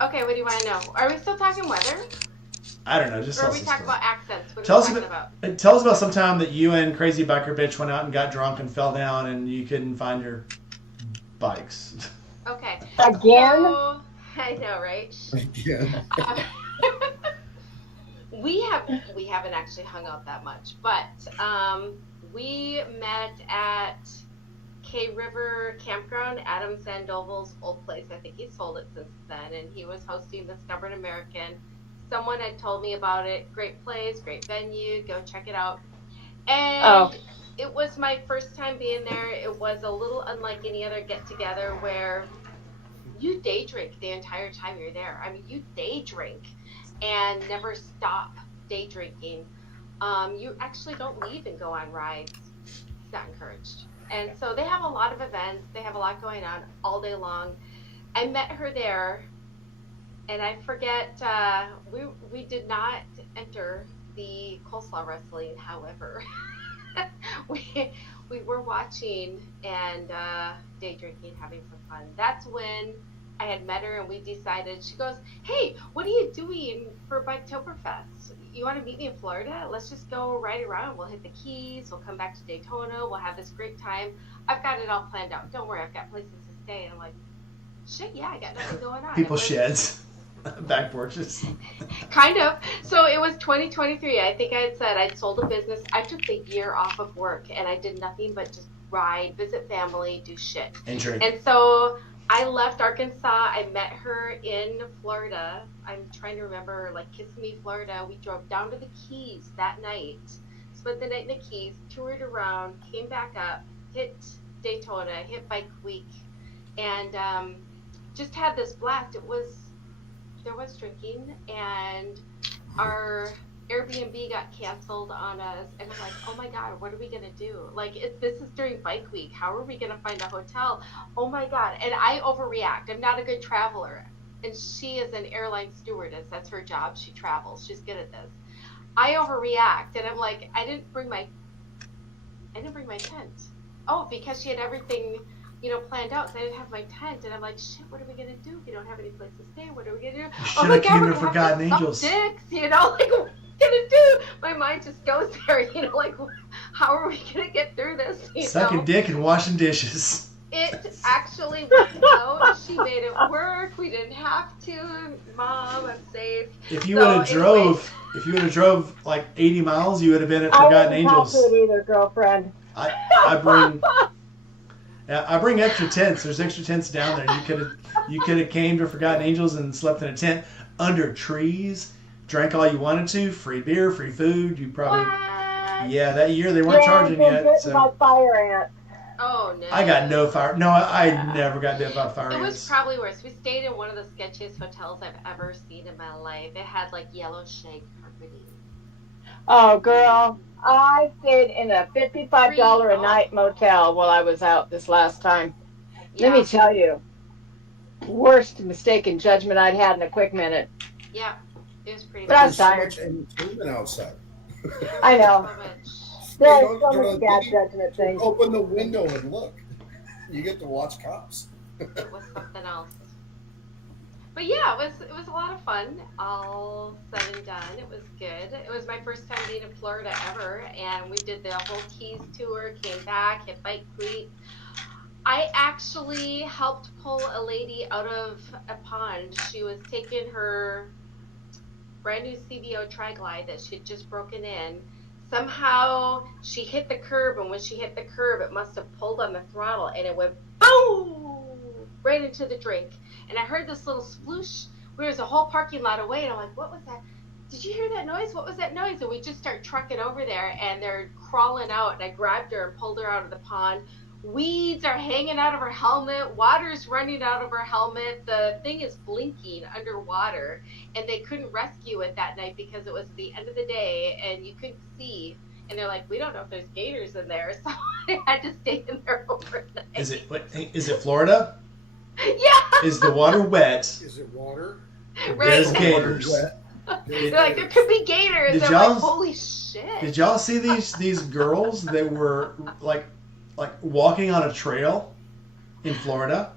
Okay, what do you want to know? Are we still talking weather? I don't know. Just Or tell are us we a talking story. about accents? What Tell are us we talking about? Tell us about some time that you and Crazy Biker Bitch went out and got drunk and fell down and you couldn't find your bikes. Okay. Again? So, I know, right? Yeah. We haven't actually hung out that much, but we met at K River Campground, Adam Sandoval's old place. I think he sold it since then, and he was hosting the Stubborn American. Someone had told me about it. Great place, great venue. Go check it out. And it was my first time being there. It was a little unlike any other get-together where you day drink the entire time you're there. I mean, you day drink and never stop day drinking. You actually don't leave and go on rides. It's not encouraged. And so they have a lot of events. They have a lot going on all day long. I met her there, and I forget, we did not enter the coleslaw wrestling, however. we were watching and day drinking, having some fun. That's when I had met her and we decided, she goes, hey, what are you doing for Biketoberfest? You want to meet me in Florida? Let's just go ride around. We'll hit the Keys. We'll come back to Daytona. We'll have this great time. I've got it all planned out. Don't worry, I've got places to stay. And I'm like, shit, yeah, I got nothing going on. People's sheds, back porches. Kind of. So it was 2023. I think I had said I'd sold a business. I took the year off of work and I did nothing but just ride, visit family, do shit. And drink. And so I left Arkansas. I met her in Florida. I'm trying to remember, like Kissimmee, Florida. We drove down to the Keys that night, spent the night in the Keys, toured around, came back up, hit Daytona, hit Bike Week, and just had this blast. There was drinking, and our Airbnb got canceled on us, and I'm like, oh my god, what are we gonna do? Like, this is during Bike Week. How are we gonna find a hotel? Oh my god. And I overreact. I'm not a good traveler, and she is an airline stewardess. That's her job. She travels. She's good at this. I overreact, and I'm like, I didn't bring my tent. Oh, because she had everything, planned out. So I didn't have my tent, and I'm like, shit, what are we gonna do? We don't have any place to stay. What are we gonna do? You Oh should my have god, came we're to gonna Forgotten have to Angels. suck dicks. Like what are we gonna do? My mind just goes there. Like how are we gonna get through this? Sucking dick and washing dishes. It actually worked out. She made it work. We didn't have to. Mom, I'm safe. If you would have drove like 80 miles, you would have been at Forgotten Angels. I wouldn't have to it either, girlfriend. I bring extra tents. There's extra tents down there. You could have came to Forgotten Angels and slept in a tent under trees, drank all you wanted to, free beer, free food. You probably that year they weren't charging yet. So my fire ant. Oh no! I got no fire. No, I never got bit by fire It ants. was probably worse. We stayed in one of the sketchiest hotels I've ever seen in my life. It had like yellow shag carpeting. Oh, girl. I stayed in a $55 a night motel while I was out this last time. Yeah. Let me tell you, worst mistaken judgment I'd had in a quick minute. Yeah, it was pretty But I bad. was tired. So much entertainment outside. I know. So much. There's so many bad judgment things. Open the window and look. You get to watch cops. It was something else. But yeah, it was a lot of fun. All said and done, it was good. It was my first time being in Florida ever, and we did the whole Keys tour. Came back, hit Bike Creek. I actually helped pull a lady out of a pond. She was taking her brand new CVO Tri-Glide that she had just broken in. Somehow she hit the curb, and when she hit the curb, it must have pulled on the throttle, and it went boom right into the drink. And I heard this little sploosh. There was a whole parking lot away, and I'm like, what was that? Did you hear that noise? What was that noise? And we just start trucking over there, and they're crawling out, and I grabbed her and pulled her out of the pond. Weeds are hanging out of her helmet. Water's running out of her helmet. The thing is blinking underwater, and they couldn't rescue it that night because it was the end of the day, and you couldn't see. And they're like, we don't know if there's gators in there, so I had to stay in there overnight. Is it Florida? Yeah. Is the water wet? Is it water? Right. There's gators. They're like, there could be gators. Did I'm y'all- like, holy shit. Did y'all see these girls that were like walking on a trail in Florida,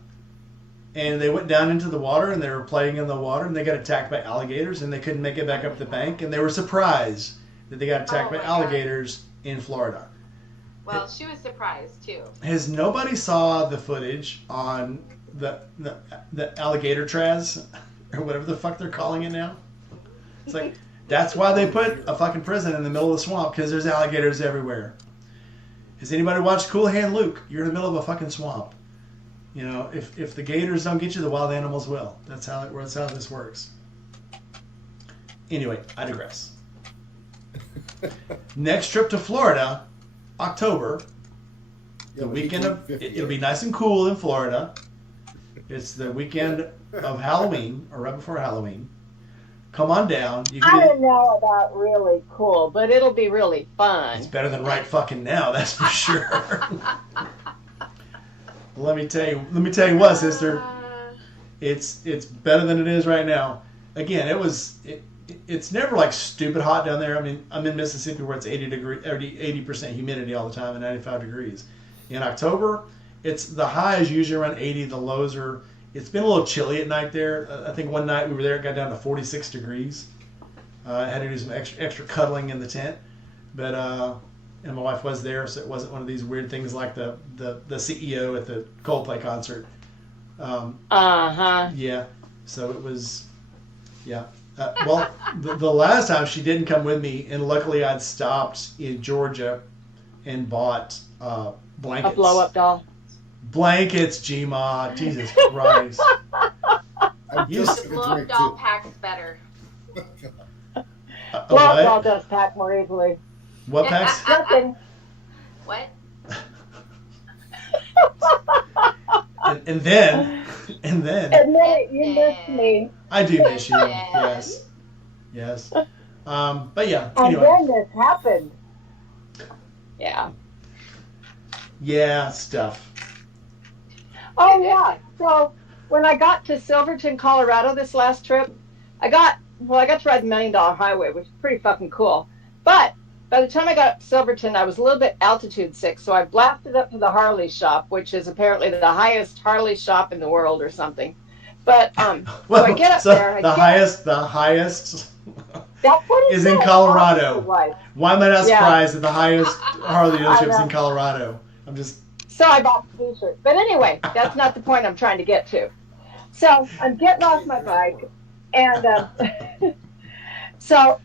and they went down into the water and they were playing in the water and they got attacked by alligators and they couldn't make it back up the bank, and they were surprised that they got attacked by alligators in Florida. Well, she was surprised too. Has nobody saw the footage on the alligator trails or whatever the fuck they're calling it now? It's like, that's why they put a fucking prison in the middle of the swamp, because there's alligators everywhere. Has anybody watched Cool Hand Luke? You're in the middle of a fucking swamp. You know, if the gators don't get you, the wild animals will. That's how this works. Anyway, I digress. Next trip to Florida, October. The weekend of it'll be nice and cool in Florida. It's the weekend of Halloween, or right before Halloween. Come on down. I don't know about really cool, but it'll be really fun. It's better than right fucking now, that's for sure. Let me tell you what, sister. It's better than it is right now. Again, it's never like stupid hot down there. I mean, I'm in Mississippi where it's 80% humidity all the time and 95 degrees. In October, the high is usually around 80. The lows are. It's been a little chilly at night there. I think one night we were there, it got down to 46 degrees. I had to do some extra cuddling in the tent, but and my wife was there, so it wasn't one of these weird things like the CEO at the Coldplay concert. Yeah. So it was. Yeah. Well, the last time she didn't come with me, and luckily I'd stopped in Georgia and bought blankets. A blow-up doll. Blankets, G-Ma. Jesus Christ. The blow-up doll packs better. Blow-up doll does pack more easily. What packs? Nothing. What? and then. Admit it, you missed me. I do miss you. Yes. But yeah. Anyway. And then this happened. Yeah. Yeah, stuff. Oh yeah. So when I got to Silverton, Colorado this last trip, I got to ride the $1 Million Highway, which is pretty fucking cool. But by the time I got up to Silverton, I was a little bit altitude sick, so I blasted up to the Harley shop, which is apparently the highest Harley shop in the world or something. But so I get up there. The highest That's what is in Colorado. altitude-wise. Why am I not Yeah. surprised that the highest Harley dealership is know. in Colorado? I'm just. So I bought the t-shirt. But anyway, that's not the point I'm trying to get to. So I'm getting off my bike, and so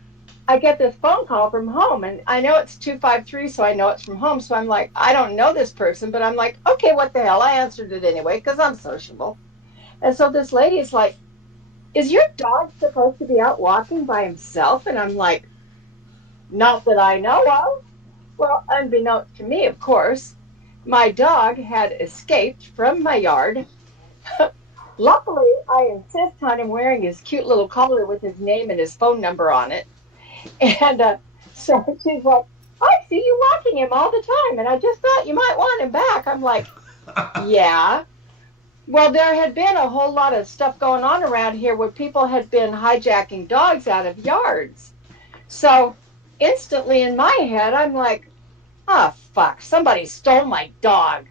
I get this phone call from home, and I know it's 253, so I know it's from home. So I'm like, I don't know this person, but I'm like, okay, what the hell? I answered it anyway because I'm sociable. And so this lady's like, is your dog supposed to be out walking by himself? And I'm like, not that I know of. Well, unbeknownst to me, of course, my dog had escaped from my yard. Luckily, I insist on him wearing his cute little collar with his name and his phone number on it. And so she's like, I see you walking him all the time, and I just thought you might want him back. I'm like, yeah. Well, there had been a whole lot of stuff going on around here where people had been hijacking dogs out of yards. So instantly in my head, I'm like, oh, fuck, somebody stole my dog.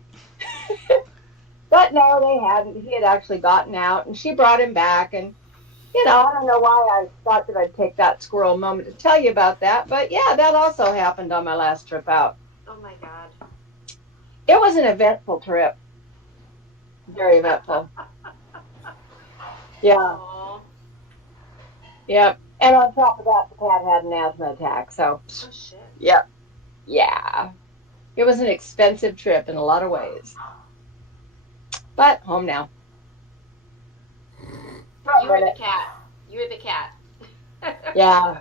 But no, they hadn't. He had actually gotten out, and she brought him back. And, you know, I don't know why I thought that I'd take that squirrel moment to tell you about that. But, yeah, that also happened on my last trip out. Oh my God. It was an eventful trip. Very eventful. Yeah. Aw. Yep. And on top of that, the cat had an asthma attack. So, Oh shit. yep. Yeah. It was an expensive trip in a lot of ways. But home now. You were the cat. You were the cat. Yeah.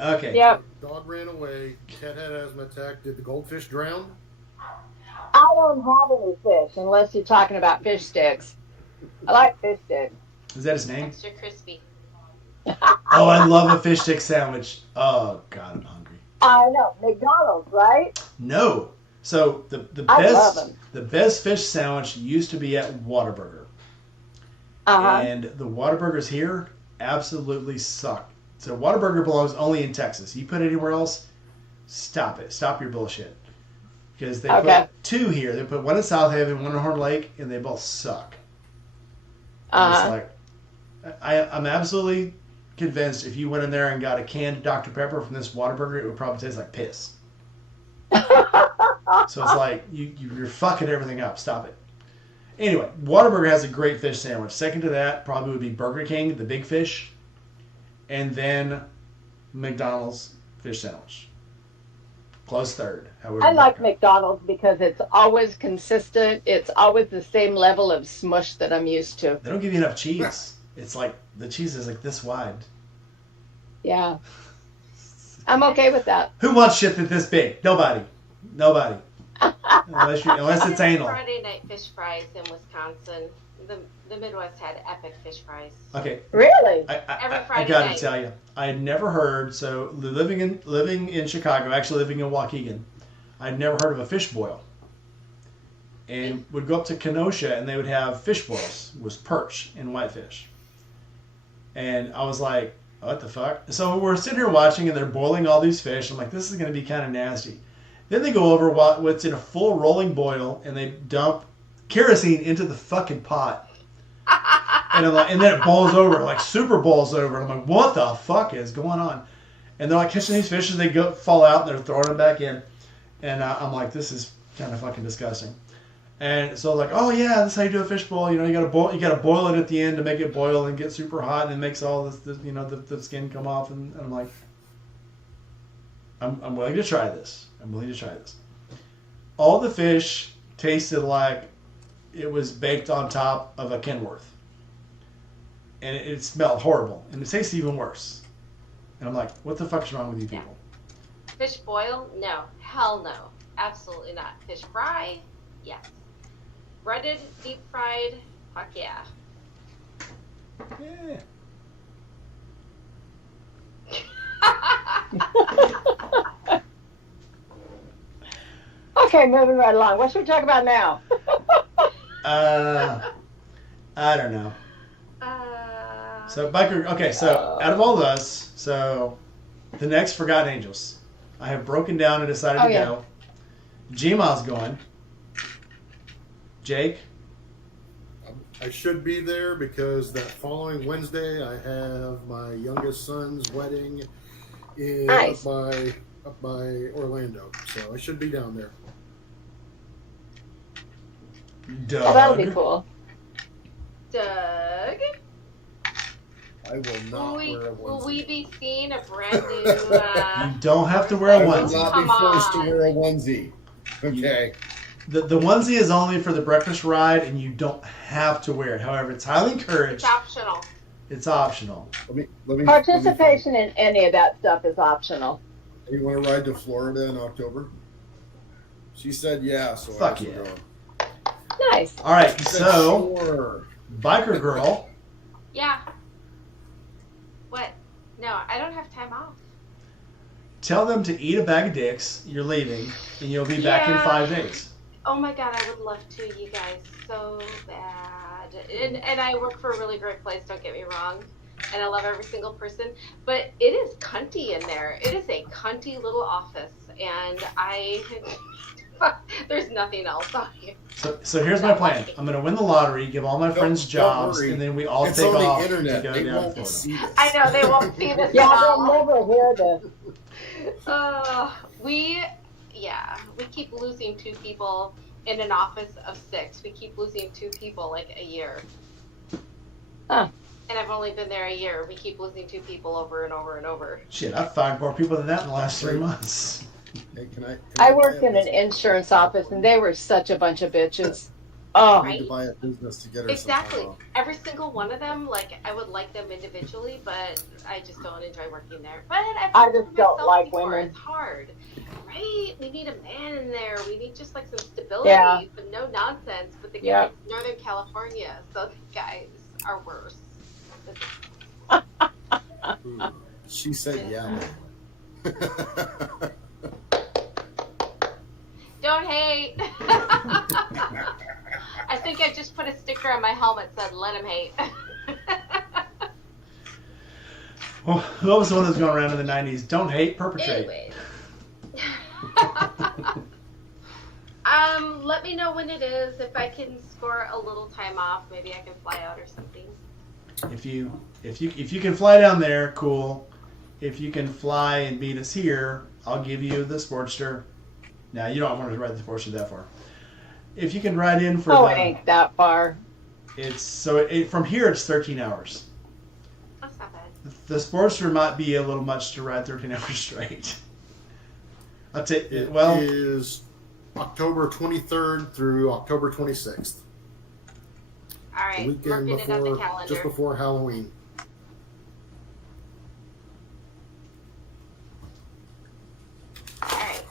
Okay. Yep. Dog ran away. Cat had asthma attack. Did the goldfish drown? I don't have any fish unless you're talking about fish sticks. I like fish sticks. Is that his name? Extra crispy. Oh, I love a fish stick sandwich. Oh, God, I'm hungry. I know. McDonald's, right? No. So the I love 'em. best fish sandwich used to be at Whataburger. Uh-huh. And the Whataburgers here absolutely suck. So Whataburger belongs only in Texas. You put it anywhere else, stop it. Stop your bullshit. Because they Okay. put two here. They put one in South Haven, one in Horn Lake, and they both suck. And Uh-huh. It's like, I'm absolutely convinced if you went in there and got a canned Dr. Pepper from this Whataburger, it would probably taste like piss. So it's like, you're fucking everything up. Stop it. Anyway, Whataburger has a great fish sandwich. Second to that probably would be Burger King, the big fish. And then McDonald's fish sandwich. Close third. However I you like go. McDonald's because it's always consistent. It's always the same level of smush that I'm used to. They don't give you enough cheese. It's like, the cheese is like this wide. Yeah. I'm okay with that. Who wants shit that's this big? Nobody. Unless it's anal. Friday night fish fries in Wisconsin. The Midwest had epic fish fries. Okay. Really? Every I Friday gotta night. tell you, I had never heard. So living in Chicago, actually living in Waukegan, I'd never heard of a fish boil. And would go up to Kenosha and they would have fish boils. It was perch and whitefish. And I was like, what the fuck? So we're sitting here watching and they're boiling all these fish. I'm like, this is gonna be kind of nasty. Then they go over what's in a full rolling boil and they dump kerosene into the fucking pot. And I'm like, and then it boils over, like super boils over. And I'm like, what the fuck is going on? And they're like catching these fish and they fall out and they're throwing them back in. And I'm like, this is kind of fucking disgusting. And so like, oh yeah, this is how you do a fish boil. You know, you gotta boil it at the end to make it boil and get super hot, and it makes all this you know, the skin come off. And I'm like, I'm willing to try this. I'm willing to try this. All the fish tasted like it was baked on top of a Kenworth. And it smelled horrible. And it tasted even worse. And I'm like, what the fuck is wrong with you people? Fish boil? No. Hell no. Absolutely not. Fish fry? Yes. Breaded, deep fried? Fuck yeah. Yeah. Okay, moving right along. What should we talk about now? I don't know. So biker. Okay, so out of all of us, so the next Forgotten Angels. I have broken down and decided to go. Gma's going. Jake? I should be there because that following Wednesday I have my youngest son's wedding Nice. up by Orlando, so I should be down there. Doug? Oh, that'll be cool. Doug, I will not wear a will onesie. we be seeing a brand new? You don't have to wear a I will onesie. not be Come forced to on. wear a onesie. Okay. The onesie is only for the breakfast ride, and you don't have to wear it. However, it's highly encouraged. It's optional. It's optional. Let me Participation in any of that stuff is optional. You want to ride to Florida in October? She said yeah, so Fuck I guess yeah. we're going. Nice. All right, She said so sure. biker girl, Yeah. What? No, I don't have time off. tell them to eat a bag of dicks. You're leaving, and you'll be back in Yeah. 5 days. Oh my god, I would love to, you guys, so bad. And I work for a really great place, don't get me wrong. And I love every single person. But it is cunty in there. It is a cunty little office. And there's nothing else on here. So here's my plan. I'm gonna win the lottery, give all my friends Don't jobs, worry. and then we all It's take on off the internet. to go They down to won't Florida. see this. I know, they won't see this Yeah, at they'll all. never hear this. We keep losing 2 people in an office of 6. We keep losing 2 people like a year. Huh. And I've only been there a year. We keep losing 2 people over and over and over. Shit, I've fired more people than that in the last 3 months. Hey, can I buy worked a in an business? insurance office, and they were such a bunch of bitches. Oh, I need to buy a business to get her Exactly. some time off. Every single one of them, like, I would like them individually, but I just don't enjoy working there. But I've I worked just for don't myself like before. women. It's hard. Right? We need a man in there. We need just, like, some stability, Yeah. but no nonsense. But the Yeah. guys in Northern California, so the guys are worse. Ooh, she said yeah. Don't hate. I think I just put a sticker on my helmet that said, let him hate. Well, what was the one that was going around in the 90s? Don't hate, perpetrate. Anyways. Let me know when it is. If I can score a little time off, maybe I can fly out or something. If you can fly down there, cool. If you can fly and meet us here, I'll give you the Sportster. Now you don't want to ride the Sportster that far. If you can ride in for it ain't that far. from here it's 13 hours. That's not bad. The Sportster might be a little much to ride 13 hours straight. I'll take It well. is October 23rd through October 26th. All The right, weekend marking it on the before, calendar. just before Halloween. All right.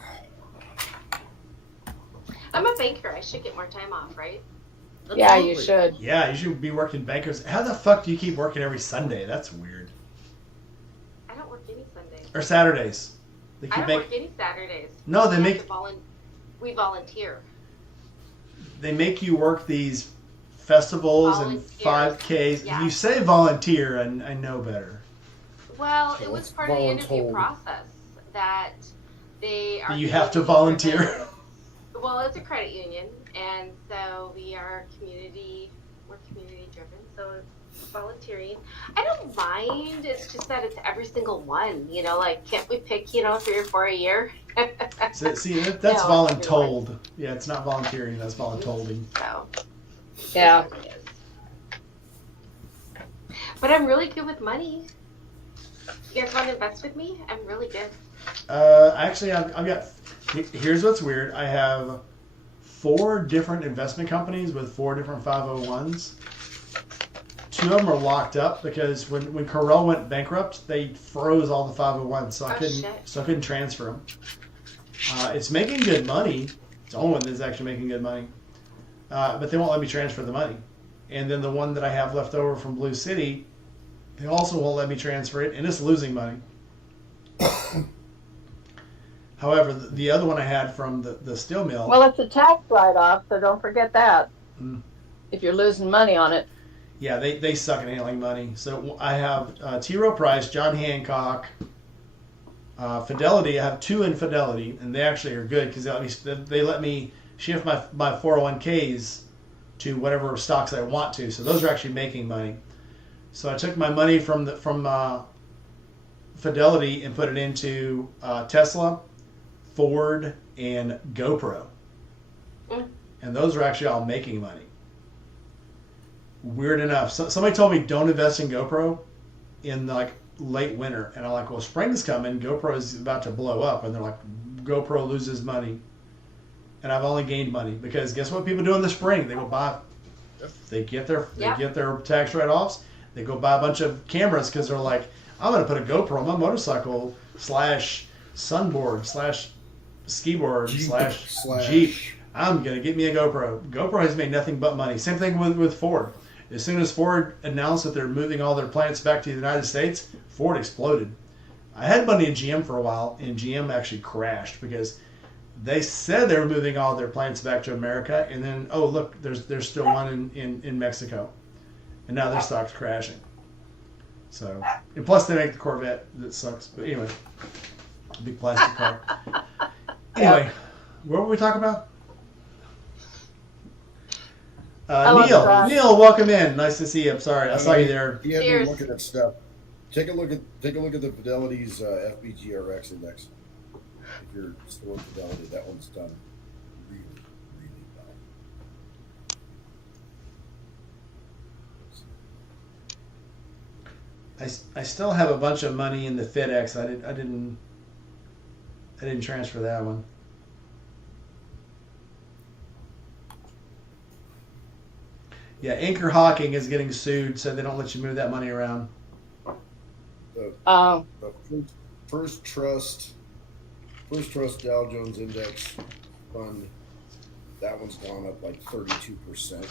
I'm a banker. I should get more time off, right? Yeah, you Absolutely. should. Yeah, you should be working bankers. How the fuck do you keep working every Sunday? That's weird. I don't work any Sundays. Or Saturdays. They I keep don't work any Saturdays. No, they We make have to we volunteer. they make you work these festivals and Volunteers, 5Ks. yeah. You say volunteer, and I know better. Well, So it was it's part of the interview voluntold. process that they are. You have to community volunteer. driven. Well, it's a credit union, and so we're community driven, so it's volunteering. I don't mind. It's just that it's every single one. You know, like can't we pick 3 or 4 a year? So, see, that's No, voluntold. Yeah, it's not volunteering. That's voluntolding. So Yeah. that's what it is. But I'm really good with money. You guys want to invest with me? I'm really good. Actually, I've got. Here's what's weird. I have 4 different investment companies with 4 different 501s. 2 of them are locked up because when Corel went bankrupt, they froze all the 501s, so I couldn't transfer them. It's making good money. It's the only one that's actually making good money, but they won't let me transfer the money. And then the one that I have left over from Blue City, they also won't let me transfer it, and it's losing money. However, the other one I had from the steel mill. Well, it's a tax write-off, so don't forget that. Mm. If you're losing money on it. Yeah, they suck at handling money. So I have T. Rowe Price, John Hancock, Fidelity, I have 2 in Fidelity, and they actually are good because they let me shift my 401ks to whatever stocks I want to. So those are actually making money. So I took my money from Fidelity and put it into Tesla, Ford, and GoPro. And those are actually all making money. Weird enough. Somebody told me don't invest in GoPro in like late winter. And I'm like, well, spring's coming. GoPro is about to blow up. And they're like, GoPro loses money. And I've only gained money because guess what people do in the spring? They go buy, they get their tax write-offs. They go buy a bunch of cameras because they're like, I'm going to put a GoPro on my motorcycle / sunboard / skiboard / Jeep. I'm going to get me a GoPro. GoPro has made nothing but money. Same thing with Ford. As soon as Ford announced that they're moving all their plants back to the United States, Ford exploded. I had money in GM for a while, and GM actually crashed because they said they were moving all their plants back to America, and then, oh, look, there's still one in Mexico. And now their stock's crashing. So, and plus they make the Corvette that sucks. But anyway, big plastic car. Anyway, what were we talking about? Neil, welcome in. Nice to see you. I'm sorry, I saw you there. You had me looking at stuff. Take a look at the Fidelity's FBGRX index. If you're still in Fidelity, that one's done really, really well. I still have a bunch of money in the FedEx. I didn't transfer that one. Yeah, Anchor Hawking is getting sued, so they don't let you move that money around. The First Trust Dow Jones Index Fund, that one's gone up like 32%.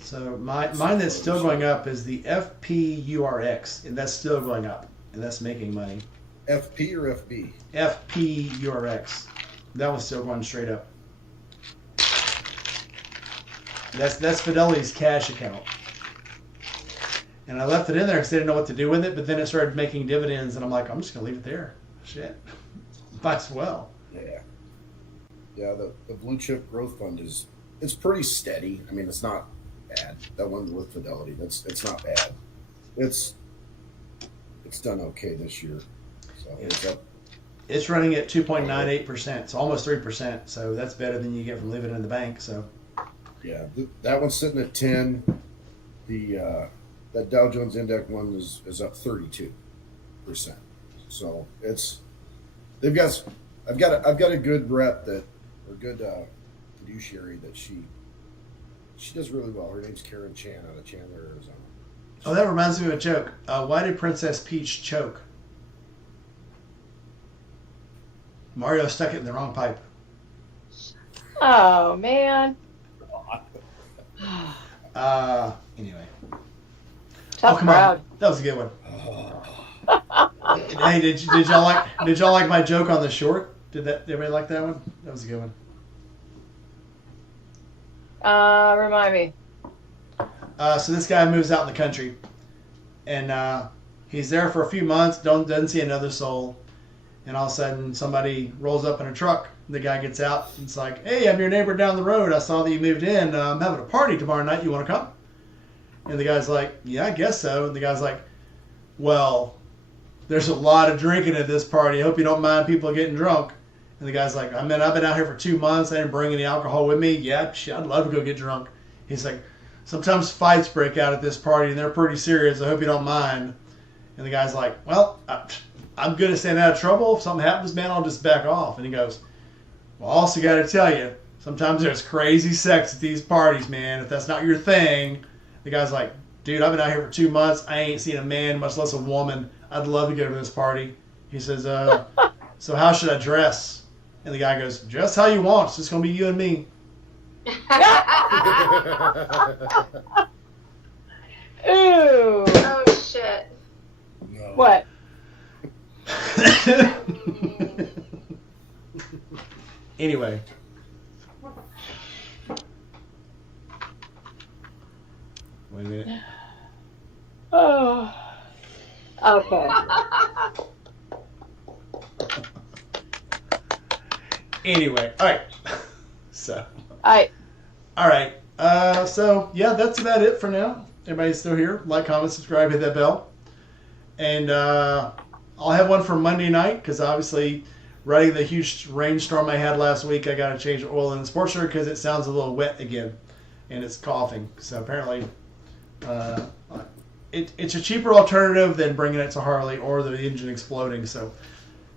So mine that's still going up is the FPURX, and that's still going up, and that's making money. FP or FB? FPURX. That one's still going straight up. That's Fidelity's cash account. And I left it in there because I didn't know what to do with it, but then it started making dividends, and I'm like, I'm just going to leave it there. Shit. Might as well. Yeah. Yeah, the Blue Chip Growth Fund it's pretty steady. I mean, it's not bad. That one with Fidelity, it's not bad. It's done okay this year. So it's up. It's running at 2.98%. It's almost 3%, so that's better than you get from leaving it in the bank. So yeah, that one's sitting at 10. That Dow Jones Index one is up 32%. So I've got a good rep fiduciary that she does really well. Her name's Karen Chan out of Chandler, Arizona. Oh, that reminds me of a joke. Why did Princess Peach choke? Mario stuck it in the wrong pipe. Oh, man. Anyway. Tough crowd. On. That was a good one. Hey, did y'all like my joke on the short? Did everybody like that one? That was a good one. Remind me. So this guy moves out in the country, and he's there for a few months. Doesn't see another soul, and all of a sudden somebody rolls up in a truck. The guy gets out. And it's like, hey, I'm your neighbor down the road. I saw that you moved in. I'm having a party tomorrow night. You want to come? And the guy's like, yeah, I guess so. And the guy's like, well, there's a lot of drinking at this party. I hope you don't mind people getting drunk. And the guy's like, I've been out here for 2 months. I didn't bring any alcohol with me. Yeah, I'd love to go get drunk. He's like, sometimes fights break out at this party, and they're pretty serious. I hope you don't mind. And the guy's like, well, I'm good at staying out of trouble. If something happens, man, I'll just back off. And he goes, well, I also got to tell you, sometimes there's crazy sex at these parties, man. If that's not your thing. The guy's like, dude, I've been out here for 2 months. I ain't seen a man, much less a woman. I'd love to go to this party. He says, so how should I dress? And the guy goes, dress how you want. It's just going to be you and me. Ooh. Oh, shit. No. What? Anyway. Wait a minute. Oh. Okay. Anyway, all right. So. I All right. So yeah, that's about it for now. Everybody's still here. Like, comment, subscribe, hit that bell, and I'll have one for Monday night because obviously, riding the huge rainstorm I had last week, I got to change the oil in the sports shirt because it sounds a little wet again, and it's coughing. So apparently, it's a cheaper alternative than bringing it to Harley or the engine exploding. So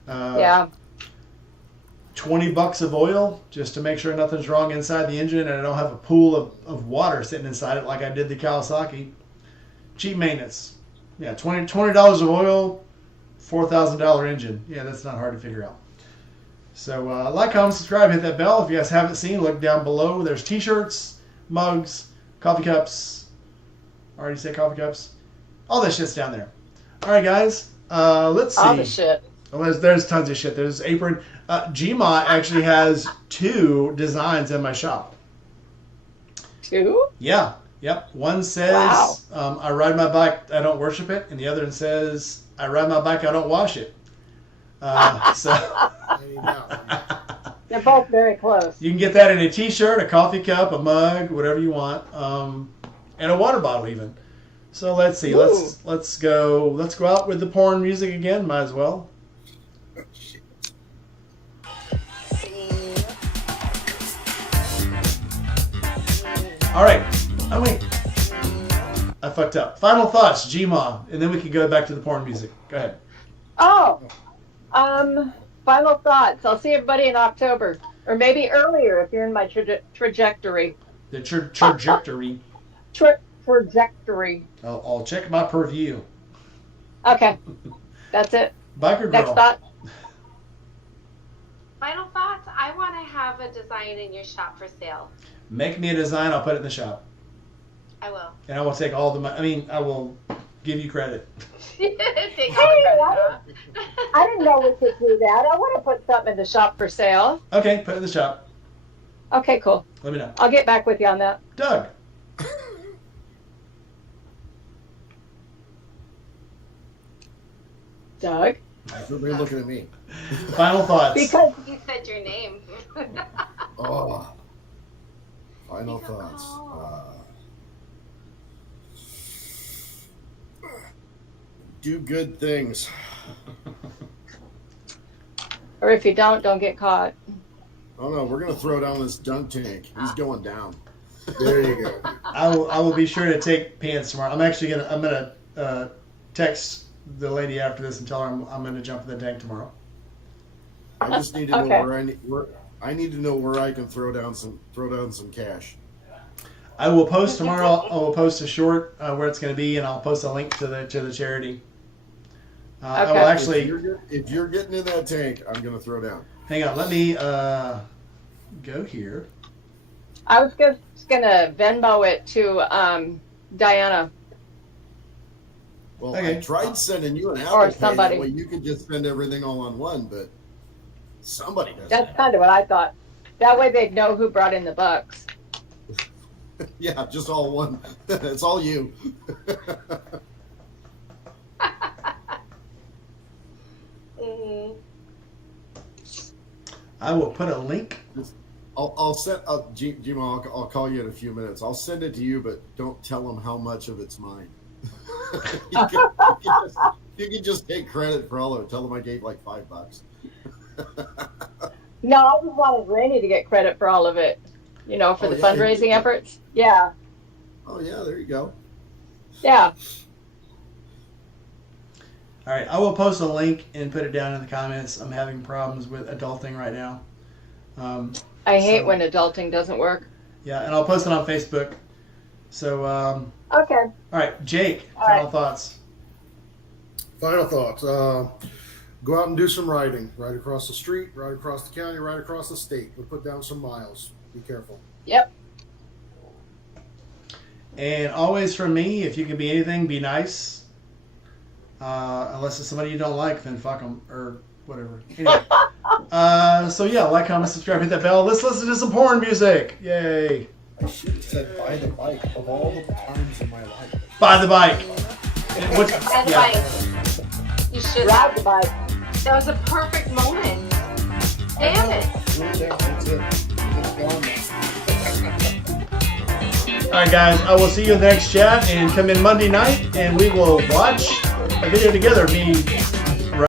yeah. $20 of oil just to make sure nothing's wrong inside the engine and I don't have a pool of water sitting inside it like I did the Kawasaki. Cheap maintenance. Yeah, $20 of oil, $4,000 engine. Yeah, that's not hard to figure out. So like, comment, subscribe, hit that bell. If you guys haven't seen, look down below. There's t-shirts, mugs, coffee cups. Already say coffee cups. All this shit's down there. All right, guys. Let's see. All the shit. Well, there's tons of shit. There's apron. Gma actually has 2 designs in my shop. 2? Yeah. Yep. One says, Wow. I ride my bike, I don't worship it. And the other one says, I ride my bike, I don't wash it. So They're both very close. you can get that in a t-shirt, a coffee cup, a mug, whatever you want, and a water bottle even. So let's see. Ooh. Let's go out with the porn music again. Might as well. All right. Oh, wait. I fucked up. Final thoughts, Gma, and then we can go back to the porn music. Go ahead. Oh, final thoughts. I'll see everybody in October, or maybe earlier if you're in my trajectory. The trajectory. Trajectory. I'll check my purview. Okay, that's it. Biker girl. Next thought. Final thoughts? I want to have a design in your shop for sale. Make me a design. I'll put it in the shop, I will. and I will take all the money. I mean, I will give you credit. Take all the Hey, credit, huh? I didn't know we could do that. I want to put something in the shop for sale. Okay, put it in the shop. Okay, cool. Let me know. I'll get back with you on that. Doug. Doug? Everybody looking at me. Final thoughts. Because You said your name. Oh. Final Make a thoughts. call. Do good things. or if you don't get caught. Oh no, we're gonna throw down this dunk tank. He's going down. There you go. I will be sure to take pants tomorrow. I'm gonna text the lady after this and tell her I'm gonna jump in the tank tomorrow. I just need to know Okay. where I need to know where I can throw down some cash. I will post tomorrow. I will post a short where it's going to be, and I'll post a link to the charity. I will Okay. actually If you're getting in that tank, I'm gonna throw down. hang on. Let me go here. I was just gonna Venmo it to Diana. Well, Okay. I tried sending you an Apple Or Pay. somebody. That way you could just spend everything all on one, but somebody does That's that. kind of what I thought. That way they'd know who brought in the bucks. Yeah, just all one. It's all you. Mhm. I will put a link. I'll send Gma. I'll call you in a few minutes. I'll send it to you, but don't tell them how much of it's mine. you can just take credit for all of it. Tell them I gave like $5. No, I just wanted Rainey to get credit for all of it. You know, for Oh, the yeah, fundraising efforts. Yeah, Oh yeah, there you go. yeah. All right, I will post a link and put it down in the comments. I'm having problems with adulting right now. I hate So- when adulting doesn't work. Yeah, and I'll post it on Facebook. So, Okay. all right, Jake, All final right. thoughts. Final thoughts. Go out and do some riding. Ride across the street, ride across the county, ride across the state. We'll put down some miles. Be careful. Yep. And always from me, if you can be anything, be nice. Unless it's somebody you don't like, then fuck them or whatever. Anyway. So yeah, like, comment, subscribe, hit that bell. Let's listen to some porn music. Yay! I should have said buy the bike of all the times in my life. Buy the bike. What- By the yeah. bike. You should Ride have. the bike. That was a perfect moment. Damn it. Yeah, that's it. It's gone now. All right, guys. I will see you in the next chat, and come in Monday night, and we will watch a video together. Me